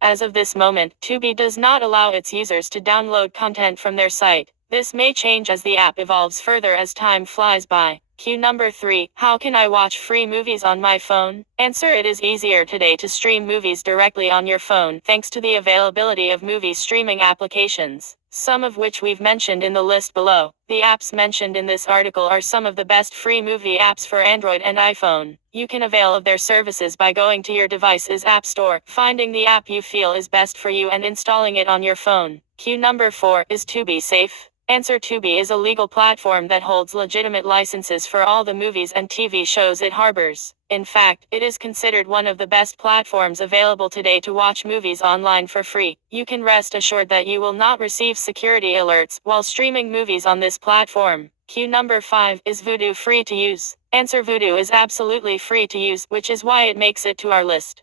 As of this moment, Tubi does not allow its users to download content from their site. This may change as the app evolves further as time flies by. Q number 3. How can I watch free movies on my phone? Answer. It is easier today to stream movies directly on your phone thanks to the availability of movie streaming applications, some of which we've mentioned in the list below. The apps mentioned in this article are some of the best free movie apps for Android and iPhone. You can avail of their services by going to your device's app store, finding the app you feel is best for you and installing it on your phone. Q number 4. Is Tubi safe? Answer. Tubi is a legal platform that holds legitimate licenses for all the movies and TV shows it harbors. In fact, it is considered one of the best platforms available today to watch movies online for free. You can rest assured that you will not receive security alerts while streaming movies on this platform. Q number 5. Is Vudu free to use? Answer. Vudu is absolutely free to use, which is why it makes it to our list.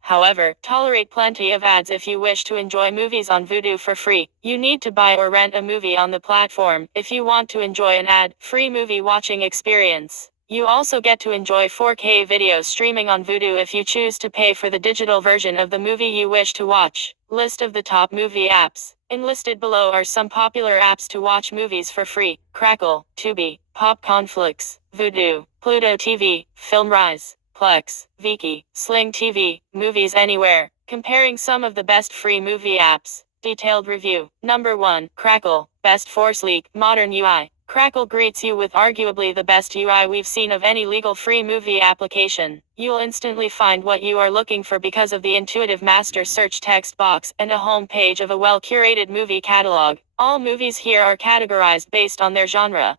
However, tolerate plenty of ads if you wish to enjoy movies on Vudu for free. You need to buy or rent a movie on the platform if you want to enjoy an ad-free movie watching experience. You also get to enjoy 4K video streaming on Vudu if you choose to pay for the digital version of the movie you wish to watch. List of the top movie apps. Enlisted below are some popular apps to watch movies for free. Crackle, Tubi, Popcornflix, Vudu, Pluto TV, Filmrise, Plex, Viki, Sling TV, Movies Anywhere. Comparing some of the best free movie apps. Detailed review. Number 1. Crackle. Best for sleek, modern UI. Crackle greets you with arguably the best UI we've seen of any legal free movie application. You'll instantly find what you are looking for because of the intuitive master search text box and a home page of a well-curated movie catalog. All movies here are categorized based on their genre.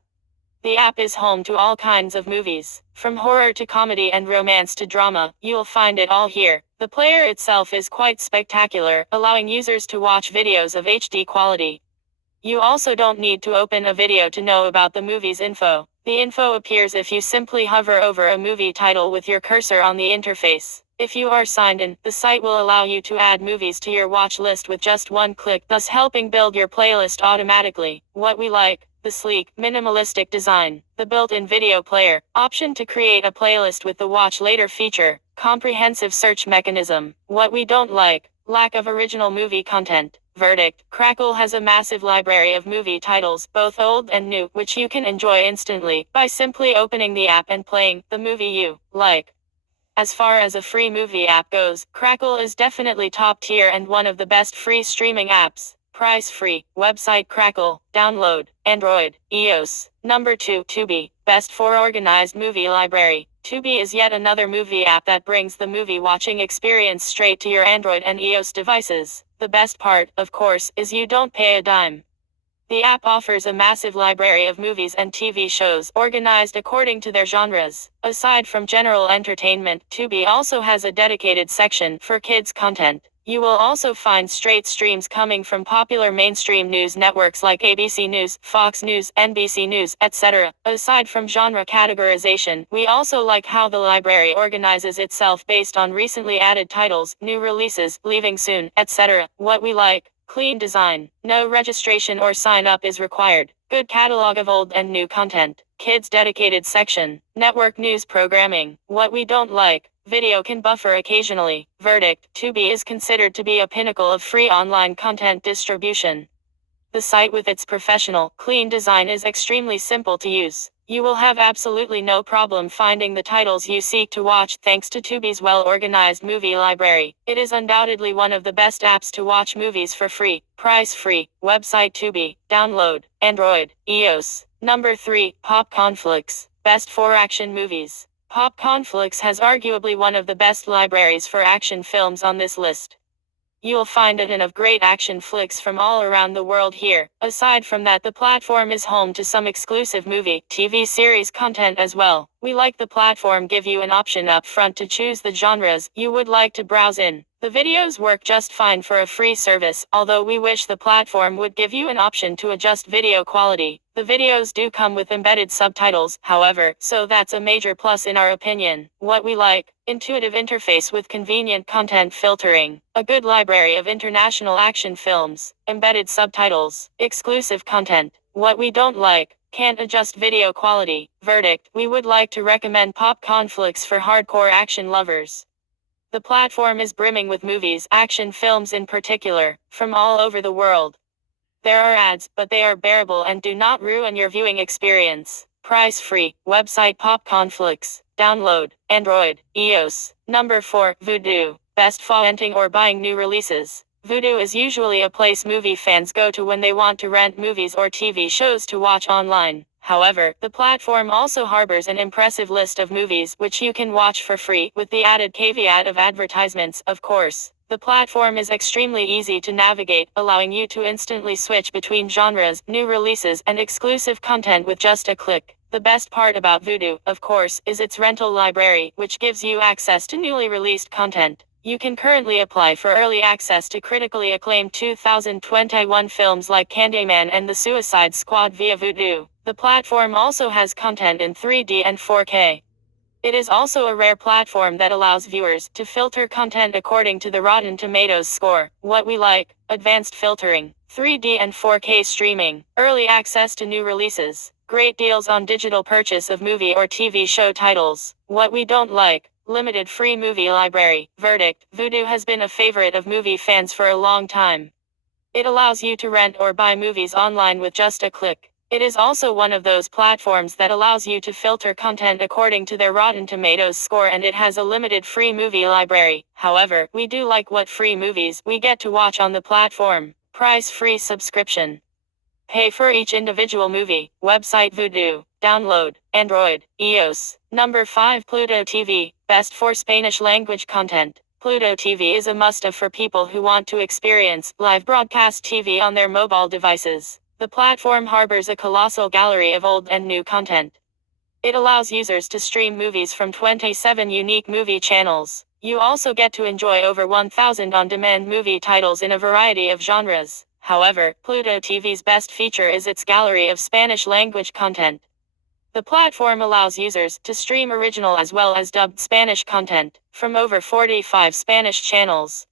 The app is home to all kinds of movies. From horror to comedy and romance to drama, you'll find it all here. The player itself is quite spectacular, allowing users to watch videos of HD quality. You also don't need to open a video to know about the movie's info. The info appears if you simply hover over a movie title with your cursor on the interface. If you are signed in, the site will allow you to add movies to your watch list with just one click, thus helping build your playlist automatically. What we like: the sleek, minimalistic design, the built-in video player, option to create a playlist with the watch later feature, comprehensive search mechanism. What we don't like: lack of original movie content. Verdict: Crackle has a massive library of movie titles, both old and new, which you can enjoy instantly by simply opening the app and playing the movie you like. As far as a free movie app goes, Crackle is definitely top tier and one of the best free streaming apps. Price free. Website: Crackle. Download. Android, iOS. Number 2, Tubi. Best for organized movie library. Tubi is yet another movie app that brings the movie watching experience straight to your Android and iOS devices. The best part, of course, is you don't pay a dime. The app offers a massive library of movies and TV shows, organized according to their genres. Aside from general entertainment, Tubi also has a dedicated section for kids' content. You will also find straight streams coming from popular mainstream news networks like ABC News, Fox News, NBC News, etc. Aside from genre categorization, we also like how the library organizes itself based on recently added titles, new releases, leaving soon, etc. What we like: clean design. No registration or sign up is required. Good catalog of old and new content. Kids dedicated section. Network news programming. What we don't like: video can buffer occasionally. Verdict: Tubi is considered to be a pinnacle of free online content distribution. The site with its professional, clean design is extremely simple to use. You will have absolutely no problem finding the titles you seek to watch thanks to Tubi's well-organized movie library. It is undoubtedly one of the best apps to watch movies for free. Price free. Website: Tubi. Download. Android, iOS. Number 3, Pop Conflicts. Best for action movies. Pop Conflicts has arguably one of the best libraries for action films on this list. You'll find a ton of great action flicks from all around the world here. Aside from that, the platform is home to some exclusive movie, TV series content as well. We like the platform give you an option up front to choose the genres you would like to browse in. The videos work just fine for a free service, although we wish the platform would give you an option to adjust video quality. The videos do come with embedded subtitles, however, so that's a major plus in our opinion. What we like: intuitive interface with convenient content filtering, a good library of international action films, embedded subtitles, exclusive content. What we don't like: can't adjust video quality. Verdict: we would like to recommend Pop Conflicts for hardcore action lovers. The platform is brimming with movies, action films in particular, from all over the world. There are ads, but they are bearable and do not ruin your viewing experience. Price free. Website: Pop Conflicts. Download. Android, iOS. Number 4, Vudu. Best for renting or buying new releases. Vudu is usually a place movie fans go to when they want to rent movies or TV shows to watch online. However, the platform also harbors an impressive list of movies which you can watch for free, with the added caveat of advertisements, of course. The platform is extremely easy to navigate, allowing you to instantly switch between genres, new releases, and exclusive content with just a click. The best part about Vudu, of course, is its rental library, which gives you access to newly released content. You can currently apply for early access to critically acclaimed 2021 films like Candyman and The Suicide Squad via Vudu. The platform also has content in 3D and 4K. It is also a rare platform that allows viewers to filter content according to the Rotten Tomatoes score. What we like: advanced filtering, 3D and 4K streaming, early access to new releases, great deals on digital purchase of movie or TV show titles. What we don't like: limited free movie library. Verdict: Vudu has been a favorite of movie fans for a long time. It allows you to rent or buy movies online with just a click. It is also one of those platforms that allows you to filter content according to their Rotten Tomatoes score, and it has a limited free movie library. However, we do like what free movies we get to watch on the platform. Price free subscription. Pay for each individual movie. Website: Vudu. Download. Android, iOS. Number 5, Pluto TV. Best for Spanish language content. Pluto TV is a must-have for people who want to experience live broadcast TV on their mobile devices. The platform harbors a colossal gallery of old and new content. It allows users to stream movies from 27 unique movie channels. You also get to enjoy over 1,000 on-demand movie titles in a variety of genres. However, Pluto TV's best feature is its gallery of Spanish-language content. The platform allows users to stream original as well as dubbed Spanish content from over 45 Spanish channels.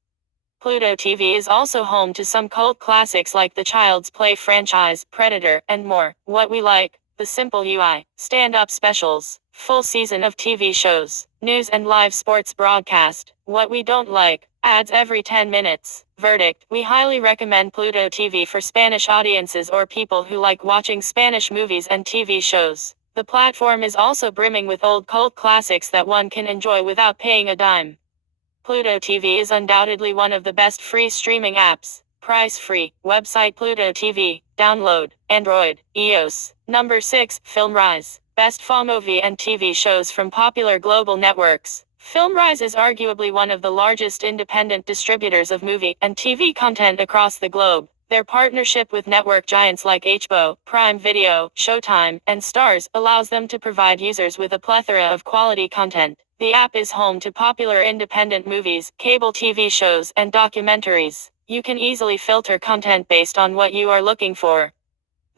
Pluto TV is also home to some cult classics like the Child's Play franchise, Predator, and more. What we like: the simple UI, stand-up specials, full season of TV shows, news and live sports broadcast. What we don't like: ads every 10 minutes. Verdict: we highly recommend Pluto TV for Spanish audiences or people who like watching Spanish movies and TV shows. The platform is also brimming with old cult classics that one can enjoy without paying a dime. Pluto TV is undoubtedly one of the best free streaming apps. Price free. Website Pluto TV. Download. Android. iOS. Number 6. FilmRise. Best movie and TV shows from popular global networks. FilmRise is arguably one of the largest independent distributors of movie and TV content across the globe. Their partnership with network giants like HBO, Prime Video, Showtime, and Starz allows them to provide users with a plethora of quality content. The app is home to popular independent movies, cable TV shows, and documentaries. You can easily filter content based on what you are looking for.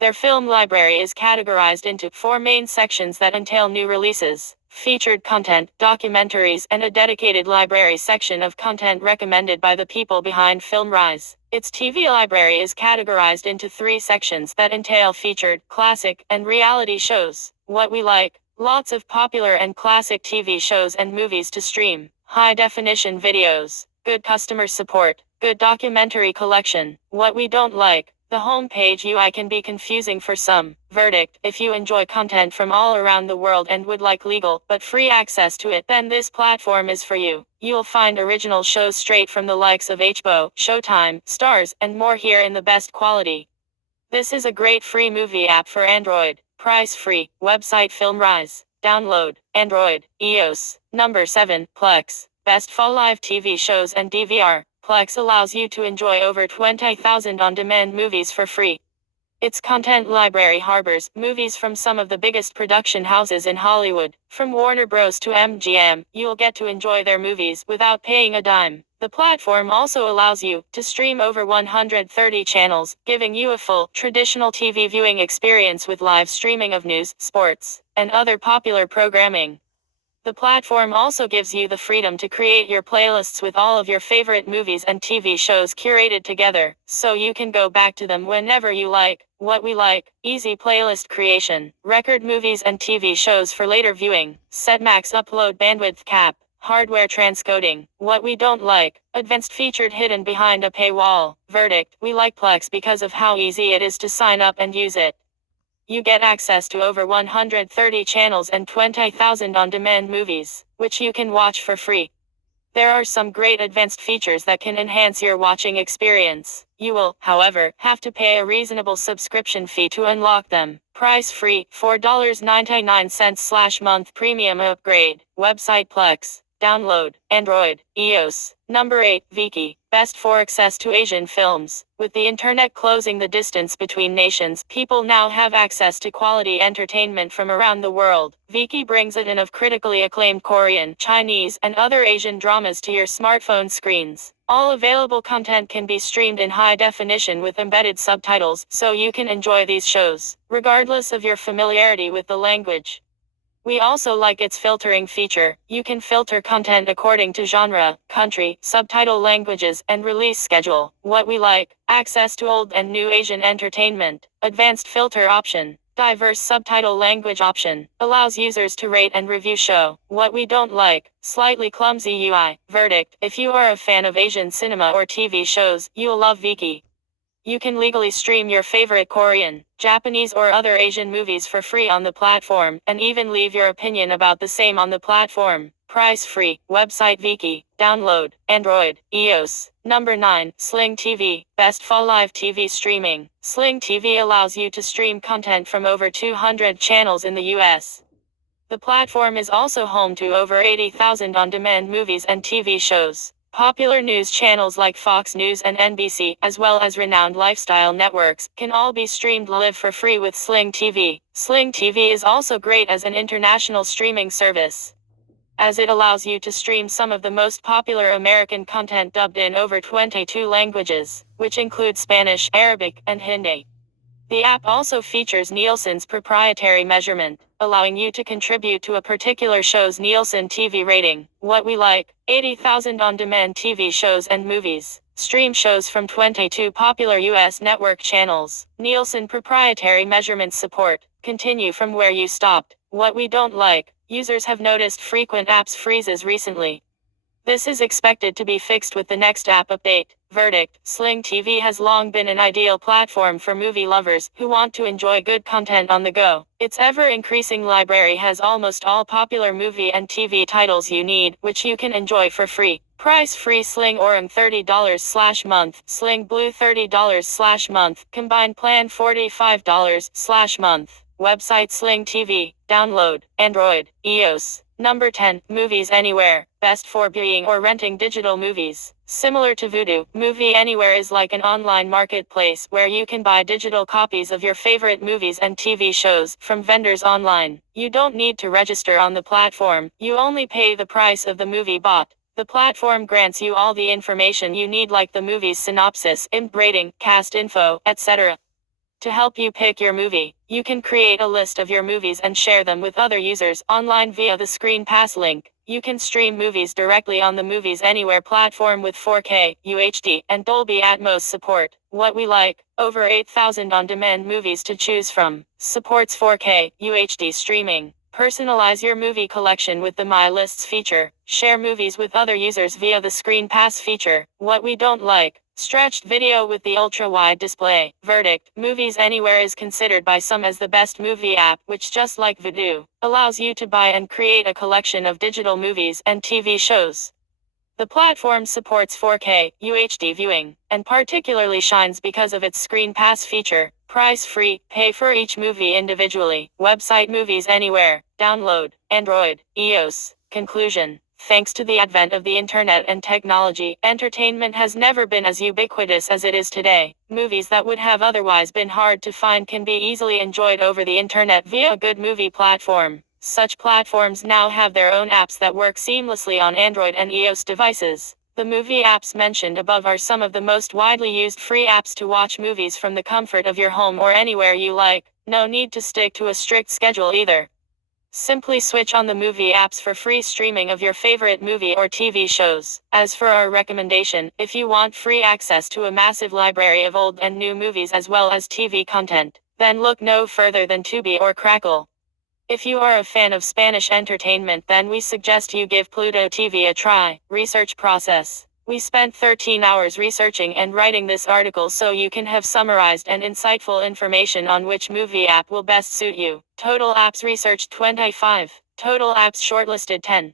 Their film library is categorized into 4 main sections that entail new releases, featured content, documentaries, and a dedicated library section of content recommended by the people behind FilmRise. Its TV library is categorized into 3 sections that entail featured, classic, and reality shows. What we like: lots of popular and classic TV shows and movies to stream, high-definition videos, good customer support, good documentary collection. What we don't like: the homepage UI can be confusing for some. Verdict: if you enjoy content from all around the world and would like legal but free access to it, then this platform is for you. You'll find original shows straight from the likes of HBO, Showtime, Starz, and more here in the best quality. This is a great free movie app for Android. Price free. Website FilmRise. Download. Android. iOS. Number 7. Plex. Best fall live TV shows and DVR. Plex allows you to enjoy over 20,000 on-demand movies for free. Its content library harbors movies from some of the biggest production houses in Hollywood. From Warner Bros. To MGM, you'll get to enjoy their movies without paying a dime. The platform also allows you to stream over 130 channels, giving you a full, traditional TV viewing experience with live streaming of news, sports, and other popular programming. The platform also gives you the freedom to create your playlists with all of your favorite movies and TV shows curated together, so you can go back to them whenever you like. What we like: easy playlist creation, record movies and TV shows for later viewing, set max upload bandwidth cap, hardware transcoding. What we don't like: advanced featured hidden behind a paywall. Verdict: we like Plex because of how easy it is to sign up and use it. You get access to over 130 channels and 20,000 on-demand movies, which you can watch for free. There are some great advanced features that can enhance your watching experience. You will, however, have to pay a reasonable subscription fee to unlock them. Price free, $4.99/month premium upgrade. Website Plex. Download. Android. iOS. Number 8. Viki. Best for access to Asian films. With the internet closing the distance between nations, people now have access to quality entertainment from around the world. Viki brings a ton of critically acclaimed Korean, Chinese, and other Asian dramas to your smartphone screens. All available content can be streamed in high definition with embedded subtitles, so you can enjoy these shows, regardless of your familiarity with the language. We also like its filtering feature. You can filter content according to genre, country, subtitle languages, and release schedule. What we like: access to old and new Asian entertainment. Advanced filter option. Diverse subtitle language option. Allows users to rate and review show. What we don't like: slightly clumsy UI. Verdict: if you are a fan of Asian cinema or TV shows, you'll love Viki. You can legally stream your favorite Korean, Japanese, or other Asian movies for free on the platform, and even leave your opinion about the same on the platform. Price free. Website Viki. Download. Android. iOS. Number 9. Sling TV. Best fall live TV streaming. Sling TV allows you to stream content from over 200 channels in the US. The platform is also home to over 80,000 on-demand movies and TV shows. Popular news channels like Fox News and NBC, as well as renowned lifestyle networks, can all be streamed live for free with Sling TV. Sling TV is also great as an international streaming service. as it allows you to stream some of the most popular American content dubbed in over 22 languages, which include Spanish, Arabic, and Hindi. The app also features Nielsen's proprietary measurement, allowing you to contribute to a particular show's Nielsen TV rating. What we like: 80,000 on-demand TV shows and movies. Stream shows from 22 popular U.S. network channels. Nielsen proprietary measurement support. Continue from where you stopped. What we don't like: users have noticed frequent apps freezes recently. This is expected to be fixed with the next app update. Verdict: Sling TV has long been an ideal platform for movie lovers who want to enjoy good content on the go. Its ever-increasing library has almost all popular movie and TV titles you need, which you can enjoy for free. Price free: Sling Orange $30/month, Sling Blue $30/month, combined plan $45/month. Website: Sling TV. Download, Android, iOS. Number 10. Movies Anywhere. Best for viewing or renting digital movies. Similar to Vudu, Movie Anywhere is like an online marketplace where you can buy digital copies of your favorite movies and TV shows from vendors online. You don't need to register on the platform, you only pay the price of the movie bought. The platform grants you all the information you need, like the movie's synopsis, IMDb rating, cast info, etc. To help you pick your movie, you can create a list of your movies and share them with other users online via the Screen Pass link. You can stream movies directly on the Movies Anywhere platform with 4K, UHD, and Dolby Atmos support. What we like: over 8,000 on-demand movies to choose from. Supports 4K, UHD streaming. Personalize your movie collection with the My Lists feature. Share movies with other users via the Screen Pass feature. What we don't like: stretched video with the ultra-wide display. Verdict: Movies Anywhere is considered by some as the best movie app, which, just like Vudu, allows you to buy and create a collection of digital movies and TV shows. The platform supports 4K, UHD viewing, and particularly shines because of its Screen Pass feature. Price free, pay for each movie individually. Website: Movies Anywhere. Download, Android, iOS. Conclusion: thanks to the advent of the internet and technology, entertainment has never been as ubiquitous as it is today. Movies that would have otherwise been hard to find can be easily enjoyed over the internet via a good movie platform. Such platforms now have their own apps that work seamlessly on Android and iOS devices. The movie apps mentioned above are some of the most widely used free apps to watch movies from the comfort of your home or anywhere you like. No need to stick to a strict schedule either. Simply switch on the movie apps for free streaming of your favorite movie or TV shows. As for our recommendation, if you want free access to a massive library of old and new movies as well as TV content, then look no further than Tubi or Crackle. If you are a fan of Spanish entertainment, then we suggest you give Pluto TV a try. Research process: we spent 13 hours researching and writing this article so you can have summarized and insightful information on which movie app will best suit you. Total apps researched 25. Total apps shortlisted 10.